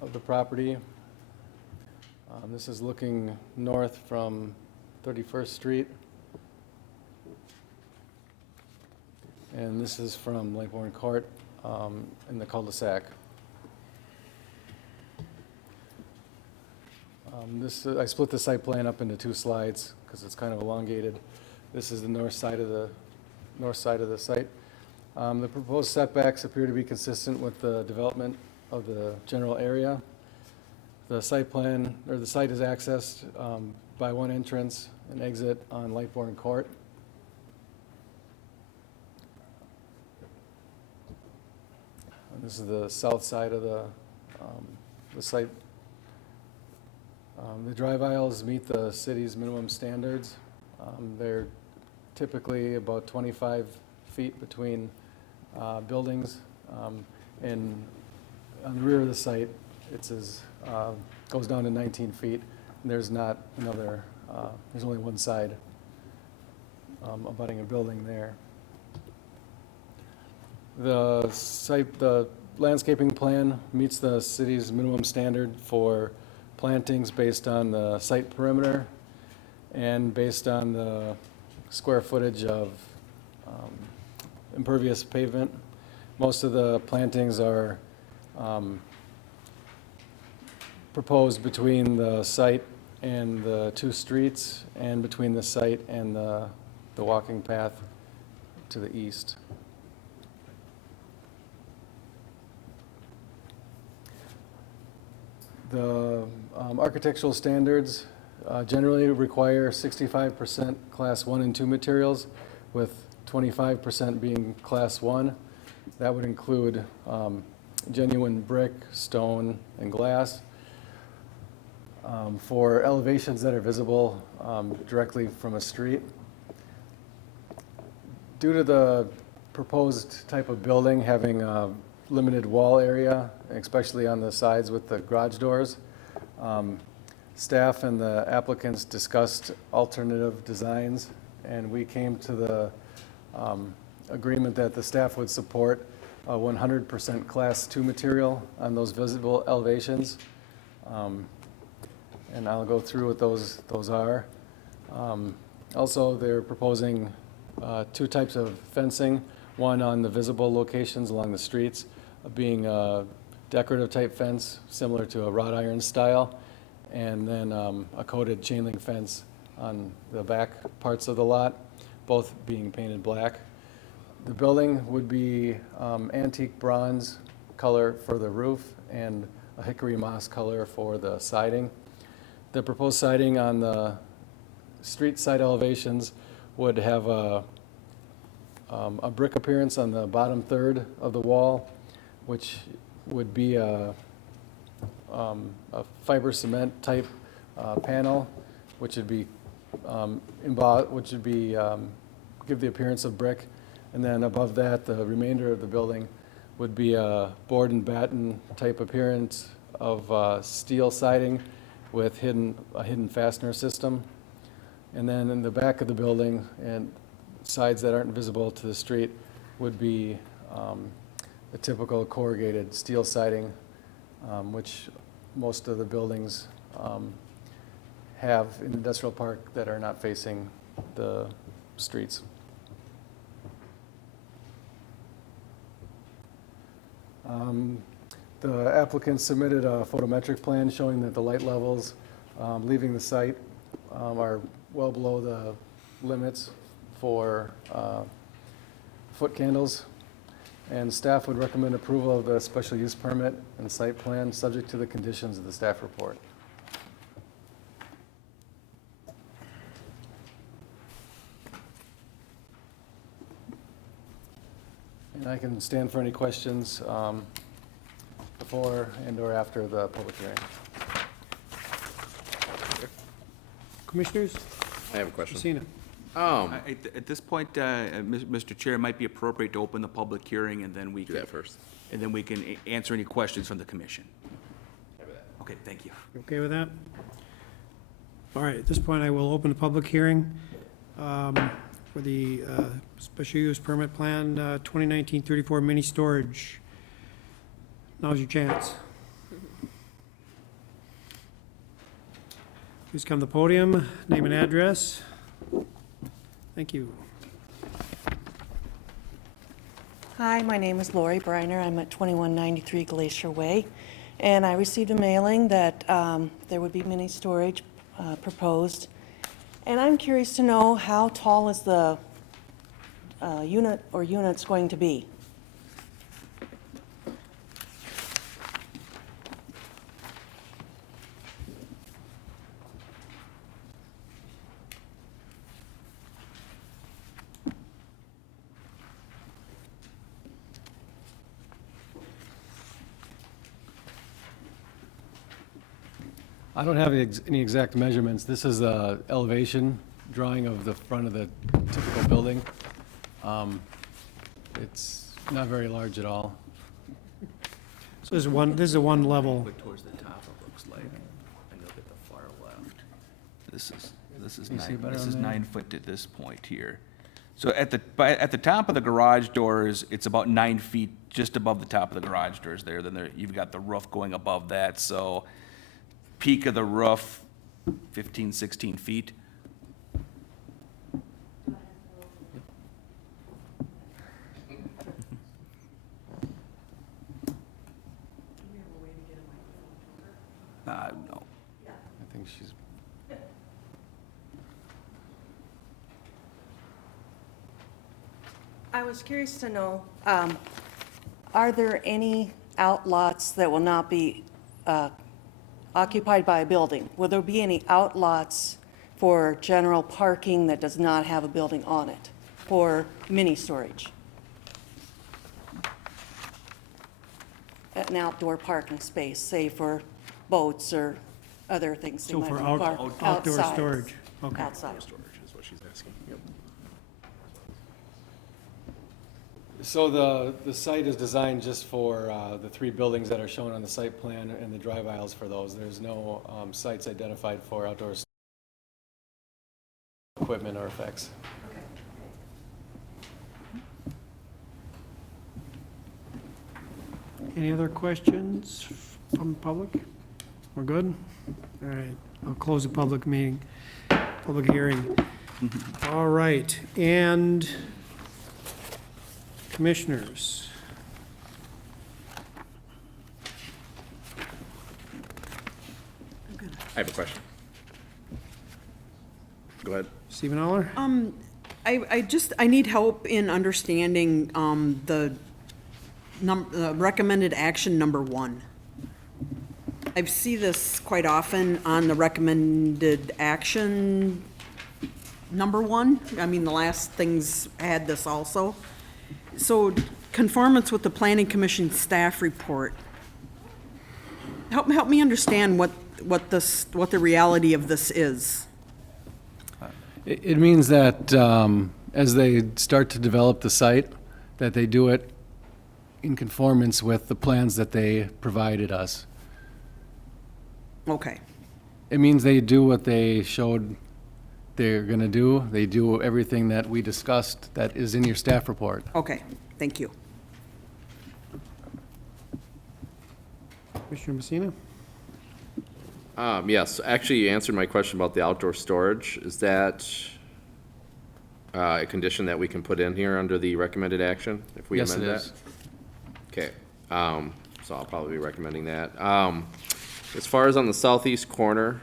of the property. This is looking north from 31st Street. And this is from Lakeborn Court in the cul-de-sac. I split the site plan up into 2 slides because it's kind of elongated. This is the north side of the site. The proposed setbacks appear to be consistent with the development of the general area. The site plan, or the site is accessed by 1 entrance and exit on Lightbourne Court. And this is the south side of the site. The drive aisles meet the city's minimum standards. They're typically about 25 feet between buildings. And on the rear of the site, goes down to 19 feet. And there's not another, there's only one side abutting a building there. The landscaping plan meets the city's minimum standard for plantings based on the site perimeter and based on the square footage of impervious pavement. Most of the plantings are proposed between the site and the 2 streets and between the site and the walking path to the east. The architectural standards generally require 65% Class 1 and 2 materials, with 25% being Class 1. That would include genuine brick, stone, and glass. For elevations that are visible directly from a street, due to the proposed type of building having a limited wall area, especially on the sides with the garage doors, staff and the applicants discussed alternative designs, and we came to the agreement that the staff would support a 100% Class 2 material on those visible elevations. And I'll go through what those are. Also, they're proposing 2 types of fencing, one on the visible locations along the streets, being a decorative type fence similar to a wrought iron style, and then a coated chain link fence on the back parts of the lot, both being painted black. The building would be antique bronze color for the roof and a hickory moss color for the siding. The proposed siding on the street side elevations would have a brick appearance on the bottom third of the wall, which would be a fiber cement type panel, which would be give the appearance of brick. And then above that, the remainder of the building would be a board and batten type appearance of steel siding with a hidden fastener system. And then in the back of the building and sides that aren't visible to the street would be the typical corrugated steel siding, which most of the buildings have in the industrial park that are not facing the streets. The applicant submitted a photometric plan showing that the light levels leaving the site are well below the limits for foot candles. And staff would recommend approval of the special use permit and site plan, subject to the conditions of the staff report. And I can stand for any questions before and/or after the public hearing. Commissioners? I have a question. Messina? At this point, Mr. Chair, it might be appropriate to open the public hearing, and then we Do can... that first. And then we can answer any questions from the commission. Okay, thank you. You okay with that? All right, at this point, I will open the public hearing for the special use permit plan 2019-34 mini storage. Now's your chance. Please come to the podium, name and address. Thank you. Hi, my name is Lori Briner. I'm at 2193 Glacier Way, and I received a mailing that there would be mini storage proposed. And I'm curious to know, how tall is the unit or units going to be? I don't have any exact measurements. This is a elevation drawing of the front of the typical building. It's not very large at all. So this is a one level. But towards the top, it looks like, and look at the far left. This is You see better this on is there? 9 foot at this point here. So at the top of the garage doors, it's about 9 feet, just above the top of the garage doors there. Then you've got the roof going above that, so peak of the roof, 15, 16 feet. No. I think she's, I was curious to know, are there any outlots that will not be occupied by a building? Will there be any outlots for general parking that does not have a building on it, for mini storage? An outdoor parking space, say for boats or other things they So might for require outdoor outside. storage. Okay. Outside. Storage is what she's asking. Yep. so the site is designed just for the 3 buildings that are shown on the site plan and the drive aisles for those. There's no sites identified for outdoor equipment or effects. Any other questions from the public? We're good? All right, I'll close the public meeting, public hearing. All right, and commissioners. I have a question. Go ahead. Stephen Aller? I need help in understanding the recommended action number 1. I see this quite often on the recommended action number 1. I mean, the last things had this also. So conformance with the Planning Commission staff report. Help me understand what the reality of this is. It means that as they start to develop the site, that they do it in conformance with the plans that they provided us. Okay. It means they do what they showed they're going to do. They do everything that we discussed that is in your staff report. Okay, thank you. Commissioner Messina? Yes, actually, you answered my question about the outdoor storage. Is that a condition that we can put in here under the recommended action if we Yes, amend it that? is. Okay, so I'll probably be recommending that. As far as on the southeast corner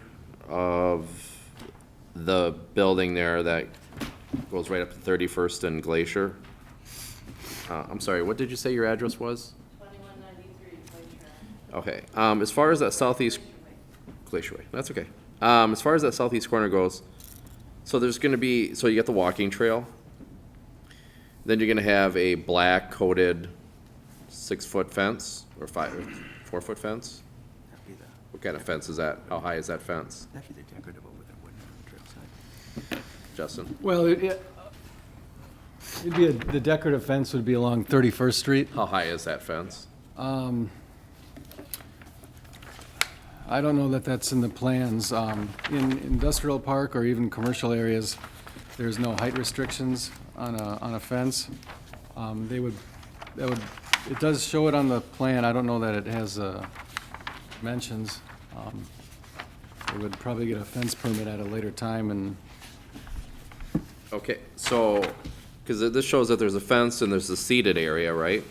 of the building there that goes right up to 31st and Glacier, I'm sorry, what did you say your address was? 2193 Okay, as far as that southeast, Glacier Way, that's okay. As far as that southeast corner goes, so there's gonna be, so you got the walking trail, then you're gonna have a black coated 6-foot fence, or 4-foot fence? What kind of fence is that? How high is that fence? That'd be the decorative over there, wouldn't it, on the trail side? Justin? Well, it'd be the decorative fence would be along 31st Street. How high is that fence? I don't know that that's in the plans. In industrial park or even commercial areas, there's no height restrictions on a fence. It does show it on the plan. I don't know that it has dimensions. They would probably get a fence permit at a later time and Okay, so, because this shows that there's a fence and there's a seated area, right?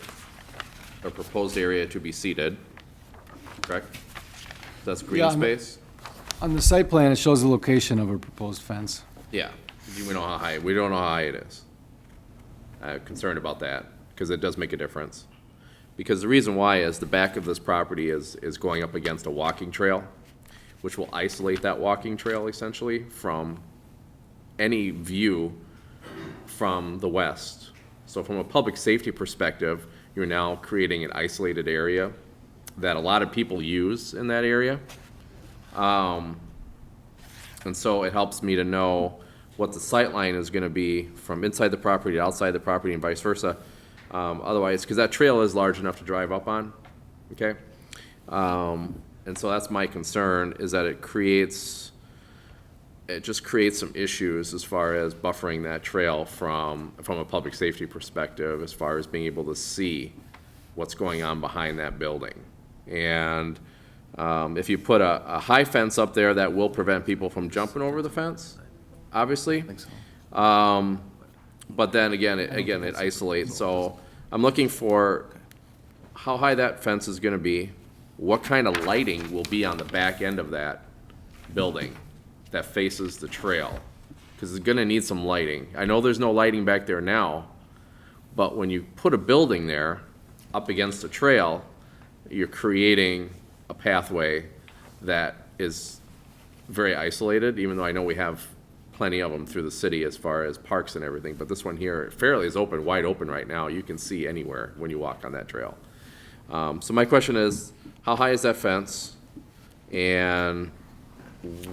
A proposed area to be seated, correct? That's green Yeah, on the- space? on the site plan, it shows the location of a proposed fence. Yeah, we know how high, we don't know how high it is. I'm concerned about that, because it does make a difference. Because the reason why is the back of this property is going up against a walking trail, which will isolate that walking trail essentially from any view from the west. So from a public safety perspective, you're now creating an isolated area that a lot of people use in that area. And so it helps me to know what the sight line is gonna be from inside the property to outside the property and vice versa. Otherwise, because that trail is large enough to drive up on, okay? And so that's my concern, is that it just creates some issues as far as buffering that trail from a public safety perspective, as far as being able to see what's going on behind that building. And if you put a high fence up there, that will prevent people from jumping over the fence, obviously. But then again, it isolates. So I'm looking for how high that fence is gonna be, what kind of lighting will be on the back end of that building that faces the trail, because it's gonna need some lighting. I know there's no lighting back there now, but when you put a building there up against a trail, you're creating a pathway that is very isolated, even though I know we have plenty of them through the city as far as parks and everything, but this one here fairly is open, wide open right now. You can see anywhere when you walk on that trail. So my question is, how high is that fence? And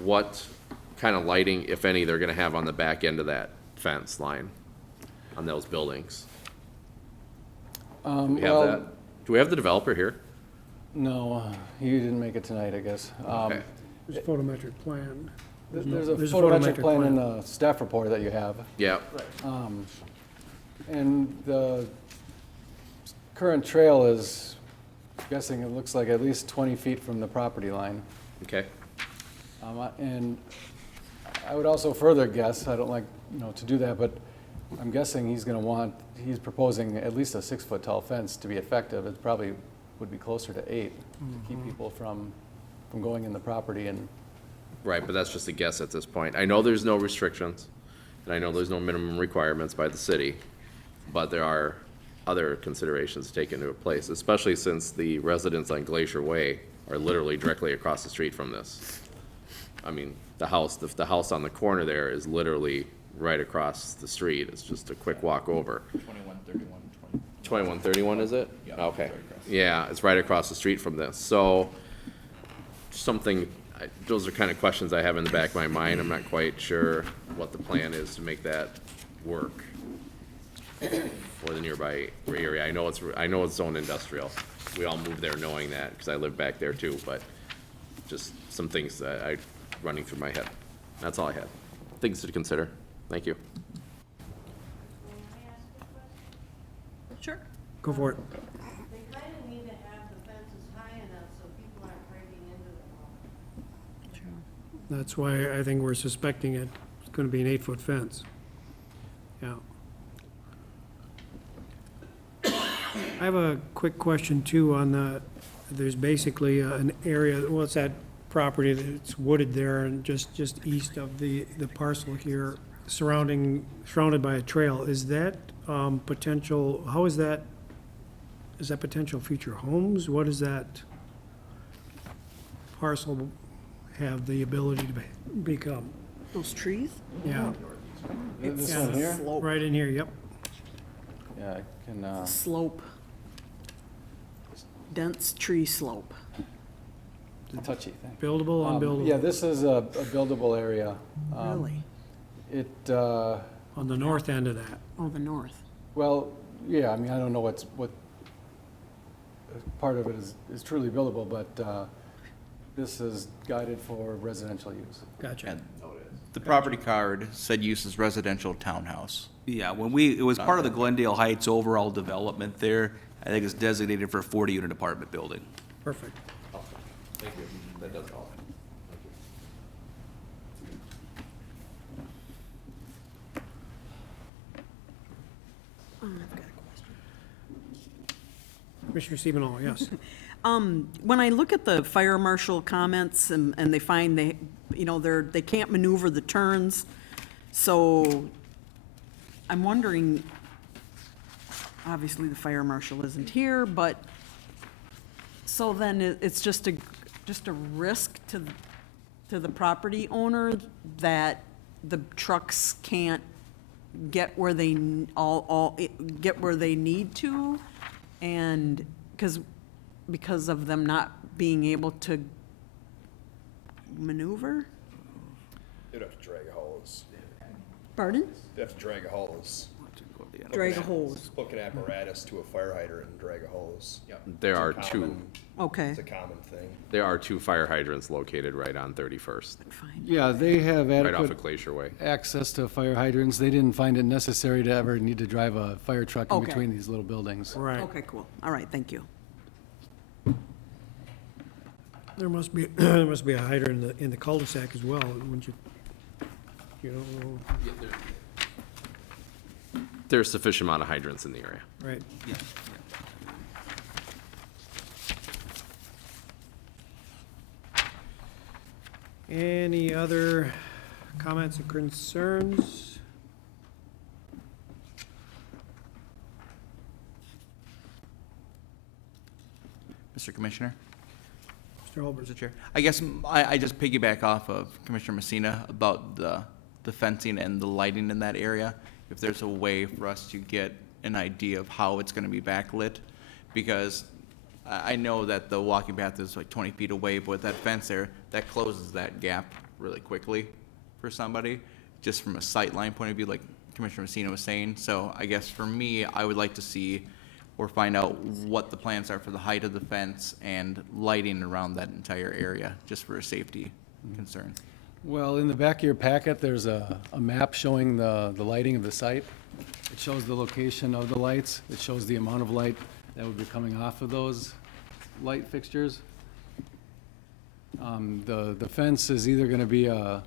what kind of lighting, if any, they're gonna have on the back end of that fence line on those buildings? Do we have that? Do we have the developer here? No, he didn't make it tonight, I guess. Okay. There's a photometric plan. There's a There's photometric plan in the staff report that you have. Yeah. And the current trail is, guessing it looks like at least 20 feet from the property line. Okay. And I would also further guess, I don't like, to do that, but I'm guessing he's he's proposing at least a 6-foot tall fence to be effective. It probably would be closer to 8 to keep people from going in the property and. Right, but that's just a guess at this point. I know there's no restrictions, and I know there's no minimum requirements by the city, but there are other considerations taken into place, especially since the residents on Glacier Way are literally directly across the street from this. I mean, the house on the corner there is literally right across the street. It's just a quick walk over. 2131, is it? Yeah, Okay. right across. Yeah, it's right across the street from this. So those are kind of questions I have in the back of my mind. I'm not quite sure what the plan is to make that work for the nearby area. I know it's zone industrial. We all moved there knowing that, because I live back there too, but just some things that running through my head. That's all I had. Things to consider. Thank you. Sure. Go for it. They kind of need to have the fences high enough so people aren't breaking into them. That's why I think we're suspecting it's gonna be an 8-foot fence. Yeah. I have a quick question too on there's basically an area, what's that property that's wooded there and just east of the parcel here, surrounded by a trail. Is that potential, how is that potential future homes? What does that parcel have the ability to become? Those trees? Yeah. This Yeah, one here? Right in here, yep. Yeah, I can, Slope. Dense tree slope. touchy thing. Buildable, unbuildable? Yeah, this is a buildable area. Really? It, On the north end of that. Oh, the north. well, yeah, I mean, I don't know what part of it is truly buildable, but This is guided for residential use. Gotcha. The property card said use as residential townhouse. Yeah, it was part of the Glendale Heights overall development there. I think it's designated for a 40-unit apartment building. Perfect. Thank you. That does all. Commissioner Stephen, yes. When I look at the fire marshal comments and they find they can't maneuver the turns, so I'm wondering, obviously the fire marshal isn't here, but, so then it's just a risk to the property owner that the trucks can't get where they get where they need to, and because of them not being able to maneuver? They'd have to drag a hose. Pardon? They have to drag a hose. Drag a hose. Hook an apparatus to a fire hydrant and drag a hose. There It's a are two. common- Okay. It's a common thing. There are 2 fire hydrants located right on 31st, Yeah, they have right off adequate of Glacier Way. access to fire hydrants. They didn't find it necessary to ever need to drive a fire truck in Okay. between these little buildings. Right. Okay, cool. All right, thank you. There must be, there must be a hydrant in the cul-de-sac as well, wouldn't you? You don't know, There's sufficient amount of hydrants in the area. right? Yeah. Any other comments or concerns? Mr. Commissioner? Mr. Holbert? Mr. Chair? I guess I just piggyback off of Commissioner Messina about the fencing and the lighting in that area. If there's a way for us to get an idea of how it's gonna be backlit, because I know that the walking path is like 20 feet away, but with that fence there, that closes that gap really quickly for somebody, just from a sight line point of view, like Commissioner Messina was saying. So I guess for me, I would like to see or find out what the plans are for the height of the fence and lighting around that entire area, just for a safety concern. Well, in the back of your packet, there's a map showing the lighting of the site. It shows the location of the lights. It shows the amount of light that would be coming off of those light fixtures. The fence is either gonna be a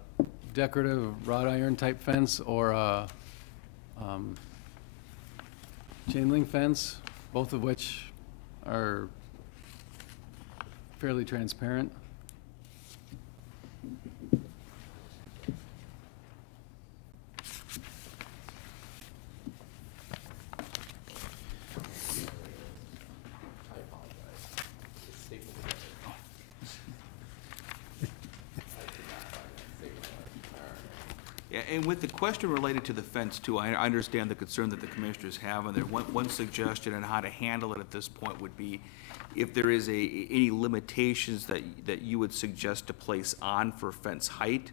decorative wrought iron type fence or a chain link fence, both of which are fairly transparent. Yeah, and with the question related to the fence too, I understand the concern that the commissioners have, and there, one suggestion on how to handle it at this point would be if there is any limitations that you would suggest to place on for fence height,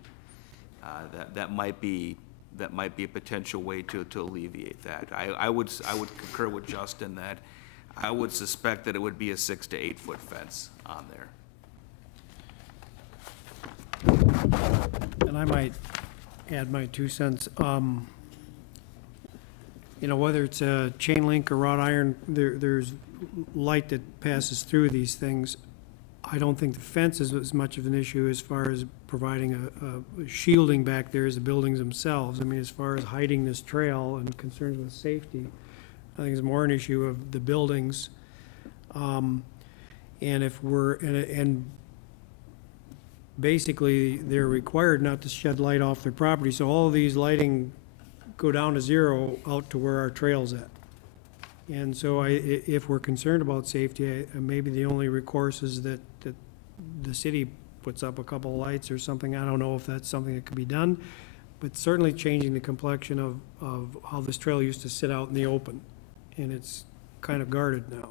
that might be a potential way to alleviate that. I would concur with Justin that I would suspect that it would be a 6 to 8 foot fence on there. And I might add my 2 cents. You know, whether it's a chain link or wrought iron, there's light that passes through these things. I don't think the fence is as much of an issue as far as providing a shielding back there as the buildings themselves. I mean, as far as hiding this trail and concerns with safety, I think it's more an issue of the buildings. And if and basically, they're required not to shed light off their property, so all of these lighting go down to zero out to where our trail's at. And so if we're concerned about safety, maybe the only recourse is that the city puts up a couple of lights or something. I don't know if that's something that could be done, but certainly changing the complexion of how this trail used to sit out in the open, and it's kind of guarded now.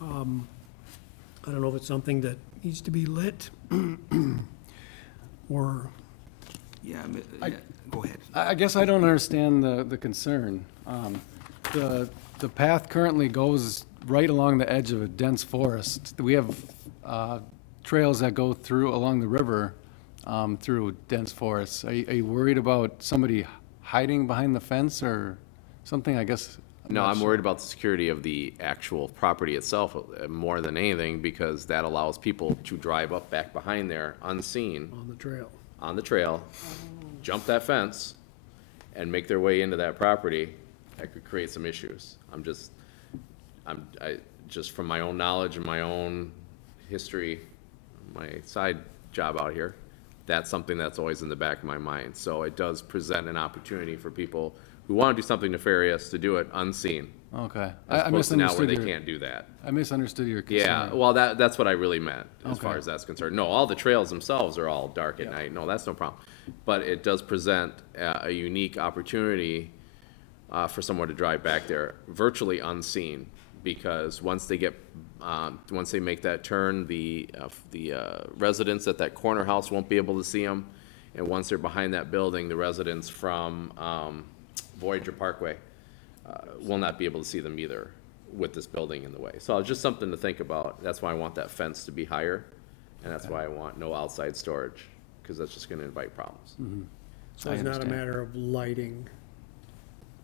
I don't know if it's something that needs to be lit, or. Yeah, go ahead. I guess I don't understand the concern. The path currently goes right along the edge of a dense forest. We have trails that go through along the river, through dense forests. Are you worried about somebody hiding behind the fence or something, I guess? No, not I'm sure. worried about the security of the actual property itself more than anything, because that allows people to drive up back behind there unseen On the trail. on the trail, jump that fence, and make their way into that property. That could create some issues. I just from my own knowledge and my own history, my side job out here, that's something that's always in the back of my mind. So it does present an opportunity for people who want to do something nefarious to do it unseen. Okay. As I opposed to now where misunderstood they your- can't do that. I misunderstood your concern. Yeah, well, that's what I really meant, as far Okay. as that's concerned. No, all the trails themselves are all dark at night. No, that's no problem. But it does present a unique opportunity for someone to drive back there virtually unseen, because once they make that turn, the residents at that corner house won't be able to see them. And once they're behind that building, the residents from Voyager Parkway will not be able to see them either with this building in the way. So it's just something to think about. That's why I want that fence to be higher, and that's why I want no outside storage, because that's just gonna invite problems. So I it's not a understand. matter of lighting.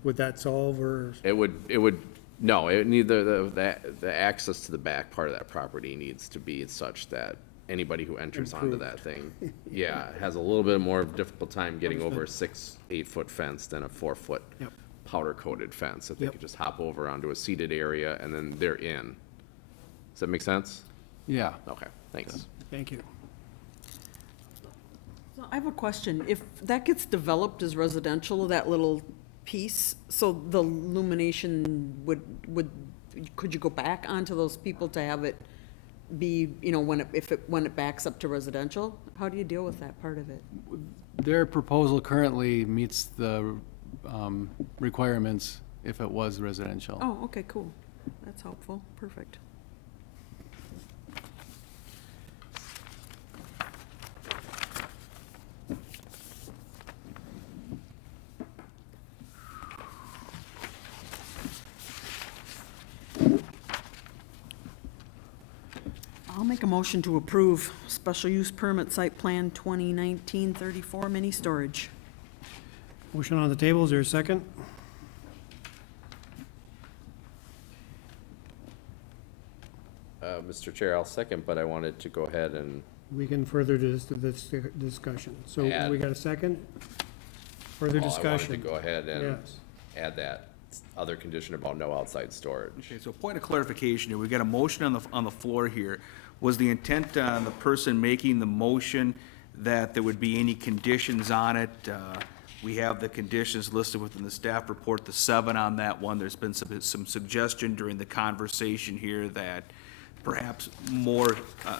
Would that solve, or? It would, no, it need, the access to the back part of that property needs to be such that anybody who enters onto Improved. that thing, yeah, has a little bit more difficult time getting over a 6-8 foot fence than a 4-foot Yep. powder-coated fence, that they Yep. could just hop over onto a seated area and then they're in. Does that make sense? Yeah. Okay, thanks. Thank you. So I have a question. If that gets developed as residential, that little piece, so the illumination could you go back onto those people to have it be, when it backs up to residential? How do you deal with that part of it? Their proposal currently meets the requirements if it was residential. Oh, okay, cool. That's helpful. Perfect. I'll make a motion to approve special use permit site plan 2019-34 mini storage. Motion on the table, is there a second? Mr. Chair, I'll second, but I wanted to go ahead and We can further this discussion. So Add. we got a second? Further I wanted discussion? to go ahead and Yes. add that other condition about no outside storage. Okay, so point of clarification here, we got a motion on the floor here. Was the intent on the person making the motion that there would be any conditions on it? We have the conditions listed within the staff report, the 7 on that one. There's been some suggestion during the conversation here that perhaps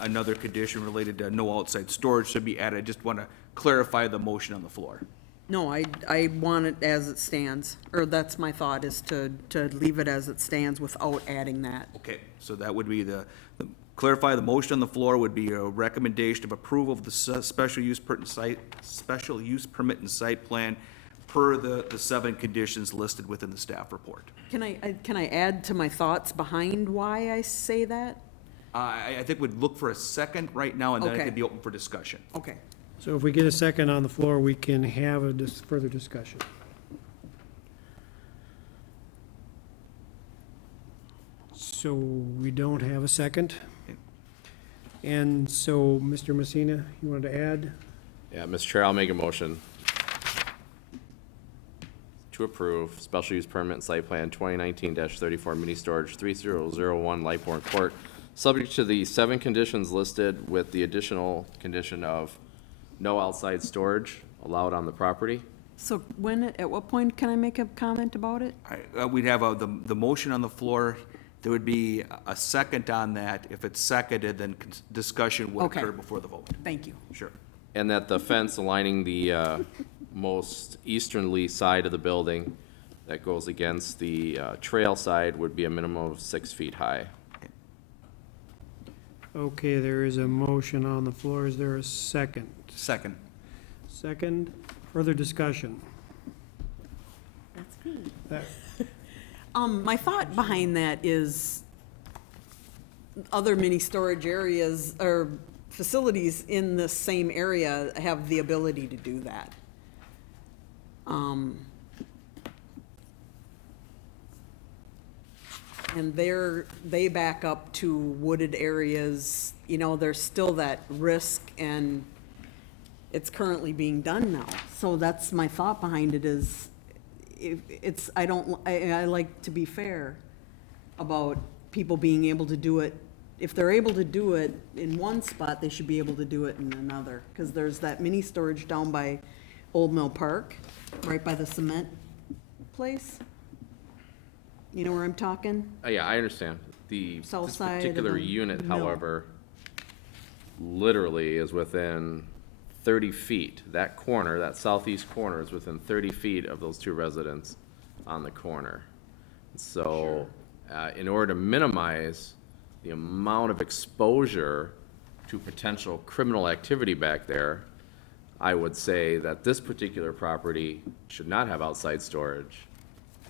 another condition related to no outside storage should be added. I just want to clarify the motion on the floor. No, I want it as it stands, or that's my thought, is to leave it as it stands without adding that. Okay, so that would be clarify the motion on the floor would be a recommendation of approval of the special use permit and site plan per the 7 conditions listed within the staff report. Can I add to my thoughts behind why I say that? I think we'd look for a second right now, and then it Okay. could be open for discussion. Okay. So if we get a second on the floor, we can have a further discussion. So we don't have a second? And so, Mr. Messina, you wanted to add? Yeah, Mr. Chair, I'll make a motion to approve special use permit and site plan 2019-34 mini storage 3001 Lightbourne Court, subject to the 7 conditions listed with the additional condition of no outside storage allowed on the property. So at what point can I make a comment about it? We'd have the motion on the floor. There would be a second on that. If it's seconded, then discussion would Okay. occur before the vote. Thank you. Sure. And that the fence aligning the most easternly side of the building that goes against the trail side would be a minimum of 6 feet high. Okay, there is a motion on the floor. Is there a second? Second. Second, further discussion. That's good. That- My thought behind that is other mini storage areas or facilities in the same area have the ability to do that. And they back up to wooded areas, you know, there's still that risk, and it's currently being done now. So that's my thought behind it is, I like to be fair about people being able to do it. If they're able to do it in one spot, they should be able to do it in another. Because there's that mini storage down by Old Mill Park, right by the cement place. You know where I'm talking? Yeah, I understand. South This side of particular the unit, mill. however, literally is within 30 feet. That corner, that southeast corner is within 30 feet of those two residents on the corner. So, in order to minimize the amount of exposure to potential criminal activity back there, I would say that this particular property should not have outside storage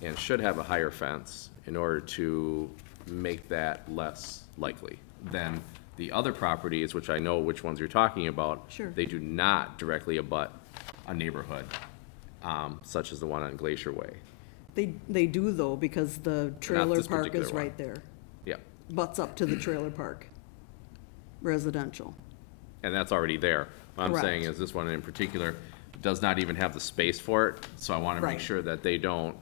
and should have a higher fence in order to make that less likely than the other properties, which I know which ones you're talking about. Sure. They do not directly abut a neighborhood, such as the one on Glacier Way. They do though, because the trailer this park particular is one. right there. Yeah, Butts up to the trailer park. Residential. and that's already there. What I'm saying Correct. is this one in particular does not even have the space for it, so I want to make Right. sure that they don't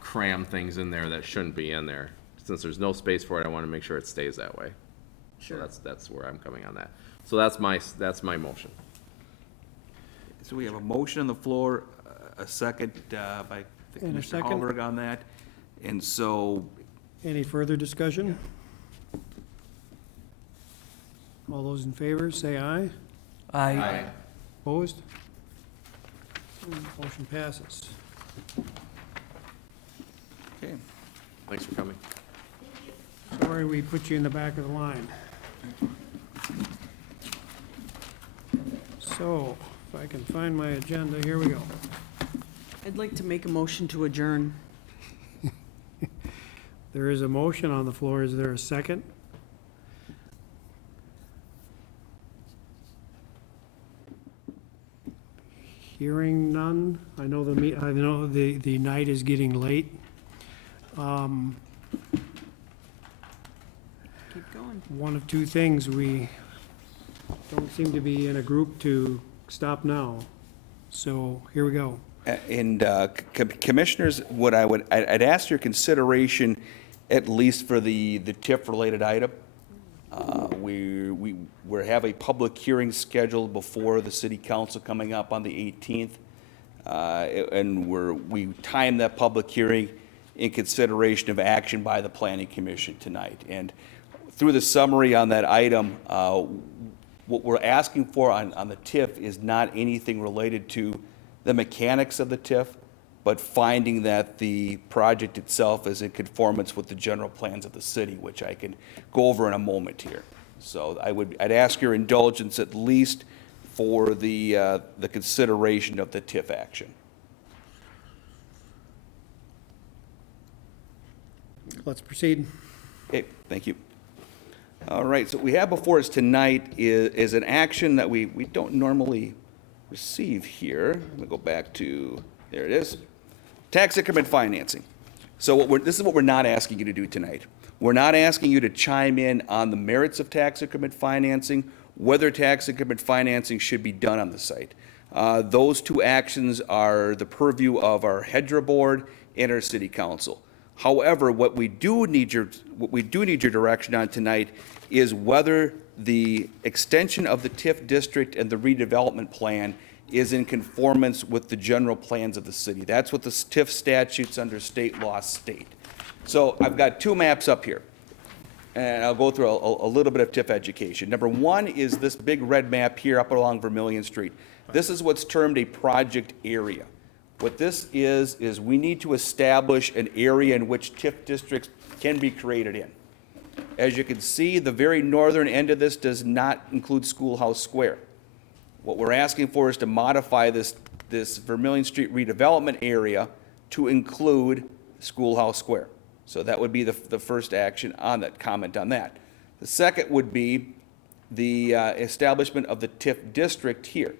cram things in there that shouldn't be in there. Since there's no space for it, I want to make sure it stays that way. Sure. So that's where I'm coming on that. So that's my motion. So we have a motion on the floor, a second by And a Commissioner second. Hallberg on that. And so, Any further discussion? All those in favor, say aye. Aye. Opposed? Motion passes. okay. Thanks for coming. Sorry we put you in the back of the line. So, if I can find my agenda, here we go. I'd like to make a motion to adjourn. There is a motion on the floor. Is there a second? Hearing none. I know the night is getting late. Keep going. One of two things, we don't seem to be in a group to stop now. So, here we go. And Commissioners, I'd ask your consideration, at least for the TIF-related item. We have a public hearing scheduled before the city council coming up on the 18th. And we time that public hearing in consideration of action by the planning commission tonight. And through the summary on that item, what we're asking for on the TIF is not anything related to the mechanics of the TIF, but finding that the project itself is in conformance with the general plans of the city, which I can go over in a moment here. So I'd ask your indulgence at least for the consideration of the TIF action. Let's proceed. Okay, thank you. All right, so what we have before us tonight is an action that we don't normally receive here. I'm gonna go back to, there it is. Tax increment financing. So this is what we're not asking you to do tonight. We're not asking you to chime in on the merits of tax increment financing, whether tax increment financing should be done on the site. Those two actions are the purview of our HEDRA board and our city council. However, what we do need your direction on tonight is whether the extension of the TIF district and the redevelopment plan is in conformance with the general plans of the city. That's what the TIF statutes under state law state. So I've got two maps up here, and I'll go through a little bit of TIF education. Number one is this big red map here up along Vermillion Street. This is what's termed a project area. What this is we need to establish an area in which TIF districts can be created in. As you can see, the very northern end of this does not include Schoolhouse Square. What we're asking for is to modify this Vermillion Street redevelopment area to include Schoolhouse Square. So that would be the first action on that, comment on that. The second would be the establishment of the TIF district here.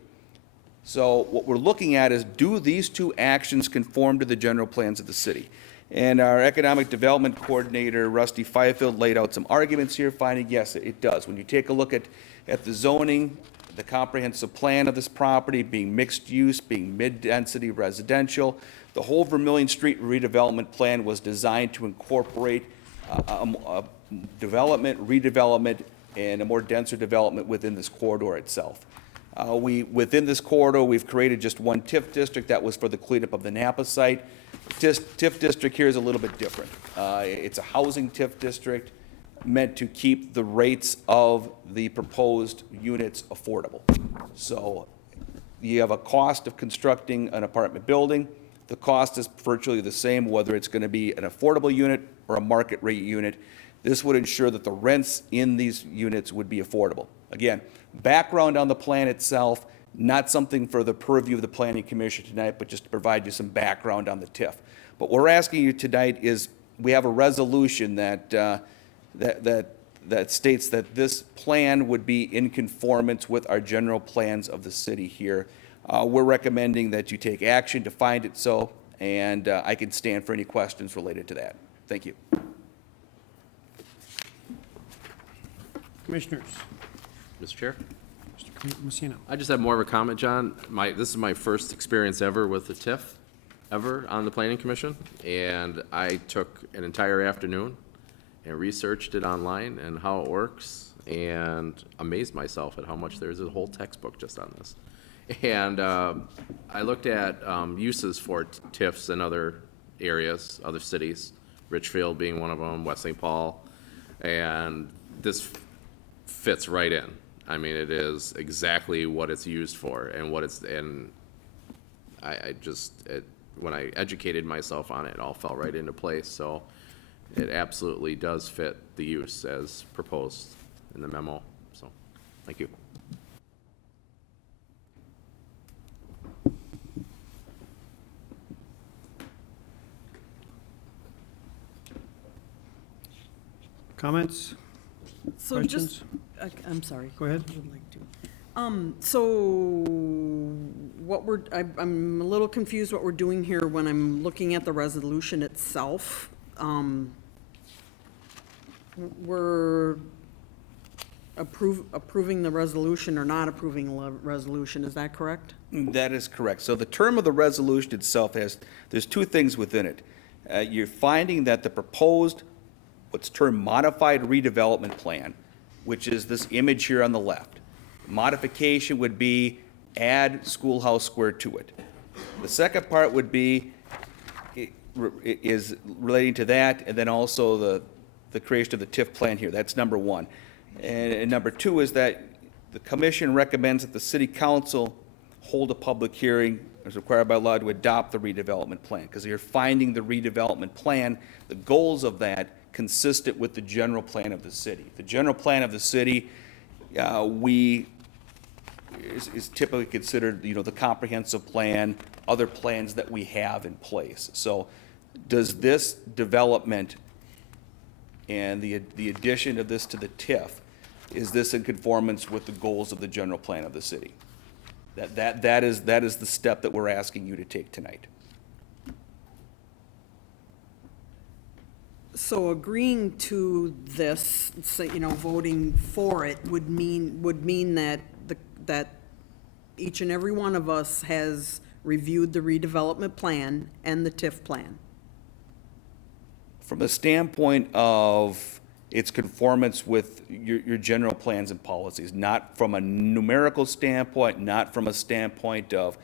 So what we're looking at is, do these two actions conform to the general plans of the city? And our economic development coordinator, Rusty Fifield, laid out some arguments here, finding, yes, it does. When you take a look at the zoning, the comprehensive plan of this property being mixed use, being mid-density residential, the whole Vermillion Street redevelopment plan was designed to incorporate a development, redevelopment, and a more denser development within this corridor itself. Within this corridor, we've created just one TIF district. That was for the cleanup of the Napa site. TIF district here is a little bit different. It's a housing TIF district meant to keep the rates of the proposed units affordable. So you have a cost of constructing an apartment building. The cost is virtually the same, whether it's going to be an affordable unit or a market rate unit. This would ensure that the rents in these units would be affordable. Again, background on the plan itself, not something for the purview of the Planning Commission tonight, but just to provide you some background on the TIF. But what we're asking you tonight is, we have a resolution that states that this plan would be in conformance with our general plans of the city here. We're recommending that you take action to find it so, and I can stand for any questions related to that. Thank you. Commissioners. Mr. Chair? Mr. Messina. I just have more of a comment, John. This is my first experience ever with the TIF, ever on the Planning Commission, and I took an entire afternoon and researched it online and how it works, and amazed myself at how much there's a whole textbook just on this. And I looked at uses for TIFs in other areas, other cities, Richfield being one of them, West St. Paul, and this fits right in. I mean, it is exactly what it's used for, and when I educated myself on it, it all fell right into place. So it absolutely does fit the use as proposed in the memo. So, thank you. Comments? So Questions? I'm sorry. Go ahead. I would like to. So I'm a little confused what we're doing here when I'm looking at the resolution itself. We're approving the resolution or not approving the resolution, is that correct? That is correct. So the term of the resolution itself there's two things within it. You're finding that the proposed, what's termed modified redevelopment plan, which is this image here on the left. Modification would be add Schoolhouse Square to it. The second part would be, is relating to that, and then also the creation of the TIF plan here. That's number one. And number two is that the commission recommends that the city council hold a public hearing as required by law to adopt the redevelopment plan, because you're finding the redevelopment plan, the goals of that, consistent with the general plan of the city. The general plan of the city, is typically considered, the comprehensive plan, other plans that we have in place. So does this development and the addition of this to the TIF, is this in conformance with the goals of the general plan of the city? That is the step that we're asking you to take tonight. So agreeing to this, voting for it would mean that that each and every one of us has reviewed the redevelopment plan and the TIF plan. From the standpoint of its conformance with your general plans and policies, not from a numerical standpoint, not from a standpoint of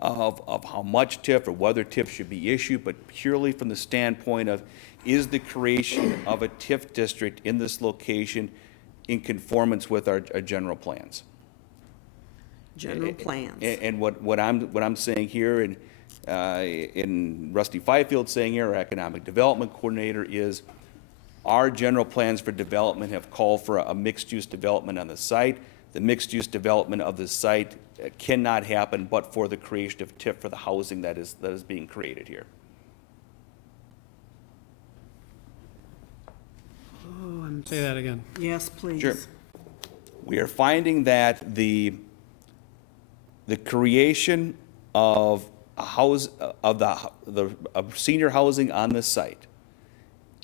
how much TIF or whether TIF should be issued, but purely from the standpoint of, is the creation of a TIF district in this location in conformance with our general plans? General plans. And what I'm saying here, and Rusty Fifield saying here, our economic development coordinator, is our general plans for development have called for a mixed-use development on the site. The mixed-use development of the site cannot happen but for the creation of TIF for the housing that is being created here. Oh, Say that again. Yes, please. Sure. We are finding that the creation of a house, of of senior housing on this site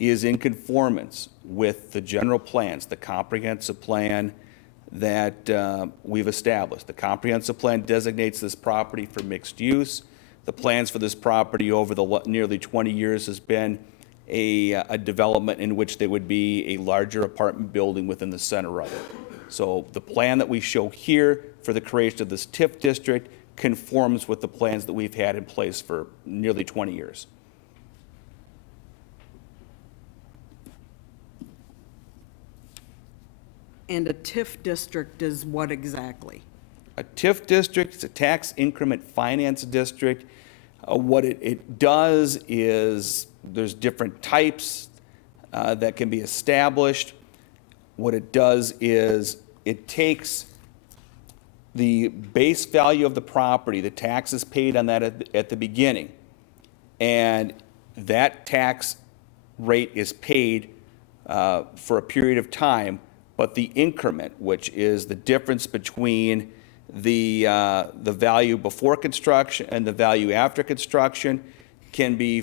is in conformance with the general plans, the comprehensive plan that we've established. The comprehensive plan designates this property for mixed use. The plans for this property over the nearly 20 years has been a development in which there would be a larger apartment building within the center of it. So the plan that we show here for the creation of this TIF district conforms with the plans that we've had in place for nearly 20 years. And a TIF district is what exactly? A TIF district is a tax increment finance district. What it does is there's different types that can be established. What it does is it takes the base value of the property, the taxes paid on that at the beginning, and that tax rate is paid for a period of time, but the increment, which is the difference between the value before construction and the value after construction, can be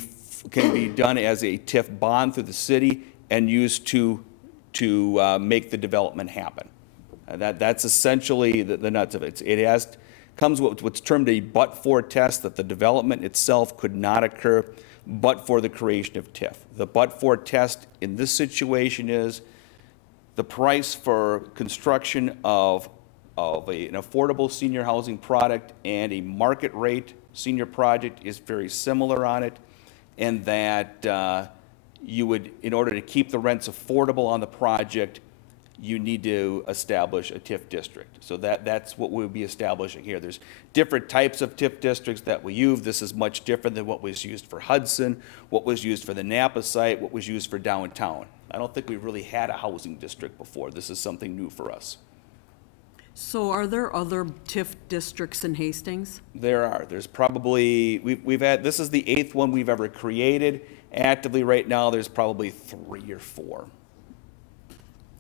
done as a TIF bond through the city and used to make the development happen. That's essentially the nuts of it. It comes with what's termed a but-for test, that the development itself could not occur but for the creation of TIF. The but-for test in this situation is the price for construction of an affordable senior housing product and a market rate senior project is very similar on it, and that you would, in order to keep the rents affordable on the project, you need to establish a TIF district. So that's what we'll be establishing here. There's different types of TIF districts that we use. This is much different than what was used for Hudson, what was used for the Napa site, what was used for downtown. I don't think we've really had a housing district before. This is something new for us. So are there other TIF districts in Hastings? There are. There's probably, we've had, this is the 8th one we've ever created. Actively right now, there's probably 3 or 4.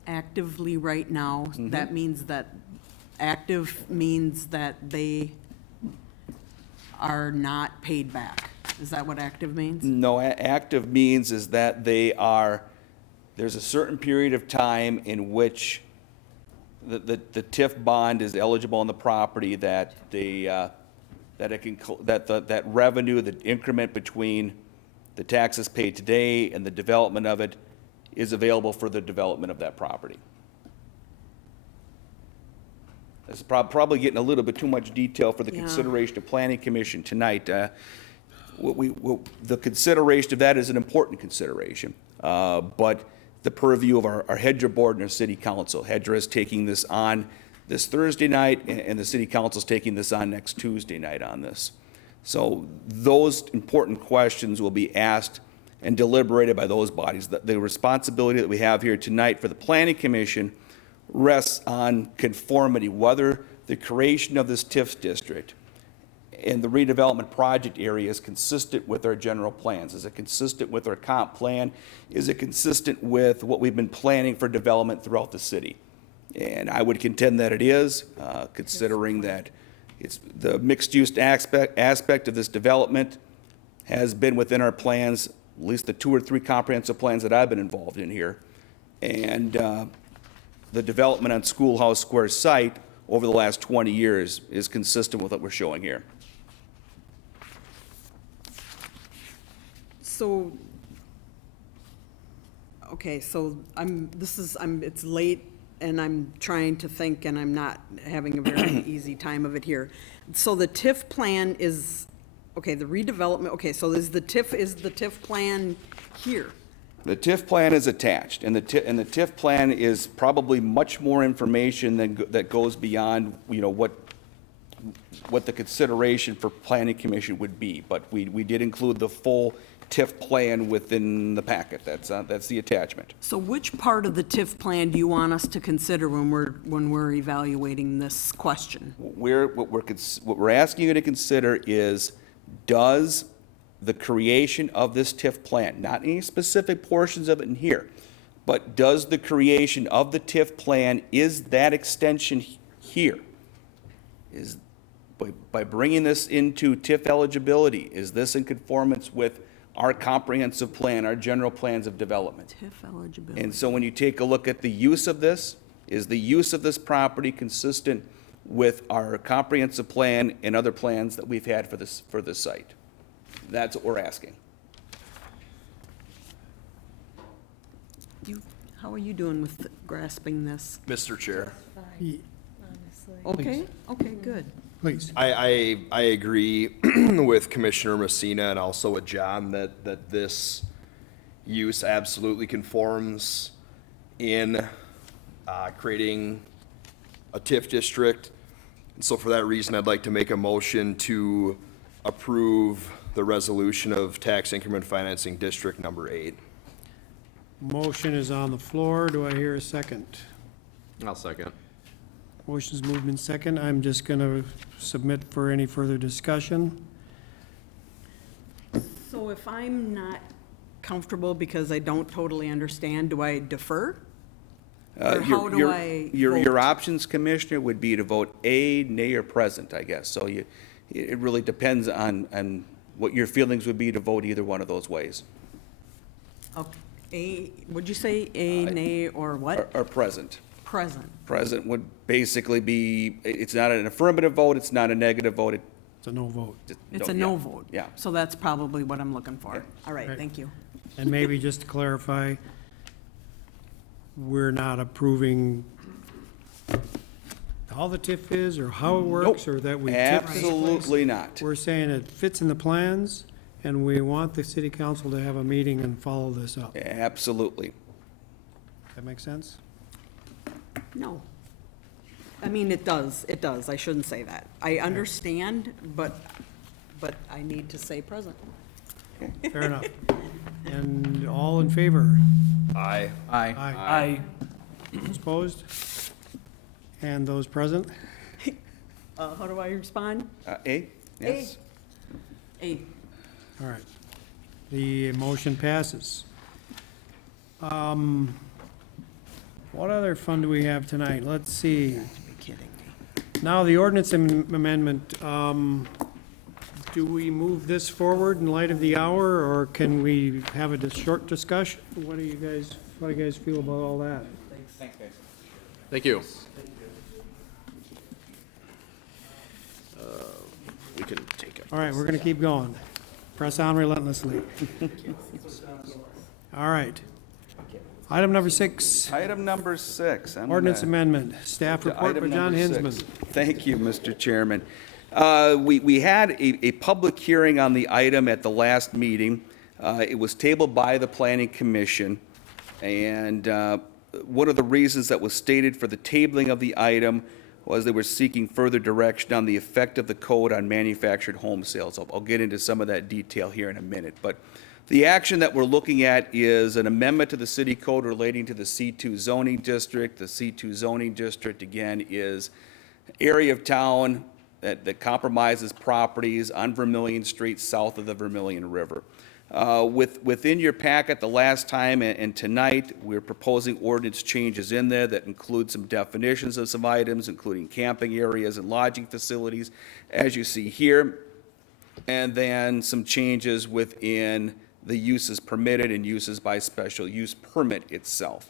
Actively right now, that means that, active means that they are not paid back. Is that what active means? No, active means is that there's a certain period of time in which the TIF bond is eligible on the property, that that revenue, the increment between the taxes paid today and the development of it is available for the development of that property. This is probably getting a little bit too much detail for the consideration of Planning Commission tonight. The consideration of that is an important consideration, but the purview of our Hedger board and our city council. Hedger is taking this on this Thursday night, and the city council is taking this on next Tuesday night on this. So those important questions will be asked and deliberated by those bodies. The responsibility that we have here tonight for the Planning Commission rests on conformity, whether the creation of this TIF district and the redevelopment project area is consistent with our general plans. Is it consistent with our comp plan? Is it consistent with what we've been planning for development throughout the city? And I would contend that it is, considering that it's the mixed-use aspect of this development has been within our plans, at least the 2 or 3 comprehensive plans that I've been involved in here. And the development on Schoolhouse Square site over the last 20 years is consistent with what we're showing here. So, okay, so it's late and I'm trying to think and I'm not having a very easy time of it here. So the TIF plan is, okay, the redevelopment, okay, so is the TIF plan here? The TIF plan is attached, and the TIF plan is probably much more information that goes beyond, what the consideration for Planning Commission would be. But we did include the full TIF plan within the packet. That's the attachment. So which part of the TIF plan do you want us to consider when we're evaluating this question? What we're asking you to consider is, does the creation of this TIF plan, not any specific portions of it in here, But does the creation of the TIF plan, is that extension here? Is, by bringing this into TIF eligibility, is this in conformance with our comprehensive plan, our general plans of development? TIF eligibility. And so when you take a look at the use of this, is the use of this property consistent with our comprehensive plan and other plans that we've had for this site? That's what we're asking. How are you doing with grasping this? Mr. Chair. Okay, okay, good. Please. I agree with Commissioner Messina and also with John that this use absolutely conforms in creating a TIF district. And so for that reason, I'd like to make a motion to approve the resolution of tax increment financing district number 8. Motion is on the floor. Do I hear a second? I'll second. Motion's moved in second. I'm just going to submit for any further discussion. So if I'm not comfortable because I don't totally understand, do I defer? Or how do I Your vote? options, Commissioner, would be to vote A, nay, or present, I guess. So it really depends on what your feelings would be to vote either one of those ways. Would you say a, nay, or what? Or present. Present. Present would basically be, it's not an affirmative vote, it's not a negative vote. It's a no vote. It's a no vote. Yeah. So that's probably what I'm looking for. All right, Right. thank you. And maybe just to clarify, we're not approving how the TIF is or how it works or that we TIF this place. Absolutely not. We're saying it fits in the plans and we want the city council to have a meeting and follow this up. Absolutely. That make sense? No. I mean, it does. I shouldn't say that. I understand, but I need to say present. Fair enough. And all in favor? Aye. Aye. Aye. Those opposed? And those present? How do I respond? A? Yes. A. All right. The motion passes. What other fun do we have tonight? Let's see. Now, the ordinance amendment, do we move this forward in light of the hour, or can we have a short discussion? What do you guys feel about all that? Thanks, guys. Thank you. We can take it. All right, we're gonna keep going. Press on relentlessly. All right. Item number 6, Item number 6. ordinance amendment. Staff To report item by John number Hinsman. 6. Thank you, Mr. Chairman. We had a public hearing on the item at the last meeting. It was tabled by the Planning Commission, and one of the reasons that was stated for the tabling of the item was they were seeking further direction on the effect of the code on manufactured home sales. I'll get into some of that detail here in a minute, but the action that we're looking at is an amendment to the city code relating to the C2 zoning district. The C2 zoning district, again, is area of town that compromises properties on Vermilion Street south of the Vermilion River. Within your packet the last time and tonight, we're proposing ordinance changes in there that include some definitions of some items, including camping areas and lodging facilities, as you see here, and then some changes within the uses permitted and uses by special use permit itself.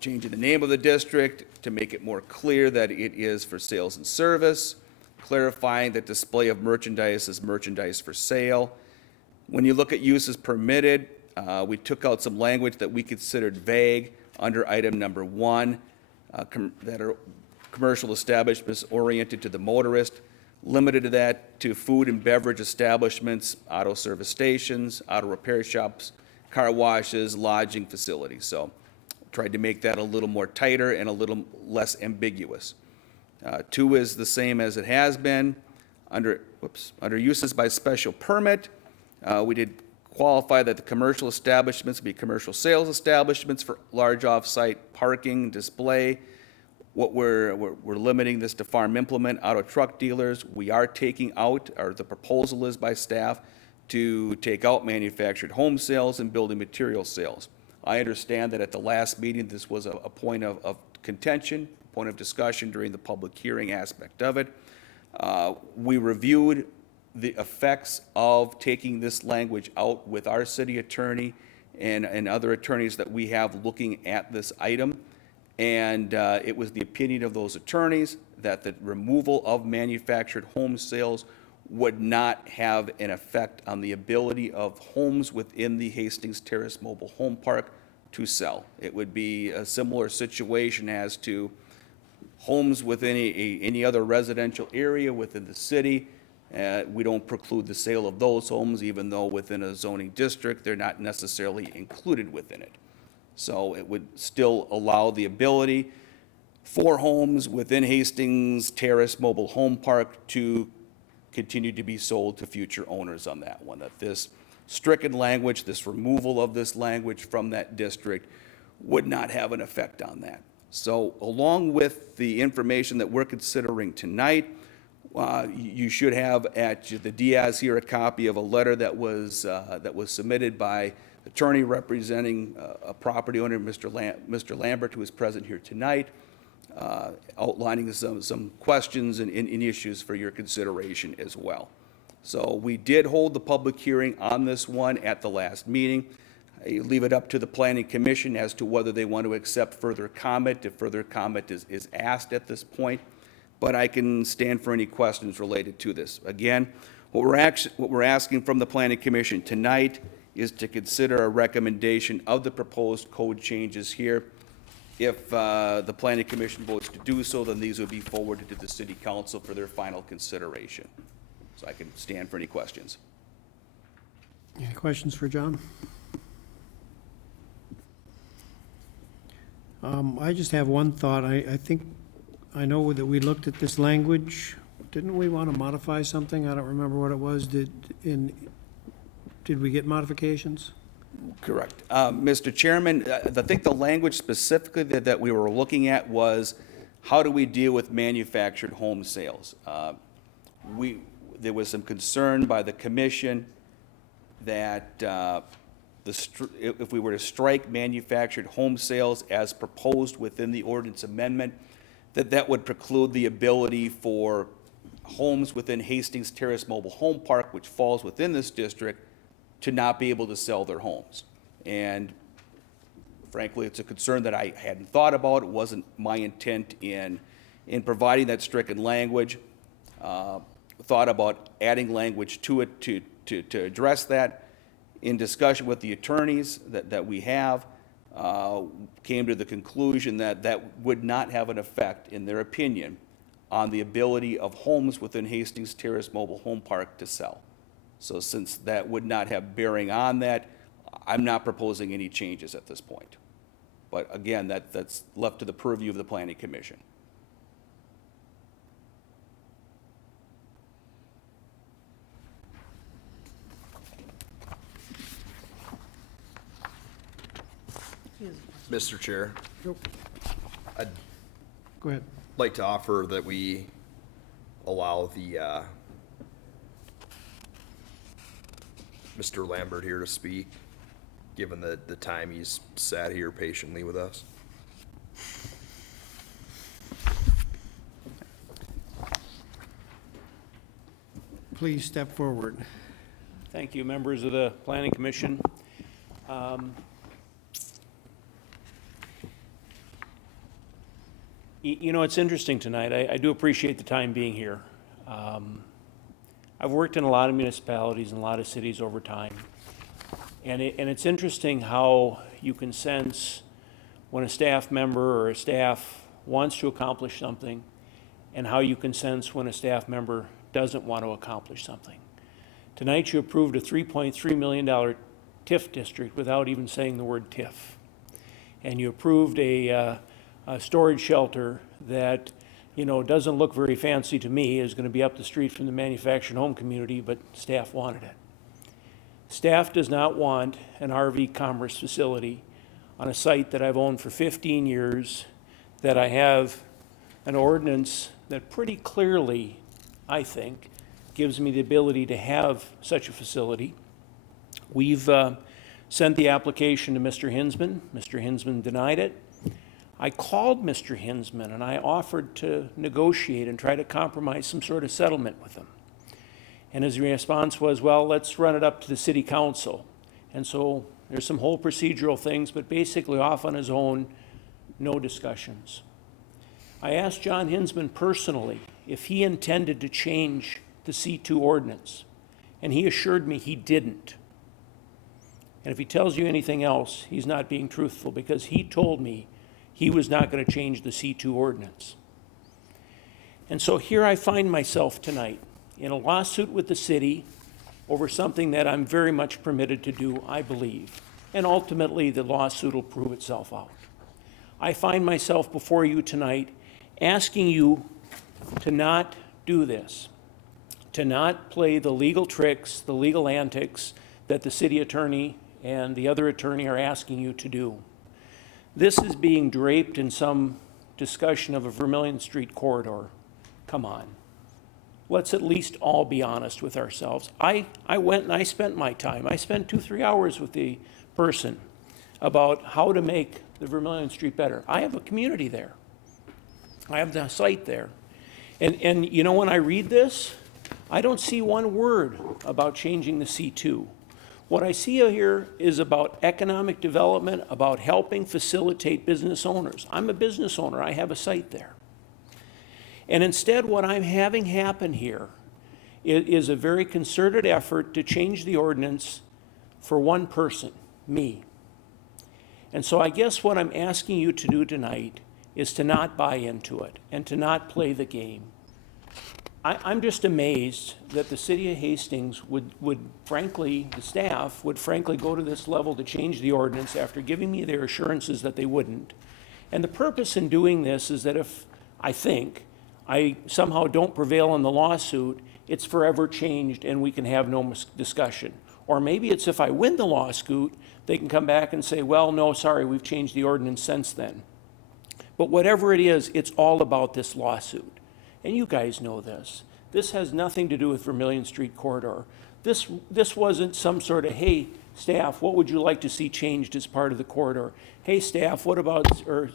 Changing the name of the district to make it more clear that it is for sales and service, clarifying that display of merchandise is merchandise for sale. When you look at uses permitted, we took out some language that we considered vague under item number 1, that are commercial establishments oriented to the motorist, limited to that to food and beverage establishments, auto service stations, auto repair shops, car washes, lodging facilities. So tried to make that a little more tighter and a little less ambiguous. 2 is the same as it has been. Under uses by special permit, we did qualify that the commercial establishments be commercial sales establishments for large off-site parking, display. What we're limiting this to farm implement, auto truck dealers. We are taking out, or the proposal is by staff, to take out manufactured home sales and building material sales. I understand that at the last meeting, this was a point of contention, point of discussion during the public hearing aspect of it. We reviewed the effects of taking this language out with our city attorney and other attorneys that we have looking at this item. And it was the opinion of those attorneys that the removal of manufactured home sales would not have an effect on the ability of homes within the Hastings Terrace Mobile Home Park to sell. It would be a similar situation as to homes within any other residential area within the city. We don't preclude the sale of those homes, even though within a zoning district, they're not necessarily included within it. So it would still allow the ability for homes within Hastings Terrace Mobile Home Park to continue to be sold to future owners on that one. That this stricken language, this removal of this language from that district would not have an effect on that. So along with the information that we're considering tonight, you should have at the Diaz here a copy of a letter that was submitted by attorney representing a property owner, Mr. Lambert, who is present here tonight, outlining some questions and issues for your consideration as well. So we did hold the public hearing on this one at the last meeting. I leave it up to the Planning Commission as to whether they want to accept further comment, if further comment is asked at this point. But I can stand for any questions related to this. Again, what we're asking from the Planning Commission tonight is to consider a recommendation of the proposed code changes here. If the Planning Commission votes to do so, then these would be forwarded to the City Council for their final consideration. So I can stand for any questions. Any questions for John? I just have one thought. I know that we looked at this language. Didn't we want to modify something? I don't remember what it was. Did we get modifications? Correct. Mr. Chairman, I think the language specifically that we were looking at was how do we deal with manufactured home sales? There was some concern by the commission that if we were to strike manufactured home sales as proposed within the ordinance amendment, that would preclude the ability for homes within Hastings Terrace Mobile Home Park, which falls within this district, to not be able to sell their homes. And frankly, it's a concern that I hadn't thought about. It wasn't my intent in providing that stricken language. Thought about adding language to it to address that. In discussion with the attorneys that we have, came to the conclusion that would not have an effect, in their opinion, on the ability of homes within Hastings Terrace Mobile Home Park to sell. So since that would not have bearing on that, I'm not proposing any changes at this point. But again, that's left to the purview of the Planning Commission. Mr. Chair, I'd Go ahead. like to offer that we allow the Mr. Lambert here to speak, given the time he's sat here patiently with us. Please step forward. Thank you, members of the Planning Commission. You know, it's interesting tonight. I do appreciate the time being here. I've worked in a lot of municipalities and a lot of cities over time. And it's interesting how you can sense when a staff member or a staff wants to accomplish something and how you can sense when a staff member doesn't want to accomplish something. Tonight you approved a $3.3 million TIF district without even saying the word TIF. And you approved a storage shelter that, you know, doesn't look very fancy to me, is going to be up the street from the manufactured home community, but staff wanted it. Staff does not want an RV commerce facility on a site that I've owned for 15 years, that I have an ordinance that pretty clearly, I think, gives me the ability to have such a facility. We've Sent the application to Mr. Hinsman. Mr. Hinsman denied it. I called Mr. Hinsman and I offered to negotiate and try to compromise some sort of settlement with him. And his response was, well, let's run it up to the city council. And so there's some whole procedural things, but basically off on his own, no discussions. I asked John Hinsman personally if he intended to change the C2 ordinance, and he assured me he didn't. And if he tells you anything else, he's not being truthful, because he told me he was not going to change the C2 ordinance. And so here I find myself tonight in a lawsuit with the city over something that I'm very much permitted to do, I believe. And ultimately, the lawsuit will prove itself out. I find myself before you tonight asking you to not do this, to not play the legal tricks, the legal antics that the city attorney and the other attorney are asking you to do. This is being draped in some discussion of a Vermilion Street corridor. Come on. Let's at least all be honest with ourselves. I went and I spent my time. I spent 2-3 hours with the person about how to make the Vermilion Street better. I have a community there. I have the site there. And you know, when I read this, I don't see one word about changing the C2. What I see here is about economic development, about helping facilitate business owners. I'm a business owner. I have a site there. And instead, what I'm having happen here is a very concerted effort to change the ordinance for one person, me. And so I guess what I'm asking you to do tonight is to not buy into it and to not play the game. I'm just amazed that the city of Hastings would frankly, the staff would frankly go to this level to change the ordinance after giving me their assurances that they wouldn't. And the purpose in doing this is that if I think I somehow don't prevail in the lawsuit, it's forever changed and we can have no discussion. Or maybe it's if I win the lawsuit, they can come back and say, well, no, sorry, we've changed the ordinance since then. But whatever it is, it's all about this lawsuit. And you guys know this. This has nothing to do with Vermilion Street corridor. This wasn't some sort of, hey, staff, what would you like to see changed as part of the corridor? Hey, staff, what about, or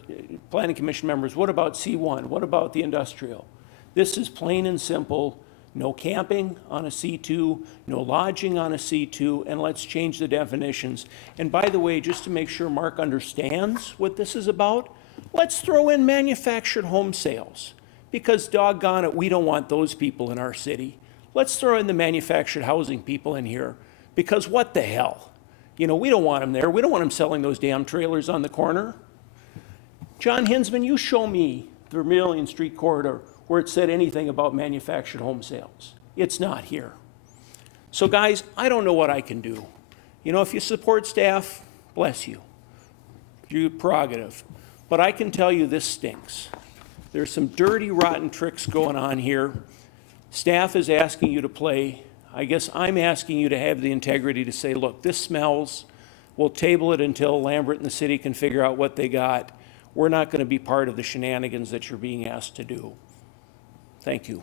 planning commission members, what about C1? What about the industrial? This is plain and simple, no camping on a C2, no lodging on a C2, and let's change the definitions. And by the way, just to make sure Mark understands what this is about, let's throw in manufactured home sales. Because doggone it, we don't want those people in our city. Let's throw in the manufactured housing people in here, because what the hell? You know, we don't want them there. We don't want them selling those damn trailers on the corner. John Hinsman, you show me the Vermilion Street corridor where it said anything about manufactured home sales. It's not here. So guys, I don't know what I can do. You know, if you support staff, bless you. Your prerogative. But I can tell you this stinks. There's some dirty, rotten tricks going on here. Staff is asking you to play. I guess I'm asking you to have the integrity to say, look, this smells. We'll table it until Lambert and the city can figure out what they got. We're not going to be part of the shenanigans that you're being asked to do. Thank you.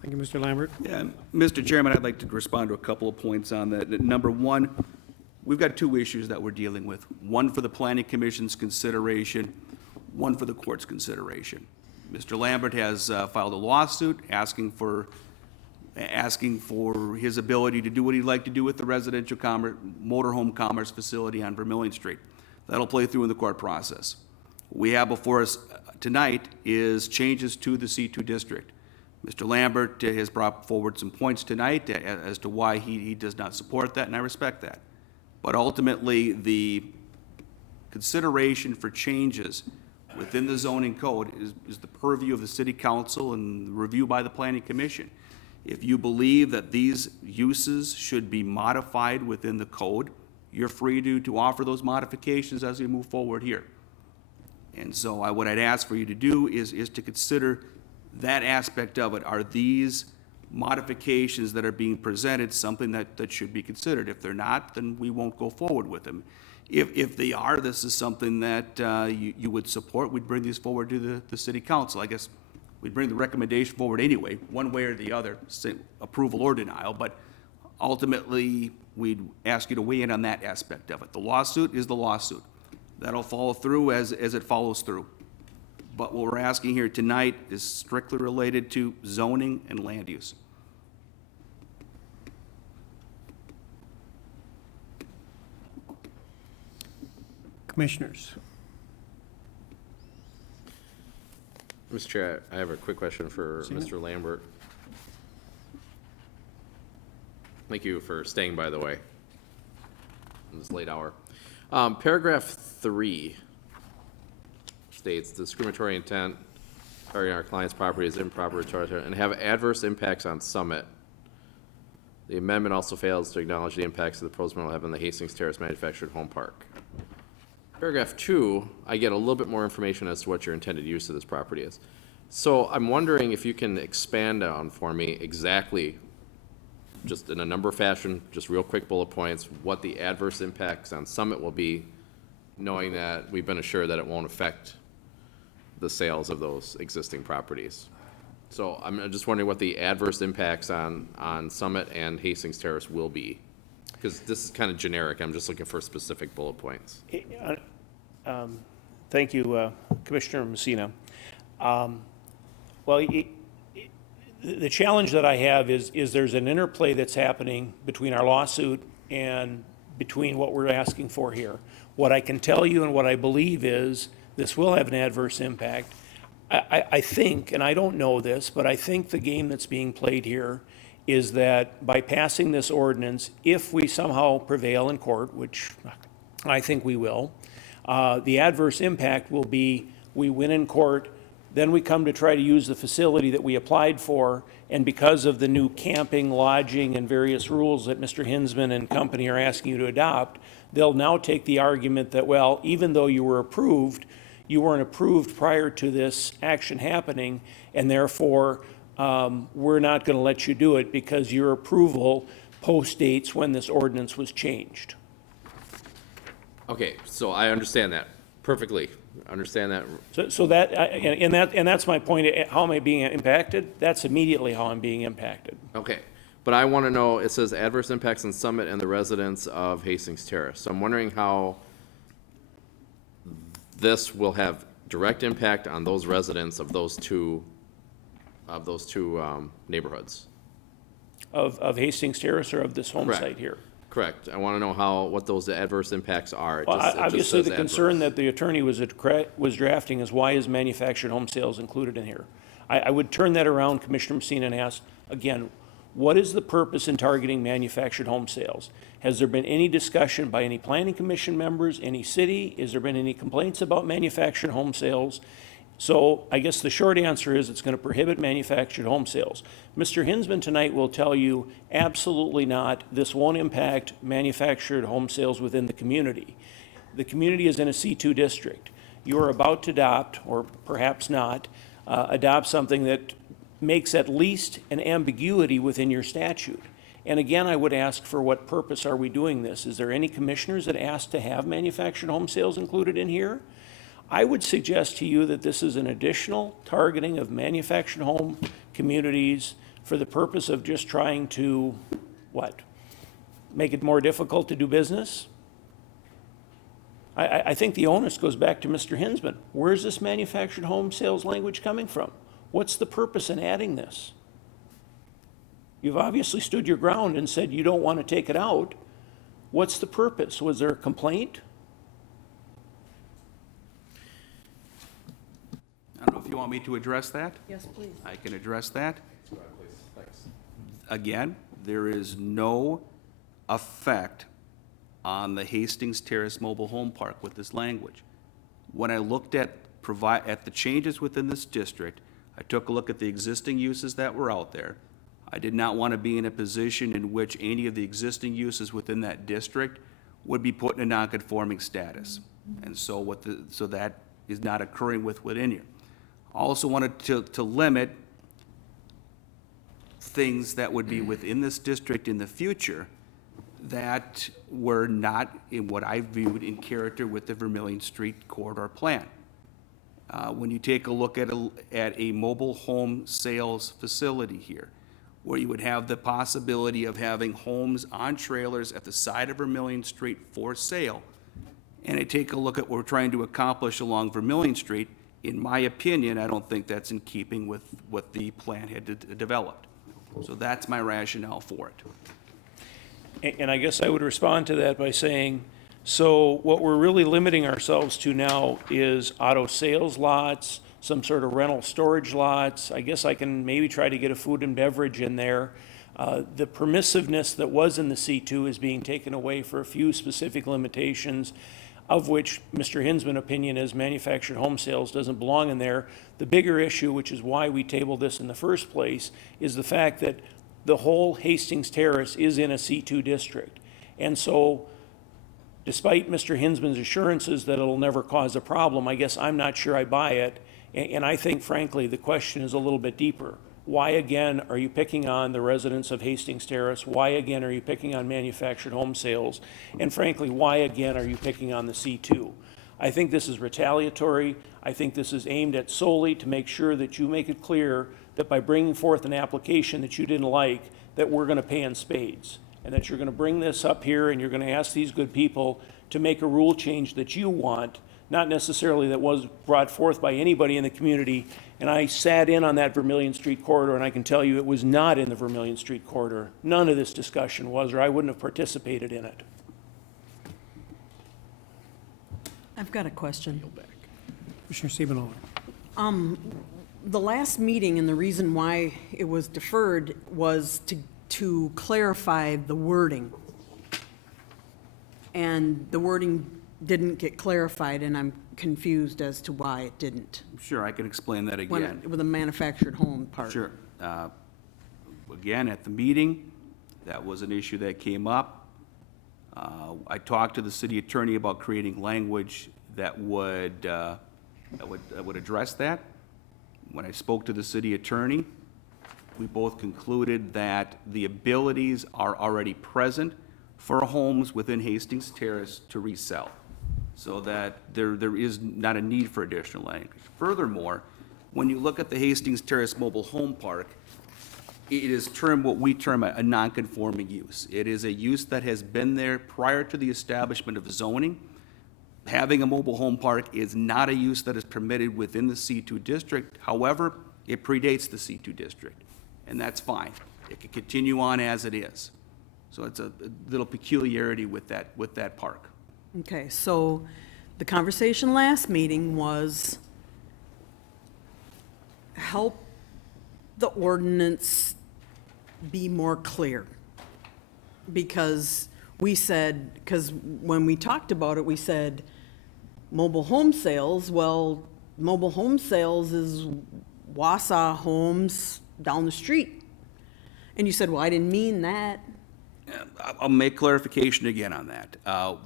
Thank you, Mr. Lambert. Yeah, Mr. Chairman, I'd like to respond to a couple of points on that. Number one, we've got two issues that we're dealing with. One for the Planning Commission's consideration, one for the court's consideration. Mr. Lambert has filed a lawsuit asking for his ability to do what he'd like to do with the residential motorhome commerce facility on Vermilion Street. That'll play through in the court process. What we have before us tonight is changes to the C2 district. Mr. Lambert has brought forward some points tonight as to why he does not support that, and I respect that. But ultimately, the consideration for changes within the zoning code is the purview of the city council and review by the planning commission. If you believe that these uses should be modified within the code, you're free to offer those modifications as we move forward here. And so what I'd ask for you to do is to consider that aspect of it. Are these modifications that are being presented something that should be considered? If they're not, then we won't go forward with them. If they are, this is something that you would support, we'd bring these forward to the city council. I guess we'd bring the recommendation forward anyway, one way or the other, say approval or denial, but ultimately, we'd ask you to weigh in on that aspect of it. The lawsuit is the lawsuit. That'll follow through as it follows through. But what we're asking here tonight is strictly related to zoning and land use. Commissioners? Mr. Chair, I have a quick question for Mr. Lambert. Thank you for staying, by the way, in this late hour. Paragraph 3 states discriminatory intent targeting our client's property is improper and have adverse impacts on Summit. The amendment also fails to acknowledge the impacts of the proposed will have on the Hastings Terrace manufactured home park. Paragraph 2, I get a little bit more information as to what your intended use of this property is. So I'm wondering if you can expand on for me exactly, just in a number fashion, just real quick bullet points, what the adverse impacts on Summit will be, knowing that we've been assured that it won't affect the sales of those existing properties. So I'm just wondering what the adverse impacts on Summit and Hastings Terrace will be. Because this is kind of generic, I'm just looking for specific bullet points. Thank you, Commissioner Messina. The challenge that I have is there's an interplay that's happening between our lawsuit and between what we're asking for here. What I can tell you and what I believe is this will have an adverse impact. I think, and I don't know this, but I think the game that's being played here is that by passing this ordinance, if we somehow prevail in court, which I think we will, the adverse impact will be we win in court, then we come to try to use the facility that we applied for, and because of the new camping, lodging, and various rules that Mr. Hinsman and company are asking you to adopt, they'll now take the argument that, well, even though you were approved, you weren't approved prior to this action happening, and therefore, we're not going to let you do it because your approval postdates when this ordinance was changed. Okay, so I understand that perfectly. Understand that. So that, and that's my point. How am I being impacted? That's immediately how I'm being impacted. Okay, but I want to know, it says adverse impacts on Summit and the residents of Hastings Terrace. So I'm wondering how this will have direct impact on those residents of those two neighborhoods. Of Hastings Terrace or of this home Correct. site here? Correct. I want to know what those adverse impacts are. Well, It just obviously, says the concern adverse. that the attorney was drafting is why is manufactured home sales included in here? I would turn that around, Commissioner Messina, and ask, again, what is the purpose in targeting manufactured home sales? Has there been any discussion by any planning commission members, any city? Has there been any complaints about manufactured home sales? So I guess the short answer is it's going to prohibit manufactured home sales. Mr. Hinsman tonight will tell you absolutely not. This won't impact manufactured home sales within the community. The community is in a C2 district. You are about to adopt, or perhaps not, adopt something that makes at least an ambiguity within your statute. And again, I would ask, for what purpose are we doing this? Is there any commissioners that asked to have manufactured home sales included in here? I would suggest to you that this is an additional targeting of manufactured home communities for the purpose of just trying to, what? Make it more difficult to do business? I think the onus goes back to Mr. Hinsman. Where's this manufactured home sales language coming from? What's the purpose in adding this? You've obviously stood your ground and said you don't want to take it out. What's the purpose? Was there a complaint? I don't know if you want me to address that? Yes, please. I can address that. Again, there is no effect on the Hastings Terrace Mobile Home Park with this language. When I looked at the changes within this district, I took a look at the existing uses that were out there. I did not want to be in a position in which any of the existing uses within that district would be put in a non-conforming status. And so so that is not occurring within here. I also wanted to limit things that would be within this district in the future that were not in what I viewed in character with the Vermillion Street corridor plan. When you take a look at a mobile home sales facility here, where you would have the possibility of having homes on trailers at the side of Vermillion Street for sale. And I take a look at what we're trying to accomplish along Vermillion Street. In my opinion, I don't think that's in keeping with what the plan had developed. So that's my rationale for it. And I guess I would respond to that by saying, so what we're really limiting ourselves to now is auto sales lots, some sort of rental storage lots. I guess I can maybe try to get a food and beverage in there. The permissiveness that was in the C2 is being taken away for a few specific limitations, of which Mr. Hinsman opinion is manufactured home sales doesn't belong in there. The bigger issue, which is why we tabled this in the first place, is the fact that the whole Hastings Terrace is in a C2 district. And so despite Mr. Hinsman's assurances that it'll never cause a problem, I guess I'm not sure I buy it. And I think, frankly, the question is a little bit deeper. Why, again, are you picking on the residents of Hastings Terrace? Why, again, are you picking on manufactured home sales? And frankly, why, again, are you picking on the C2? I think this is retaliatory. I think this is aimed at solely to make sure that you make it clear that by bringing forth an application that you didn't like, that we're going to pay in spades, and that you're going to bring this up here and you're going to ask these good people to make a rule change that you want, not necessarily that was brought forth by anybody in the community. And I sat in on that Vermillion Street corridor, and I can tell you it was not in the Vermillion Street corridor. None of this discussion was, or I wouldn't have participated in it. I've got a question. Commissioner Stephen The last meeting, and the reason why it was deferred was to clarify the wording. And the wording didn't get clarified, and I'm confused as to why it didn't. Sure, I can explain that again. With the manufactured home part. Sure. Again, at the meeting, that was an issue that came up. I talked to the city attorney about creating language that would address that. When I spoke to the city attorney, we both concluded that the abilities are already present for homes within Hastings Terrace to resell, so that there is not a need for additional language. Furthermore, when you look at the Hastings Terrace Mobile Home Park, it is termed what we term a non-conforming use. It is a use that has been there prior to the establishment of zoning. Having a mobile home park is not a use that is permitted within the C2 district. However, it predates the C2 district, and that's fine. It can continue on as it is. So it's a little peculiarity with that park. Okay, so the conversation last meeting was help the ordinance be more clear. Because when we talked about it, we said mobile home sales. Well, mobile home sales is Wausau Homes down the street. And you said, well, I didn't mean that. I'll make clarification again on that.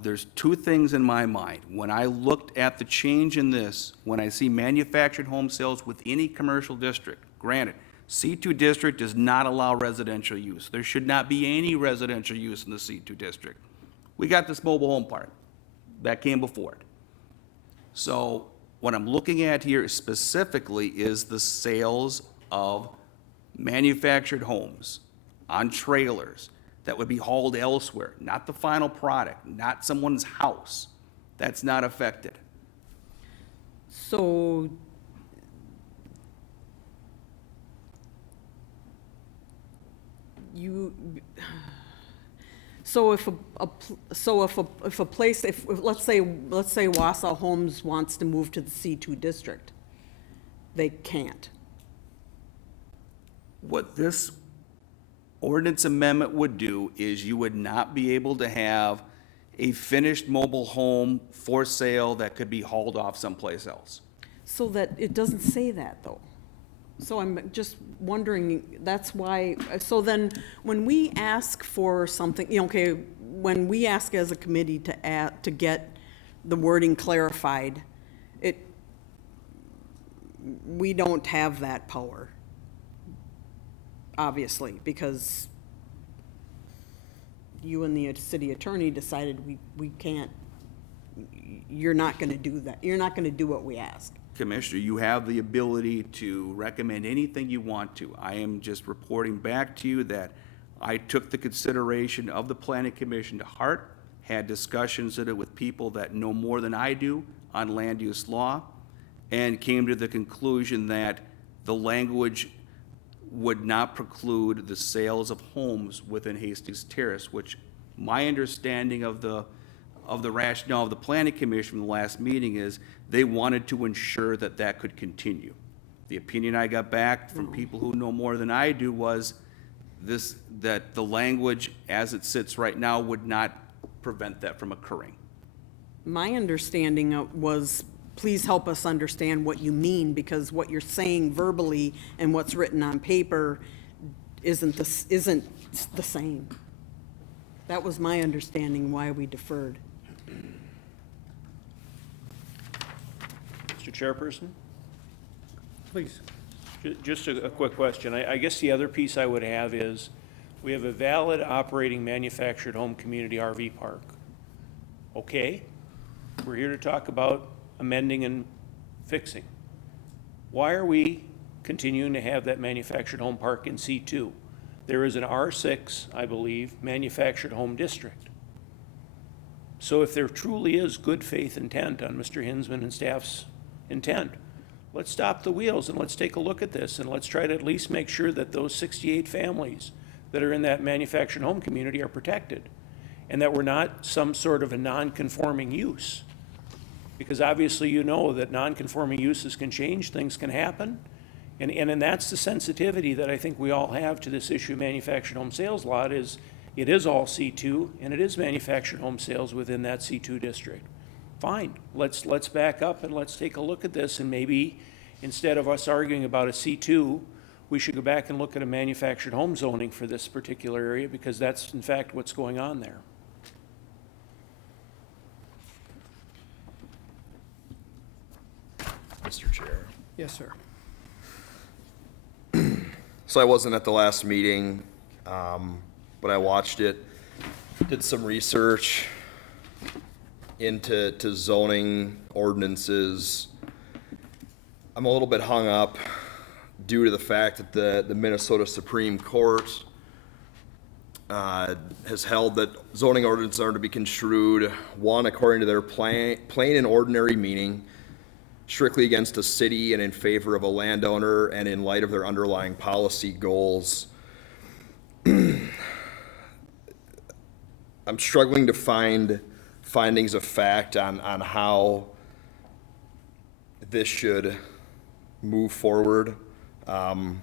There's two things in my mind. When I looked at the change in this, when I see manufactured home sales within a commercial district, granted, C2 district does not allow residential use. There should not be any residential use in the C2 district. We got this mobile home park. That came before it. So what I'm looking at here specifically is the sales of manufactured homes on trailers that would be hauled elsewhere, not the final product, not someone's house. That's not affected. So if a place, let's say Wausau Homes wants to move to the C2 district, they can't. What this ordinance amendment would do is you would not be able to have a finished mobile home for sale that could be hauled off someplace else. So that, it doesn't say that, though. So I'm just wondering, that's why, so then, when we ask for something, okay, when we ask as a committee to get the wording clarified, we don't have that power, obviously, because you and the city attorney decided we can't you're not gonna do that. You're not gonna do what we ask. Commissioner, you have the ability to recommend anything you want to. I am just reporting back to you that I took the consideration of the planning commission to heart, had discussions in it with people that know more than I do on land use law, and came to the conclusion that the language would not preclude the sales of homes within Hastings Terrace, which my understanding of the rationale of the planning commission from the last meeting is they wanted to ensure that that could continue. The opinion I got back from people who know more than I do was this, that the language as it sits right now would not prevent that from occurring. My understanding was, please help us understand what you mean, because what you're saying verbally and what's written on paper isn't the same. That was my understanding why we deferred. Mr. Chairperson? Please. Just a quick question. I guess the other piece I would have is, we have a valid operating manufactured home community RV park. Okay, we're here to talk about amending and fixing. Why are we continuing to have that manufactured home park in C2? There is an R6, I believe, manufactured home district. So if there truly is good faith intent on Mr. Hinsman and staff's intent, let's stop the wheels and let's take a look at this, and let's try to at least make sure that those 68 families that are in that manufactured home community are protected, and that we're not some sort of a non-conforming use. Because obviously you know that non-conforming uses can change, things can happen, and that's the sensitivity that I think we all have to this issue of manufactured home sales lot is, it is all C2, and it is manufactured home sales within that C2 district. Fine, let's back up and let's take a look at this, and maybe instead of us arguing about a C2, we should go back and look at a manufactured home zoning for this particular area, because that's in fact what's going on there. Mr. Chair. Yes, sir. So I wasn't at the last meeting, but I watched it, did some research into zoning ordinances. I'm a little bit hung up due to the fact that the Minnesota Supreme Court has held that zoning ordinances are to be construed, one, according to their plain and ordinary meaning, strictly against a city and in favor of a landowner, and in light of their underlying policy goals. I'm struggling to find findings of fact on how this should move forward. The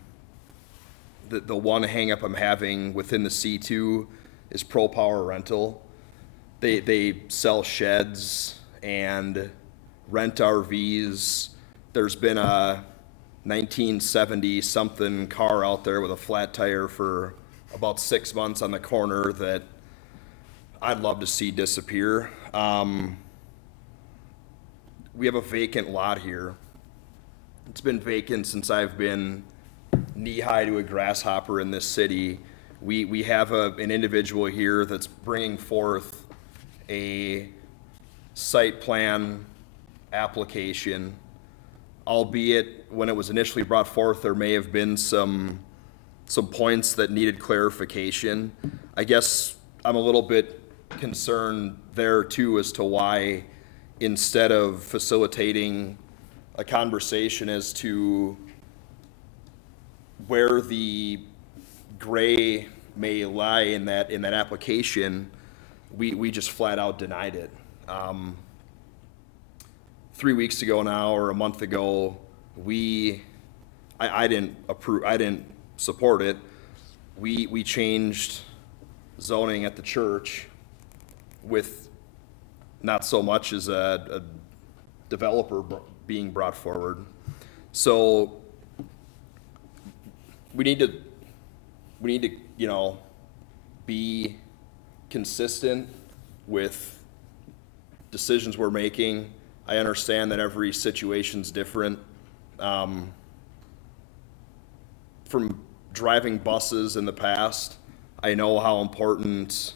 one hangup I'm having within the C2 is Pro Power Rental. They sell sheds and rent RVs. There's been a 1970-something car out there with a flat tire for about 6 months on the corner that I'd love to see disappear. We have a vacant lot here. It's been vacant since I've been knee-high to a grasshopper in this city. We have an individual here that's bringing forth a site plan application, albeit when it was initially brought forth, there may have been some points that needed clarification. I guess I'm a little bit concerned there too as to why, instead of facilitating a conversation as to where the gray may lie in that application, we just flat out denied it. 3 weeks ago now, or a month ago, I didn't support it. We changed zoning at the church with not so much as a developer being brought forward. So we need to, be consistent with decisions we're making. I understand that every situation's different. From driving buses in the past, I know how important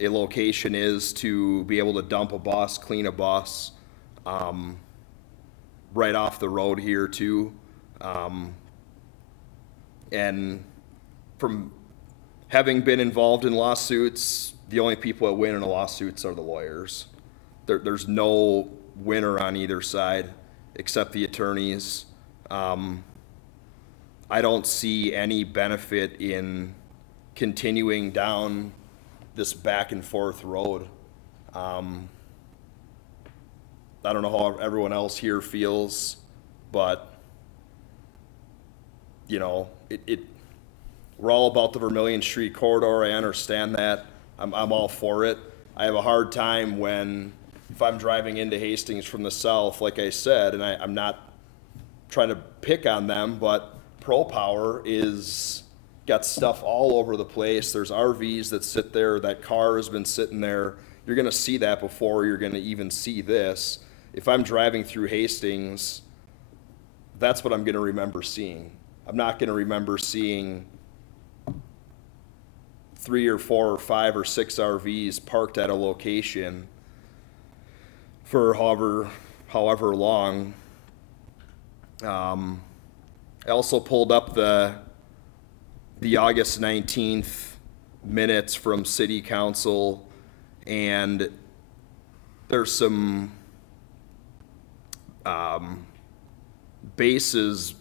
a location is to be able to dump a bus, clean a bus, right off the road here too. And from having been involved in lawsuits, the only people that win in a lawsuits are the lawyers. There's no winner on either side except the attorneys. I don't see any benefit in continuing down this back and forth road. I don't know how everyone else here feels, but you know, we're all about the Vermillion Street corridor. I understand that. I'm all for it. I have a hard time if I'm driving into Hastings from the south, like I said, and I'm not trying to pick on them, but ProPower got stuff all over the place. There's RVs that sit there. That car has been sitting there. You're gonna see that before you're gonna even see this. If I'm driving through Hastings, that's what I'm gonna remember seeing. I'm not gonna remember seeing 3 or 4 or 5 or 6 RVs parked at a location for however long. I also pulled up the August 19th minutes from City Council, and there's some bases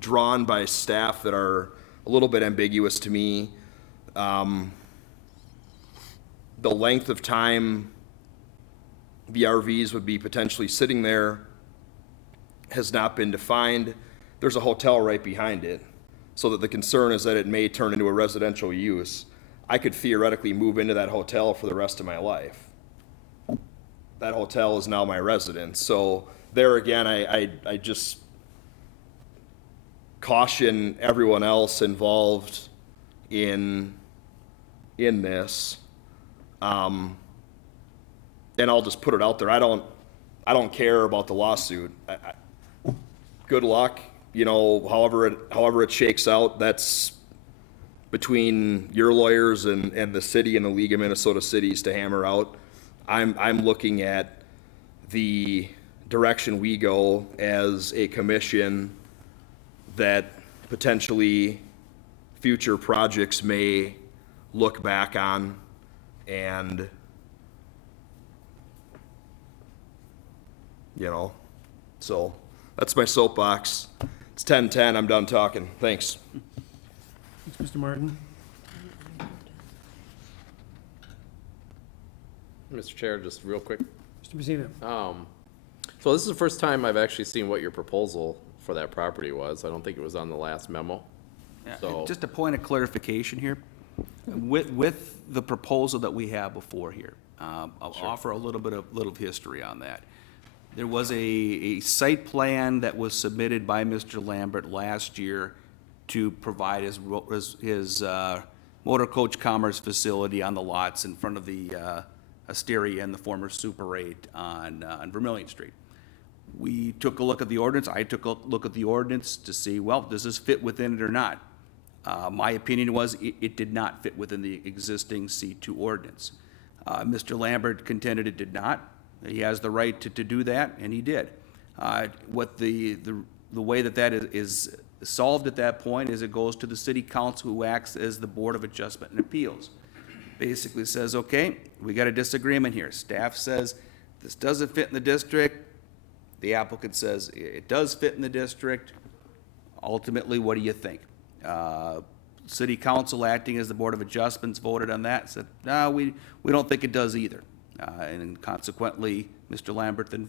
drawn by staff that are a little bit ambiguous to me. The length of time the RVs would be potentially sitting there has not been defined. There's a hotel right behind it, so that the concern is that it may turn into a residential use. I could theoretically move into that hotel for the rest of my life. That hotel is now my residence. So there again, I just caution everyone else involved in this. And I'll just put it out there. I don't care about the lawsuit. Good luck. You know, however it shakes out, that's between your lawyers and the city and the League of Minnesota Cities to hammer out. I'm looking at the direction we go as a commission that potentially future projects may look back on, and you know, so that's my soapbox. It's 10:10, I'm done talking. Thanks. Thanks, Mr. Martin. Mr. Chair, just real quick. Mr. Messina. So this is the first time I've actually seen what your proposal for that property was. I don't think it was on the last memo. So, Just a point of clarification here. With the proposal that we have before here, I'll offer a little bit of history on that. There was a site plan that was submitted by Mr. Lambert last year to provide his motor coach commerce facility on the lots in front of the Asteria and the former Super 8 on Vermillion Street. We took a look at the ordinance. I took a look at the ordinance to see, well, does this fit within it or not? My opinion was it did not fit within the existing C2 ordinance. Mr. Lambert contended it did not. He has the right to do that, and he did. What the way that is solved at that point is it goes to the city council, who acts as the Board of Adjustment and Appeals. Basically says, okay, we got a disagreement here. Staff says this doesn't fit in the district. The applicant says it does fit in the district. Ultimately, what do you think? City council, acting as the Board of Adjustments, voted on that, said, no, we don't think it does either. And consequently, Mr. Lambert then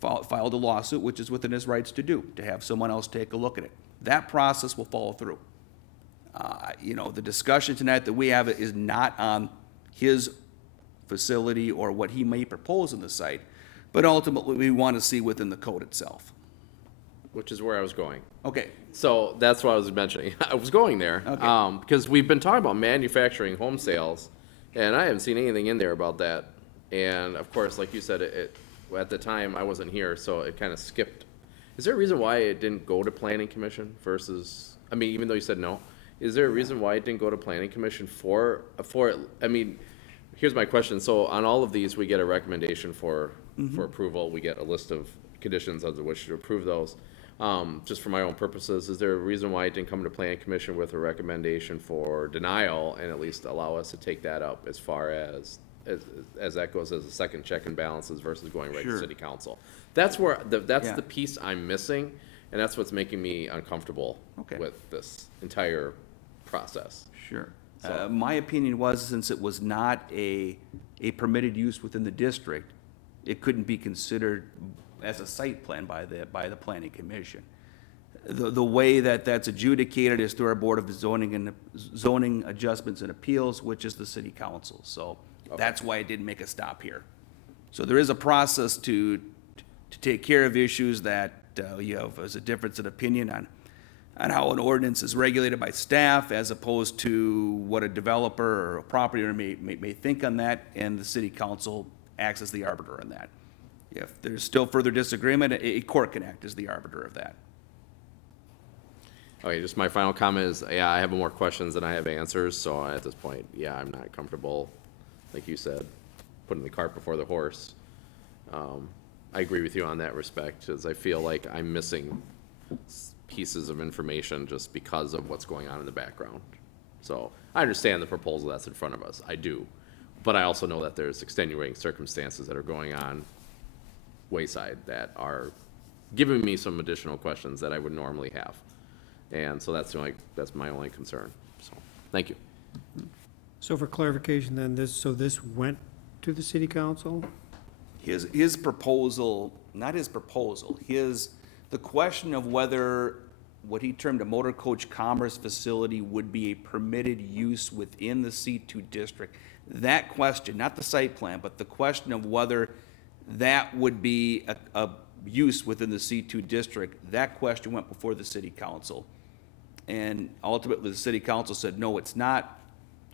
filed a lawsuit, which is within his rights to do, to have someone else take a look at it. That process will follow through. You know, the discussion tonight that we have is not on his facility or what he may propose in the site, but ultimately we want to see within the code itself. which is where I was going. Okay. So that's what I was mentioning. I was going there. Okay. Because we've been talking about manufacturing home sales, and I haven't seen anything in there about that. And of course, like you said, at the time I wasn't here, so it kind of skipped. Is there a reason why it didn't go to planning commission versus, I mean, even though you said no, is there a reason why it didn't go to planning commission for, I mean, Here's my question. So on all of these, we get a recommendation for approval. We get a list of conditions under which to approve those. Just for my own purposes, is there a reason why it didn't come to planning commission with a recommendation for denial and at least allow us to take that up as far as that goes as a second check and balances versus going right to Sure. city council? That's where, that's Yeah. the piece I'm missing, and that's what's making me uncomfortable Okay. with this entire process. Sure. So- My opinion was, since it was not a permitted use within the district, it couldn't be considered as a site plan by the planning commission. The way that that's adjudicated is through our Board of Zoning Adjustments and Appeals, which is the city council. So that's why it didn't make a stop here. So there is a process to take care of issues that you have as a difference in opinion on how an ordinance is regulated by staff as opposed to what a developer or a property owner may think on that, and the city council acts as the arbiter on that. If there's still further disagreement, a court can act as the arbiter of that. Okay, just my final comment is, yeah, I have more questions than I have answers, so at this point, yeah, I'm not comfortable, like you said, putting the cart before the horse. I agree with you on that respect, because I feel like I'm missing pieces of information just because of what's going on in the background. So I understand the proposal that's in front of us, I do, but I also know that there's extenuating circumstances that are going on wayside that are giving me some additional questions that I would normally have. And so that's my only concern. So, thank you. So for clarification then, this went to the city council? His proposal, not his proposal, the question of whether what he termed a motor coach commerce facility would be a permitted use within the C2 district. That question, not the site plan, but the question of whether that would be a use within the C2 district, that question went before the city council. And ultimately, the city council said, no, it's not.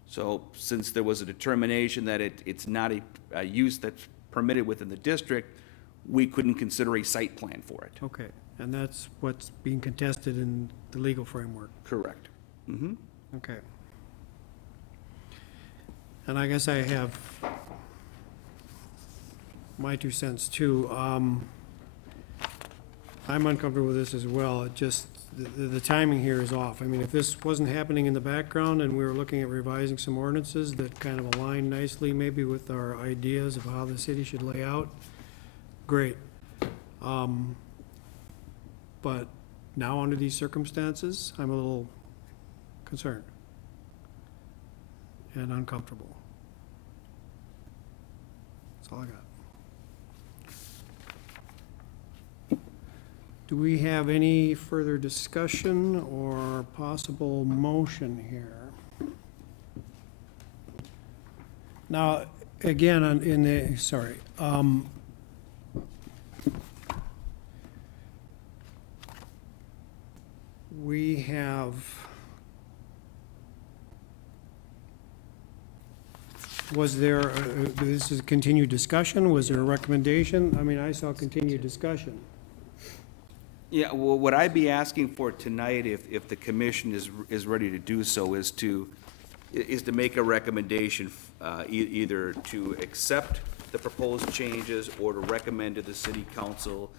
So since there was a determination that it's not a use that's permitted within the district, we couldn't consider a site plan for it. Okay, and that's what's being contested in the legal framework? Correct. Mm-hmm. Okay. And I guess I have my 2 cents too. I'm uncomfortable with this as well. It just, the timing here is off. I mean, if this wasn't happening in the background and we were looking at revising some ordinances that kind of align nicely maybe with our ideas of how the city should lay out, great. But now under these circumstances, I'm a little concerned and uncomfortable. That's all I got. Do we have any further discussion or possible motion here? Now, again, we have, was there, this is continued discussion, was there a recommendation? I mean, I saw continued discussion. Yeah, well, what I'd be asking for tonight, if the commission is ready to do so, is to make a recommendation, either to accept the proposed changes or to recommend to the city council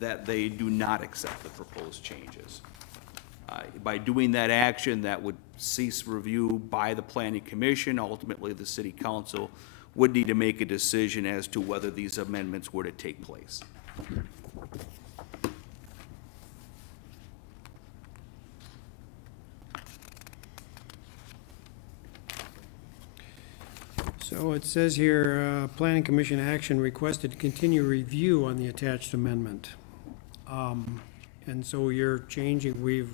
that they do not accept the proposed changes. By doing that action, that would cease review by the planning commission. Ultimately, the city council would need to make a decision as to whether these amendments were to take place. So it says here, planning commission action requested to continue review on the attached amendment. And so you're changing,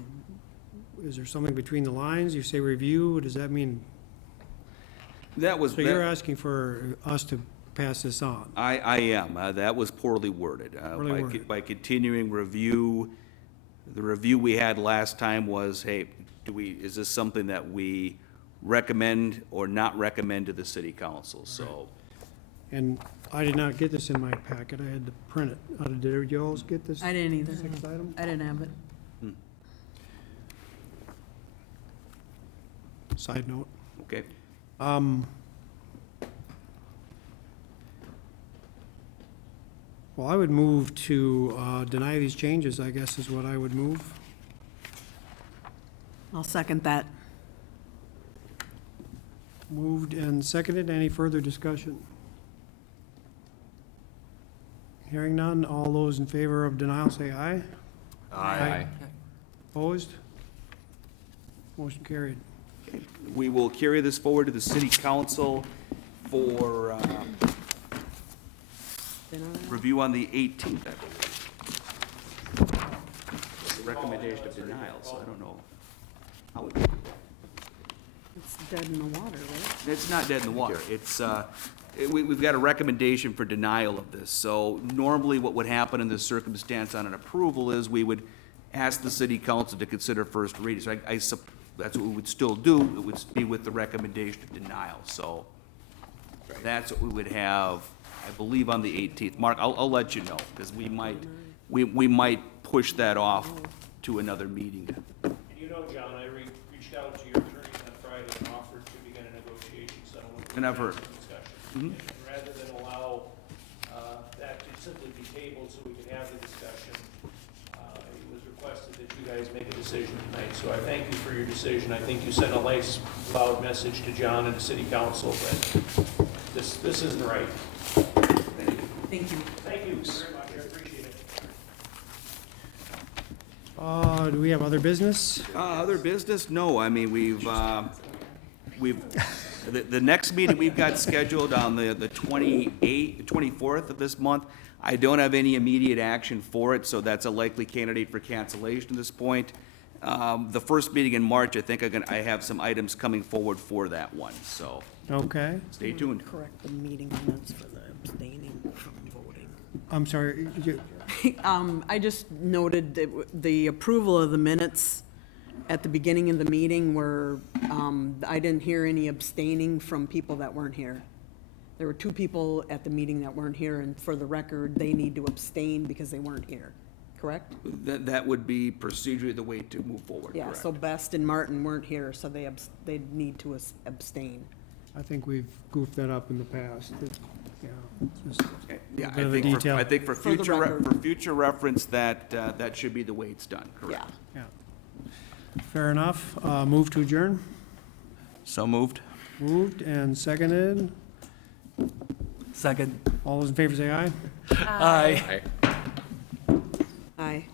is there something between the lines? You say review, what does that mean? So you're asking for us to pass this on? I am. That was poorly worded. Poorly worded. By continuing review, the review we had last time was, hey, is this something that we recommend or not recommend to the city council? So, And I did not get this in my packet. I had to print it. Did you all get this? I didn't either. Sixth item? I didn't have it. Side note. okay. Well, I would move to deny these changes, I guess is what I would move. I'll second that. Moved and seconded. Any further discussion? Hearing none. All those in favor of denial say aye. Aye. Opposed? Motion carried. We will carry this forward to the city council for review on the 18th, I believe. It's a recommendation of denial, so I don't know how it. It's dead in the water, right? It's not dead in the water. It's, we've got a recommendation for denial of this. So normally what would happen in this circumstance on an approval is we would ask the city council to consider first reading. So that's what we would still do. It would be with the recommendation of denial. So that's what we would have, I believe, on the 18th. Mark, I'll let you know, because we might push that off to another meeting. And you know, John, I reached out to your attorneys on Friday and offered to begin a negotiation settlement. And I've heard. And rather than allow that to simply be tabled so we could have the discussion, it was requested that you guys make a decision tonight. So I thank you for your decision. I think you sent a nice, loud message to John and the city council that this isn't right. Thank you. Thank you very much. I appreciate it. Do we have other business? Other business? No, I mean, the next meeting we've got scheduled on the 24th of this month. I don't have any immediate action for it, so that's a likely candidate for cancellation at this point. The first meeting in March, I think I have some items coming forward for that one, so Okay. stay tuned. Correct the meeting minutes for the abstaining from voting. I'm sorry. I just noted that the approval of the minutes at the beginning of the meeting were, I didn't hear any abstaining from people that weren't here. There were 2 people at the meeting that weren't here, and for the record, they need to abstain because they weren't here, correct? That would be procedurally the way to move forward, Yeah, correct? so Best and Martin weren't here, so they need to abstain. I think we've goofed that up in the past. Yeah. Just Yeah, a bit of a detail. I think for For the record. future reference, that should be the way it's done, correct? Yeah. Yeah. Fair enough. Move to adjourn. So moved. Moved and seconded. Second. All those in favor say aye. Aye. Aye.